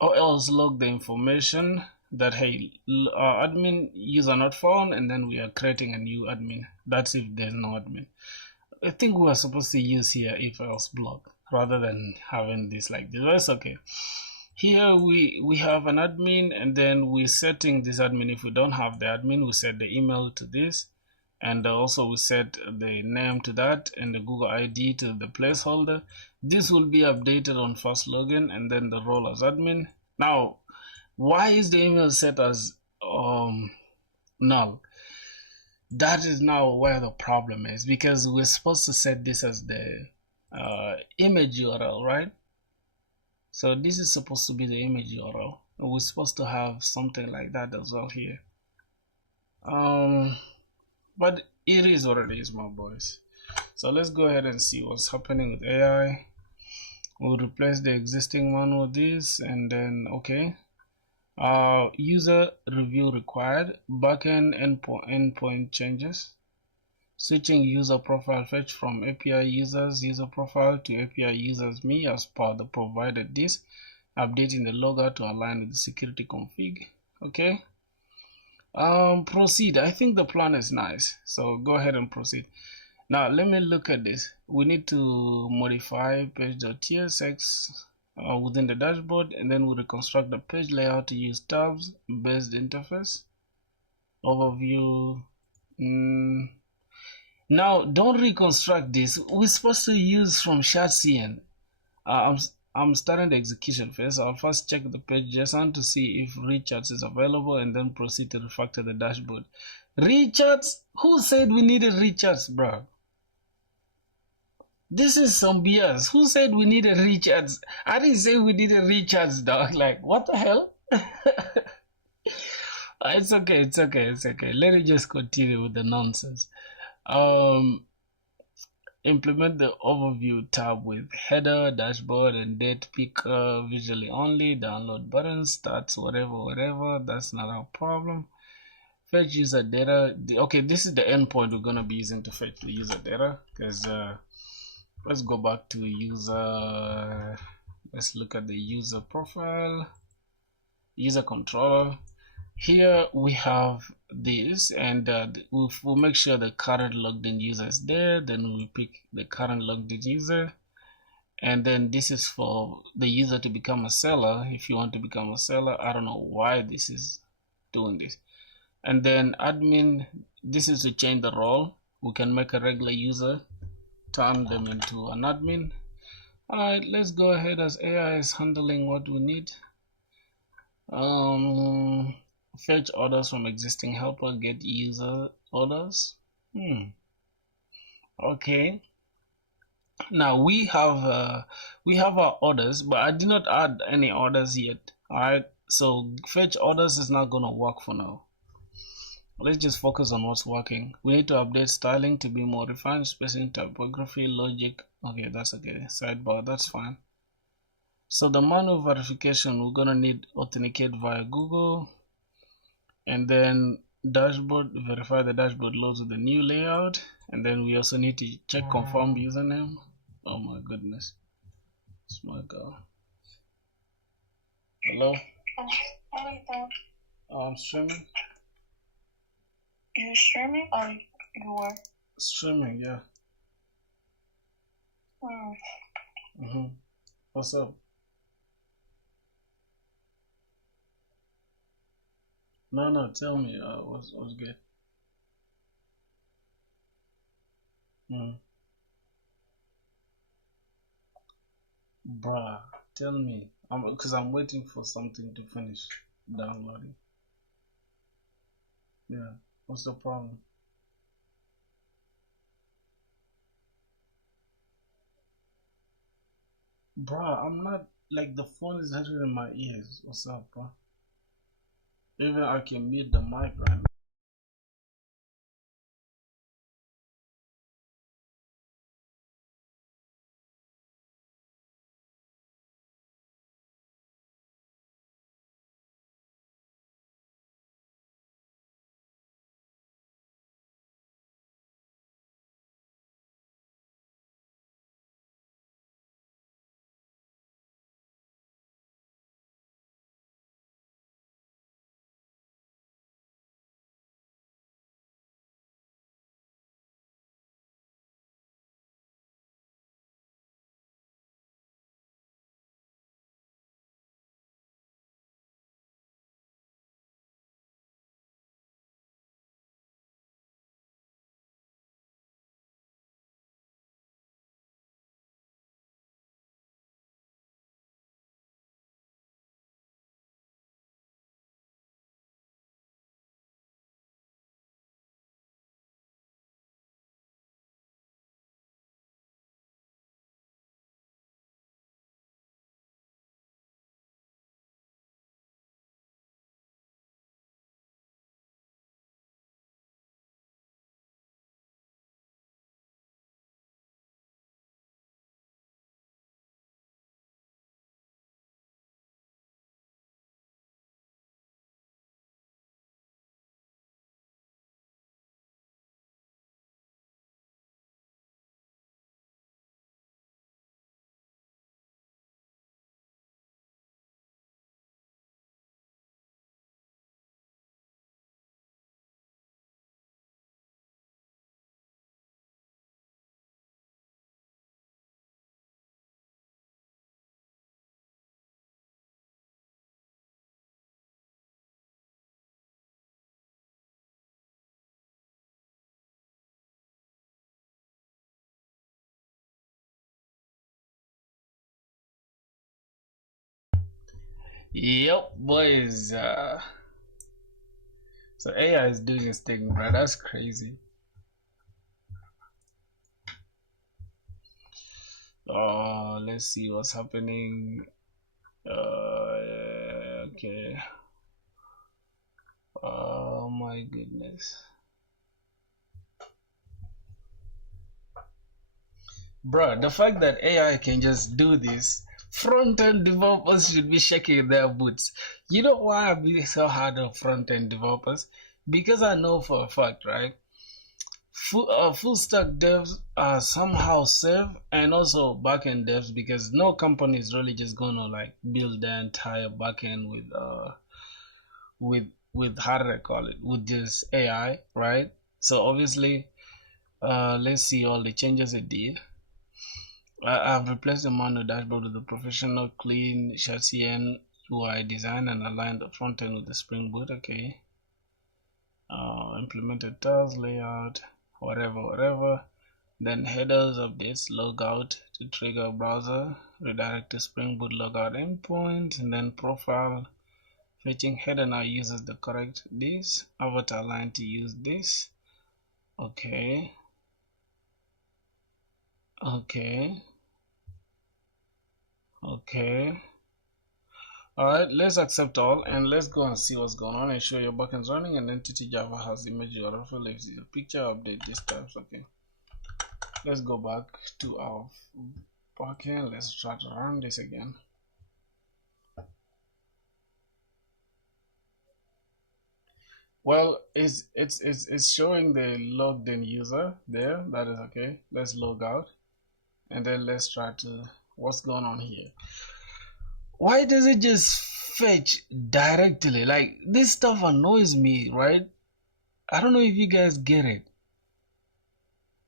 Or else log the information that, hey, admin user not found, and then we are creating a new admin. That's if there's no admin. I think we are supposed to use here if else block rather than having this like this. That's okay. Here we have an admin, and then we're setting this admin. If we don't have the admin, we set the email to this, and also we set the name to that and the Google ID to the placeholder. This will be updated on first login, and then the role as admin. Now, why is the email set as null? That is now where the problem is, because we're supposed to set this as the image URL, right? So this is supposed to be the image URL. We're supposed to have something like that as well here. But it is what it is, my boys. So let's go ahead and see what's happening with AI. We'll replace the existing one with this, and then okay. User review required. Backend endpoint changes. Switching user profile fetch from API users user profile to API users me as per the provided this. Updating the logger to align with the security config. Okay. Proceed. I think the plan is nice, so go ahead and proceed. Now let me look at this. We need to modify page.tsx within the dashboard, and then we reconstruct the page layout to use tabs based interface overview. Now don't reconstruct this. We're supposed to use from ShardCN. I'm starting the execution phase. I'll first check the page JSON to see if Richards is available, and then proceed to refactor the dashboard. Richards? Who said we needed Richards, bro? This is some BS. Who said we needed Richards? I didn't say we needed Richards, dog. Like, what the hell? It's okay, it's okay, it's okay. Let me just continue with the nonsense. Implement the overview tab with header, dashboard, and date picker visually only. Download button, stats, whatever. That's not our problem. Fetch user data. Okay, this is the endpoint we're gonna be using to fetch the user data. Because let's go back to user. Let's look at the user profile, user controller. Here we have this, and we'll make sure the current logged in user is there. Then we pick the current logged in user, and then this is for the user to become a seller. If you want to become a seller, I don't know why this is doing this. And then admin, this is to change the role. We can make a regular user, turn them into an admin. All right, let's go ahead as AI is handling what we need. Fetch orders from existing helper, get user orders. Okay. Now we have our orders, but I did not add any orders yet. All right, so fetch orders is not gonna work for now. Let's just focus on what's working. We need to update styling to be more refined, spacing, typography, logic. Okay, that's okay. Sidebar, that's fine. So the manual verification, we're gonna need authenticate via Google, and then dashboard, verify the dashboard loads with the new layout, and then we also need to check confirm username. Oh my goodness, it's my god. Hello. I'm streaming. You're streaming or you were? Streaming, yeah. What's up? No, tell me. What's good? Bruh, tell me. Because I'm waiting for something to finish downloading. Yeah. What's the problem? Bruh, I'm not, like, the phone is actually in my ears. What's up, bro? Even I can mute the mic right now. Yep, boys. So AI is doing its thing, bro. That's crazy. Let's see what's happening. Okay. Oh my goodness. Bro, the fact that AI can just do this, front-end developers should be shaking their boots. You know why I'm being so hard on front-end developers? Because I know for a fact, right? Full stack devs are somehow safe, and also backend devs, because no company is really just gonna like build their entire backend with how do I call it, with this AI, right? So obviously, let's see all the changes it did. I've replaced the manual dashboard with a professional, clean Shadcn UI design and aligned the front end with the Spring Boot. Okay. Implemented task layout, whatever. Then headers, updates, logout to trigger browser, redirect to Spring Boot logout endpoint, and then profile. Fetching header now uses the correct this, avatar line to use this. Okay. Alright, let's accept all and let's go and see what's going on. Ensure your backend's running and entity Java has image URL for leaves a picture, update these types. Okay. Let's go back to our backend. Let's try to run this again. Well, it's showing the logged in user there. That is okay. Let's log out and then let's try to what's going on here. Why does it just fetch directly? Like, this stuff annoys me, right? I don't know if you guys get it.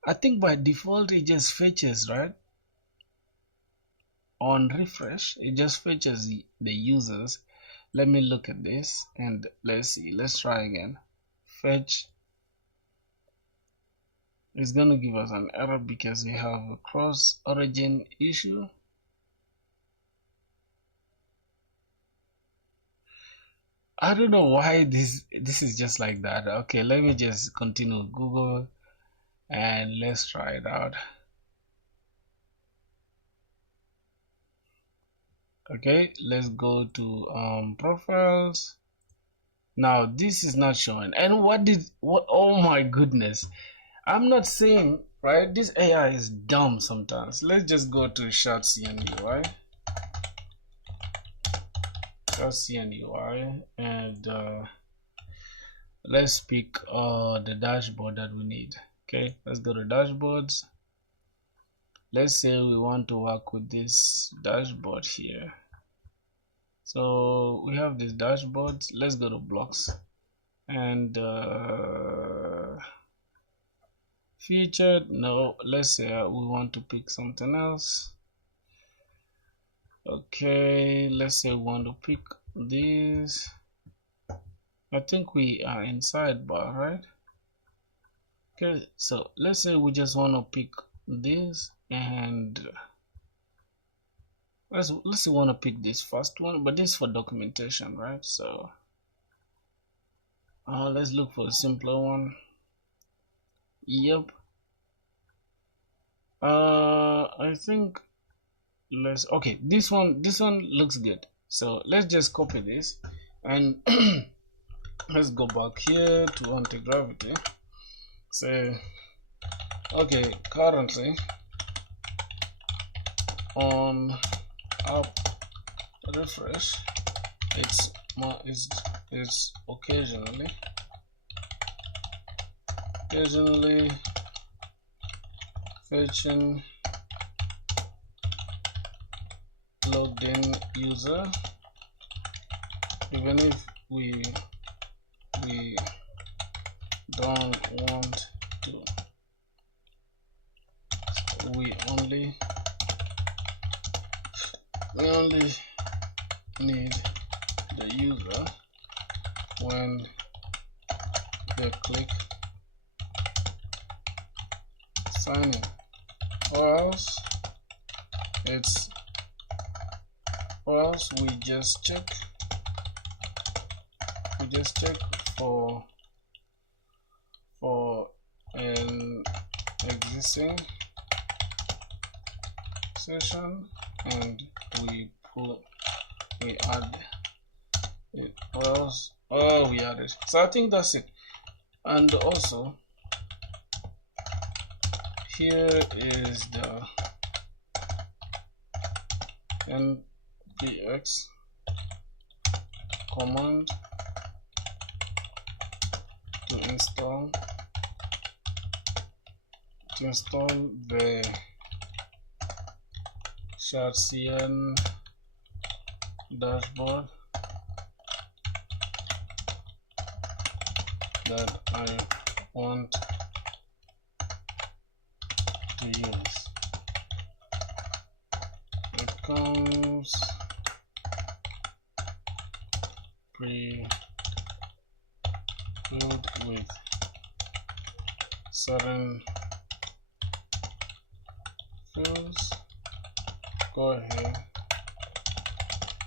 I think by default it just fetches, right? On refresh, it just fetches the users. Let me look at this and let's see. Let's try again. Fetch. It's gonna give us an error because we have a cross origin issue. I don't know why this is just like that. Okay, let me just continue Google and let's try it out. Okay, let's go to profiles. Now this is not showing. And what oh my goodness. I'm not saying, right, this AI is dumb sometimes. Let's just go to Shadcn UI. Shadcn UI and let's pick the dashboard that we need. Okay, let's go to dashboards. Let's say we want to work with this dashboard here. So we have this dashboard. Let's go to blocks and featured. No, let's say we want to pick something else. Okay, let's say we want to pick this. I think we are in sidebar, right? Okay, so let's say we just want to pick this and let's say we want to pick this first one, but this is for documentation, right? So let's look for a simpler one. Yep. I think okay, this one looks good. So let's just copy this and let's go back here to anti-gravity. Say okay, currently on app refresh it's occasionally fetching logged in user, even if we don't want to. So we only need the user when they click sign in, or else we just check just check for an existing session, and we add it. What else? Oh, we added. So I think that's it. And also here is the npx command to install the Sharcien dashboard that I want to use. It comes pre-filled with certain fields. Go ahead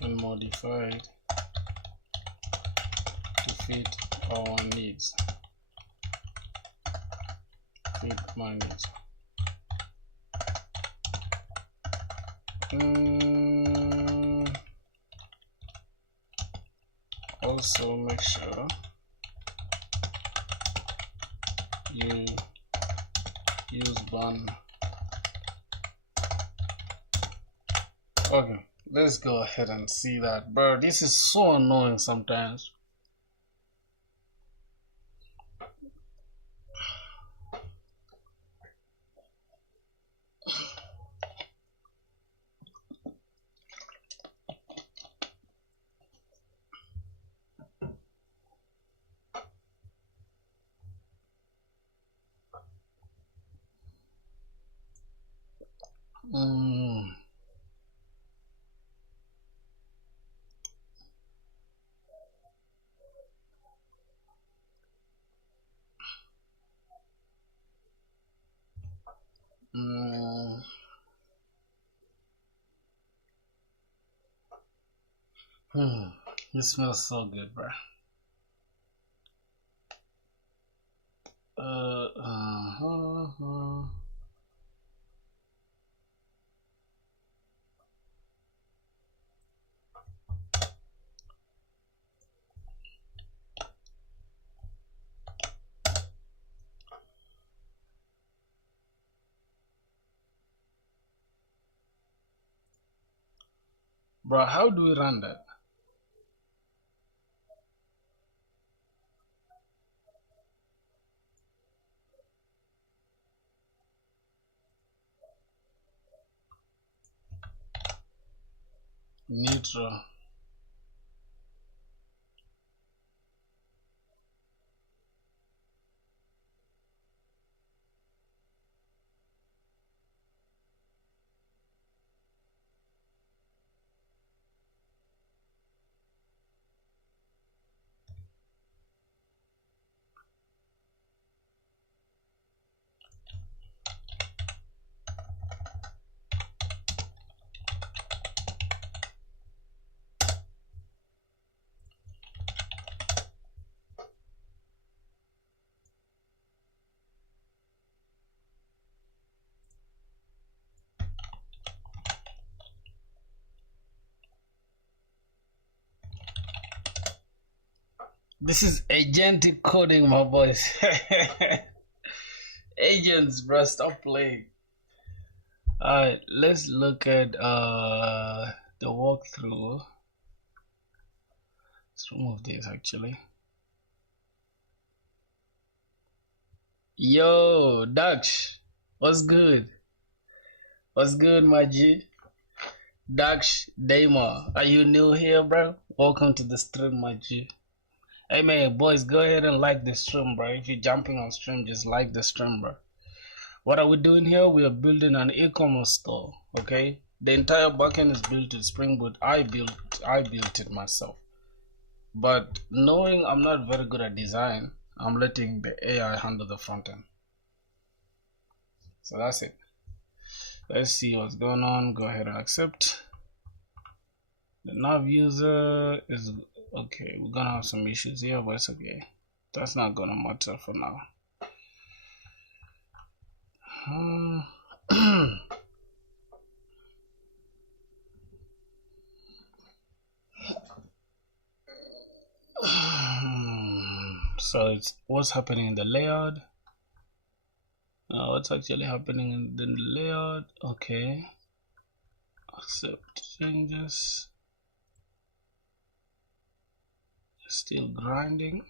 and modify it to fit our needs. Fit my needs. Also make sure you use ban. Okay, let's go ahead and see that. Bro, this is so annoying sometimes. This smells so good, bro. Bro, how do we run that? Neutral. This is agentic coding, my boys. Agents, bro, stop playing. Alright, let's look at the walkthrough. Let's remove this actually. Yo, Daksh, what's good? What's good, my G? Daksh Dama, are you new here, bro? Welcome to the stream, my G. Hey man, boys, go ahead and like the stream, bro. If you're jumping on stream, just like the stream, bro. What are we doing here? We are building an e-commerce store. Okay, the entire backend is built with Spring Boot. I built it myself. But knowing I'm not very good at design, I'm letting the AI handle the front end. So that's it. Let's see what's going on. Go ahead and accept. The nav user is Okay, we're gonna have some issues here, but it's okay. That's not gonna matter for now. So it's what's happening in the layout. What's actually happening in the layout? Okay. Accept changes. Still grinding.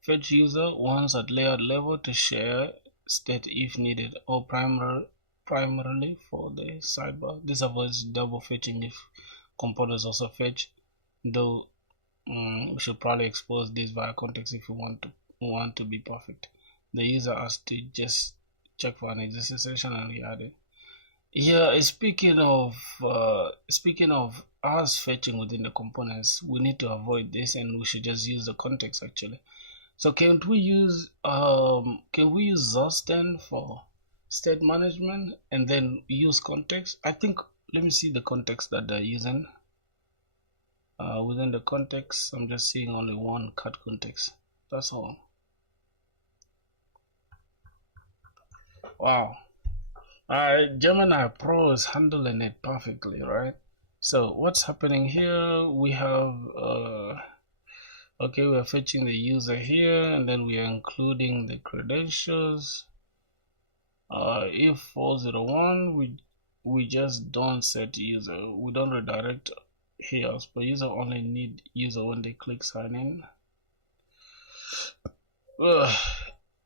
Fetch user once at layout level to share state if needed, or primarily for the sidebar. This avoids double fetching if components also fetch, though we should probably expose this via context if we want to be perfect. The user has to just check for an existing session and re-add it. Yeah, speaking of us fetching within the components, we need to avoid this, and we should just use the context actually. So can't we use Zosten for state management and then use context? I think, let me see the context that they're using. Within the context, I'm just seeing only one cut context. That's all. Wow. Gemini Pro is handling it perfectly, right? So what's happening here? We have okay, we are fetching the user here, and then we are including the credentials. If 401, we just don't set user. We don't redirect here, but user only need user when they click sign in.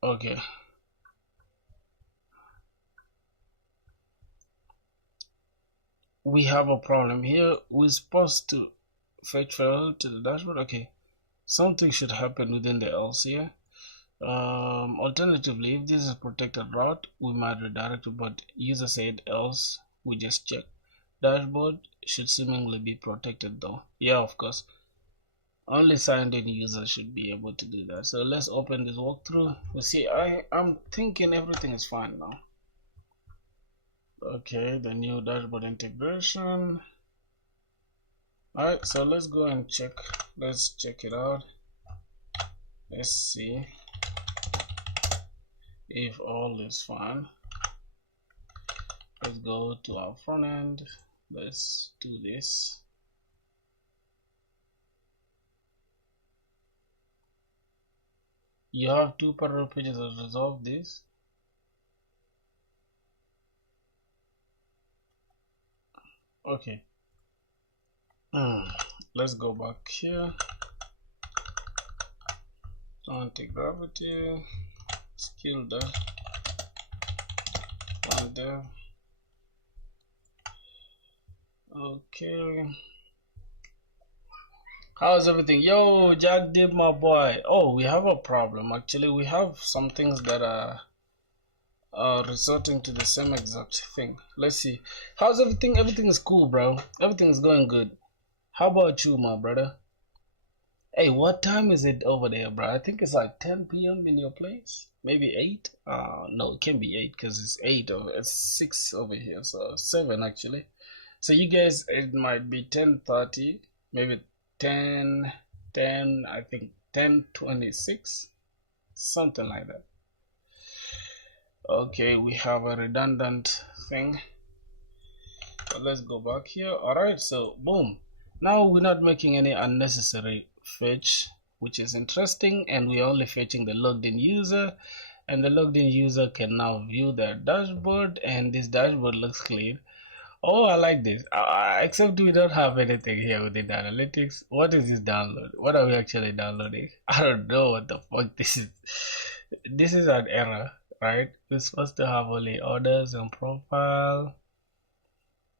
Okay. We have a problem here. We're supposed to fetch file to the dashboard. Okay, something should happen within the else here. Alternatively, if this is a protected route, we might redirect it, but user said else. We just check. Dashboard should seemingly be protected though. Yeah, of course. Only signed in users should be able to do that. So let's open this walkthrough. You see, I'm thinking everything is fine now. Okay, the new dashboard integration. Alright, so let's go and check. Let's check it out. Let's see if all is fine. Let's go to our front end. Let's do this. You have two parallel pages that resolve this. Okay. Let's go back here. Anti-gravity, skill there, one there. Okay. How's everything? Yo, Jack Dip, my boy. Oh, we have a problem. Actually, we have some things that are resorting to the same exact thing. Let's see. How's everything? Everything is cool, bro. Everything is going good. How about you, my brother? Hey, what time is it over there, bro? I think it's like 10 p.m. in your place. Maybe 8? No, it can't be 8 because it's 8 or it's 6 over here. So 7 actually. So you guys, it might be 10:30, maybe 10, I think 10:26, something like that. Okay, we have a redundant thing. But let's go back here. Alright, so boom. Now we're not making any unnecessary fetch, which is interesting, and we're only fetching the logged in user, and the logged in user can now view their dashboard, and this dashboard looks clean. Oh, I like this. Except we don't have anything here within the analytics. What is this download? What are we actually downloading? I don't know what the fuck this is. This is an error, right? We're supposed to have only orders and profile.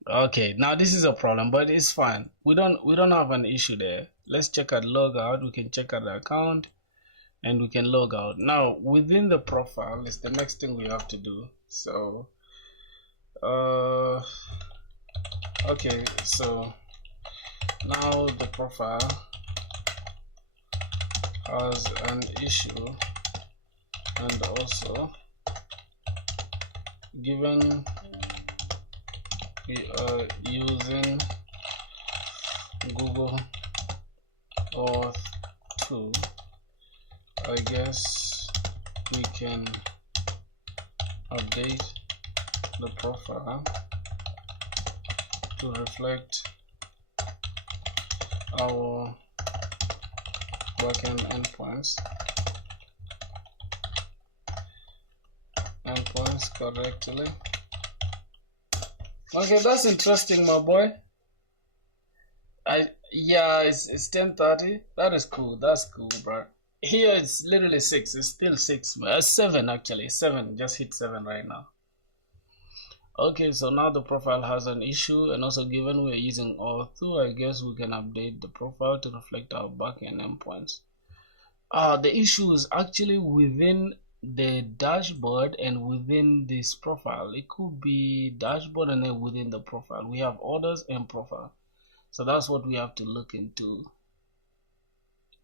Okay, now this is a problem, but it's fine. We don't have an issue there. Let's check out logout. We can check out the account and we can log out. Now within the profile is the next thing we have to do. So okay, so now the profile has an issue, and also given we are using Google Auth 2, I guess we can update the profile to reflect our backend endpoints correctly. Okay, that's interesting, my boy. Yeah, it's 10:30. That is cool. That's cool, bro. Here it's literally 6. It's still 6. 7 actually. 7. Just hit 7 right now. Okay, so now the profile has an issue, and also given we're using Auth2, I guess we can update the profile to reflect our backend endpoints. The issue is actually within the dashboard and within this profile. It could be dashboard and then within the profile. We have orders and profile. So that's what we have to look into.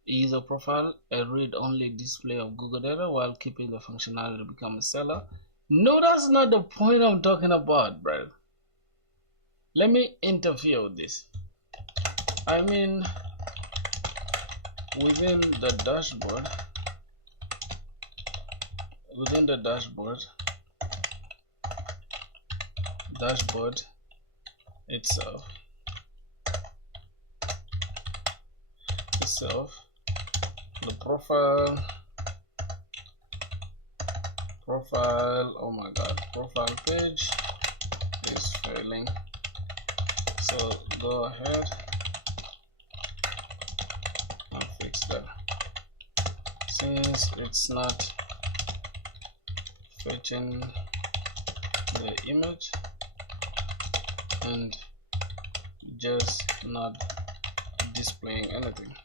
User profile, a read-only display of Google data while keeping the functionality to become a seller. No, that's not the point I'm talking about, bro. Let me interfere with this. I mean, within the dashboard itself, the profile, oh my god, profile page is failing. So go ahead and fix that. Since it's not fetching the image and just not displaying anything.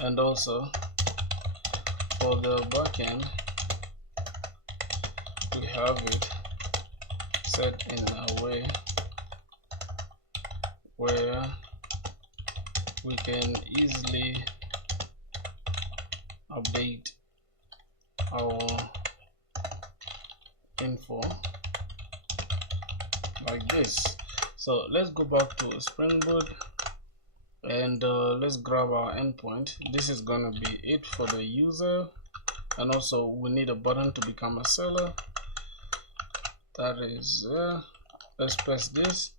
And also for the backend, we have it set in a way where we can easily update our info like this. So let's go back to Spring Boot and let's grab our endpoint. This is gonna be it for the user, and also we need a button to become a seller. That is let's press this,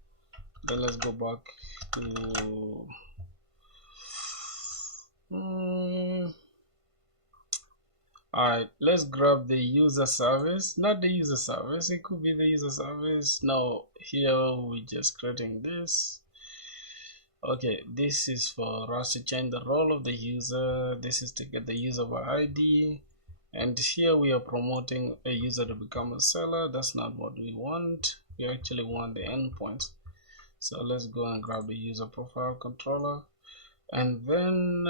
then let's go back to alright, let's grab the user service. Not the user service, it could be the user service. Now here we're just creating this. Okay, this is for us to change the role of the user. This is to get the user by ID, and here we are promoting a user to become a seller. That's not what we want. We actually want the endpoints. So let's go and grab the user profile controller, and then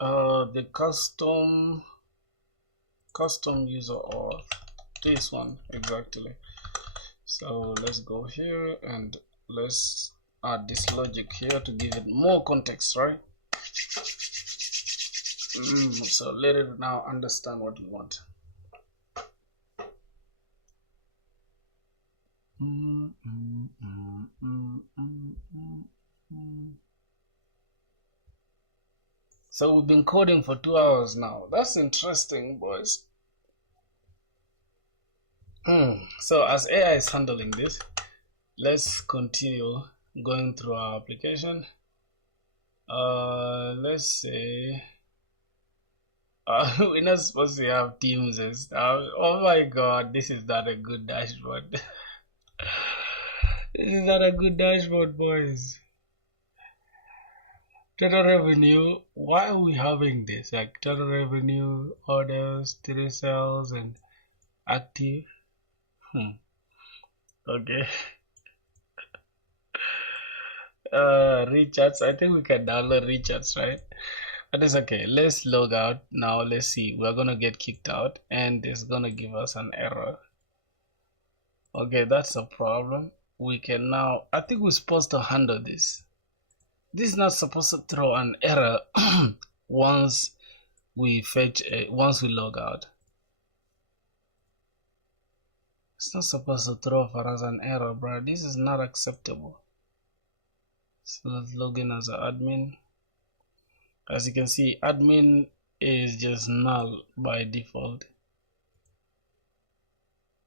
the custom user auth, this one exactly. So let's go here and let's add this logic here to give it more context, right? So let it now understand what we want. So we've been coding for 2 hours now. That's interesting, boys. So as AI is handling this, let's continue going through our application. Let's say we're not supposed to have teams and stuff. Oh my god, this is not a good dashboard. This is not a good dashboard, boys. Total revenue, why are we having this? Like total revenue, orders, 3 sales, and active. Okay. Recharts, I think we can download recharts, right? But it's okay. Let's log out now. Let's see. We're gonna get kicked out and it's gonna give us an error. Okay, that's a problem. We can now, I think we're supposed to handle this. This is not supposed to throw an error once we fetch once we log out. It's not supposed to throw for us an error, bro. This is not acceptable. So let's log in as an admin. As you can see, admin is just null by default.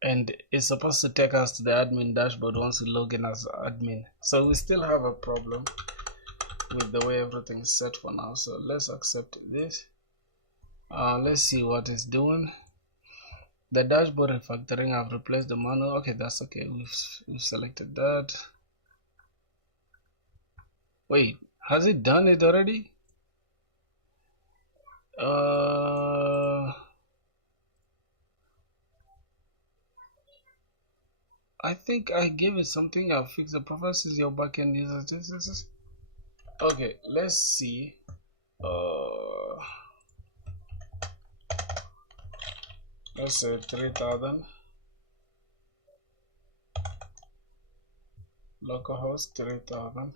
And it's supposed to take us to the admin dashboard once we log in as admin. So we still have a problem with the way everything is set for now. So let's accept this. Let's see what it's doing. The dashboard refactoring, I've replaced the manual. Okay, that's okay. We've selected that. Wait, has it done it already? I think I gave it something. I'll fix the preferences. Your backend user. Okay, let's see. Let's say 3000. Localhost 3000.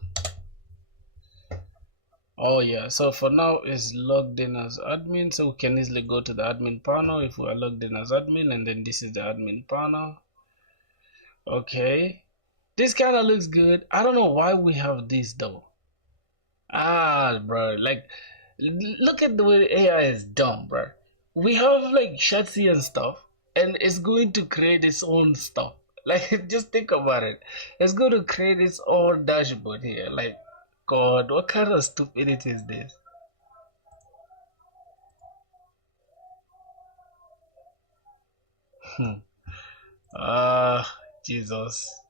Oh yeah, so for now it's logged in as admin, so we can easily go to the admin panel if we are logged in as admin, and then this is the admin panel. Okay, this kind of looks good. I don't know why we have this though. Bro, like look at the way AI is dumb, bro. We have like Shatsi and stuff, and it's going to create its own stuff. Like, just think about it. It's going to create its own dashboard here. Like, God, what kind of stupidity is this? Jesus.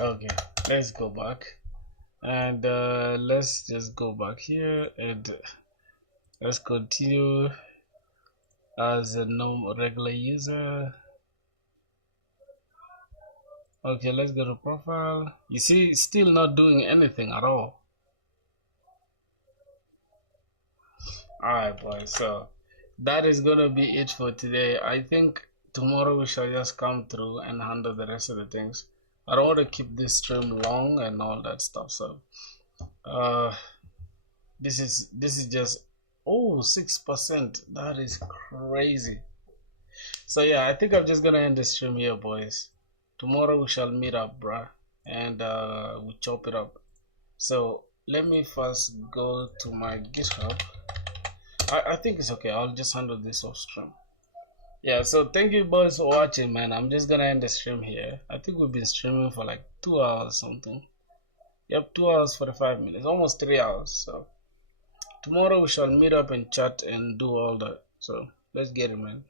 Okay, let's go back. And let's just go back here and let's continue as a normal regular user. Okay, let's go to profile. You see, it's still not doing anything at all. Alright, boys, so that is gonna be it for today. I think tomorrow we shall just come through and handle the rest of the things. I don't want to keep this stream long and all that stuff, so this is just 6%. That is crazy. So yeah, I think I'm just gonna end the stream here, boys. Tomorrow we shall meet up, bruh, and we chop it up. So let me first go to my GitHub. I think it's okay. I'll just handle this off stream. Yeah, so thank you boys for watching, man. I'm just gonna end the stream here. I think we've been streaming for like 2 hours something. Yep, 2 hours 45 minutes, almost 3 hours. So tomorrow we shall meet up and chat and do all that. So let's get it, man.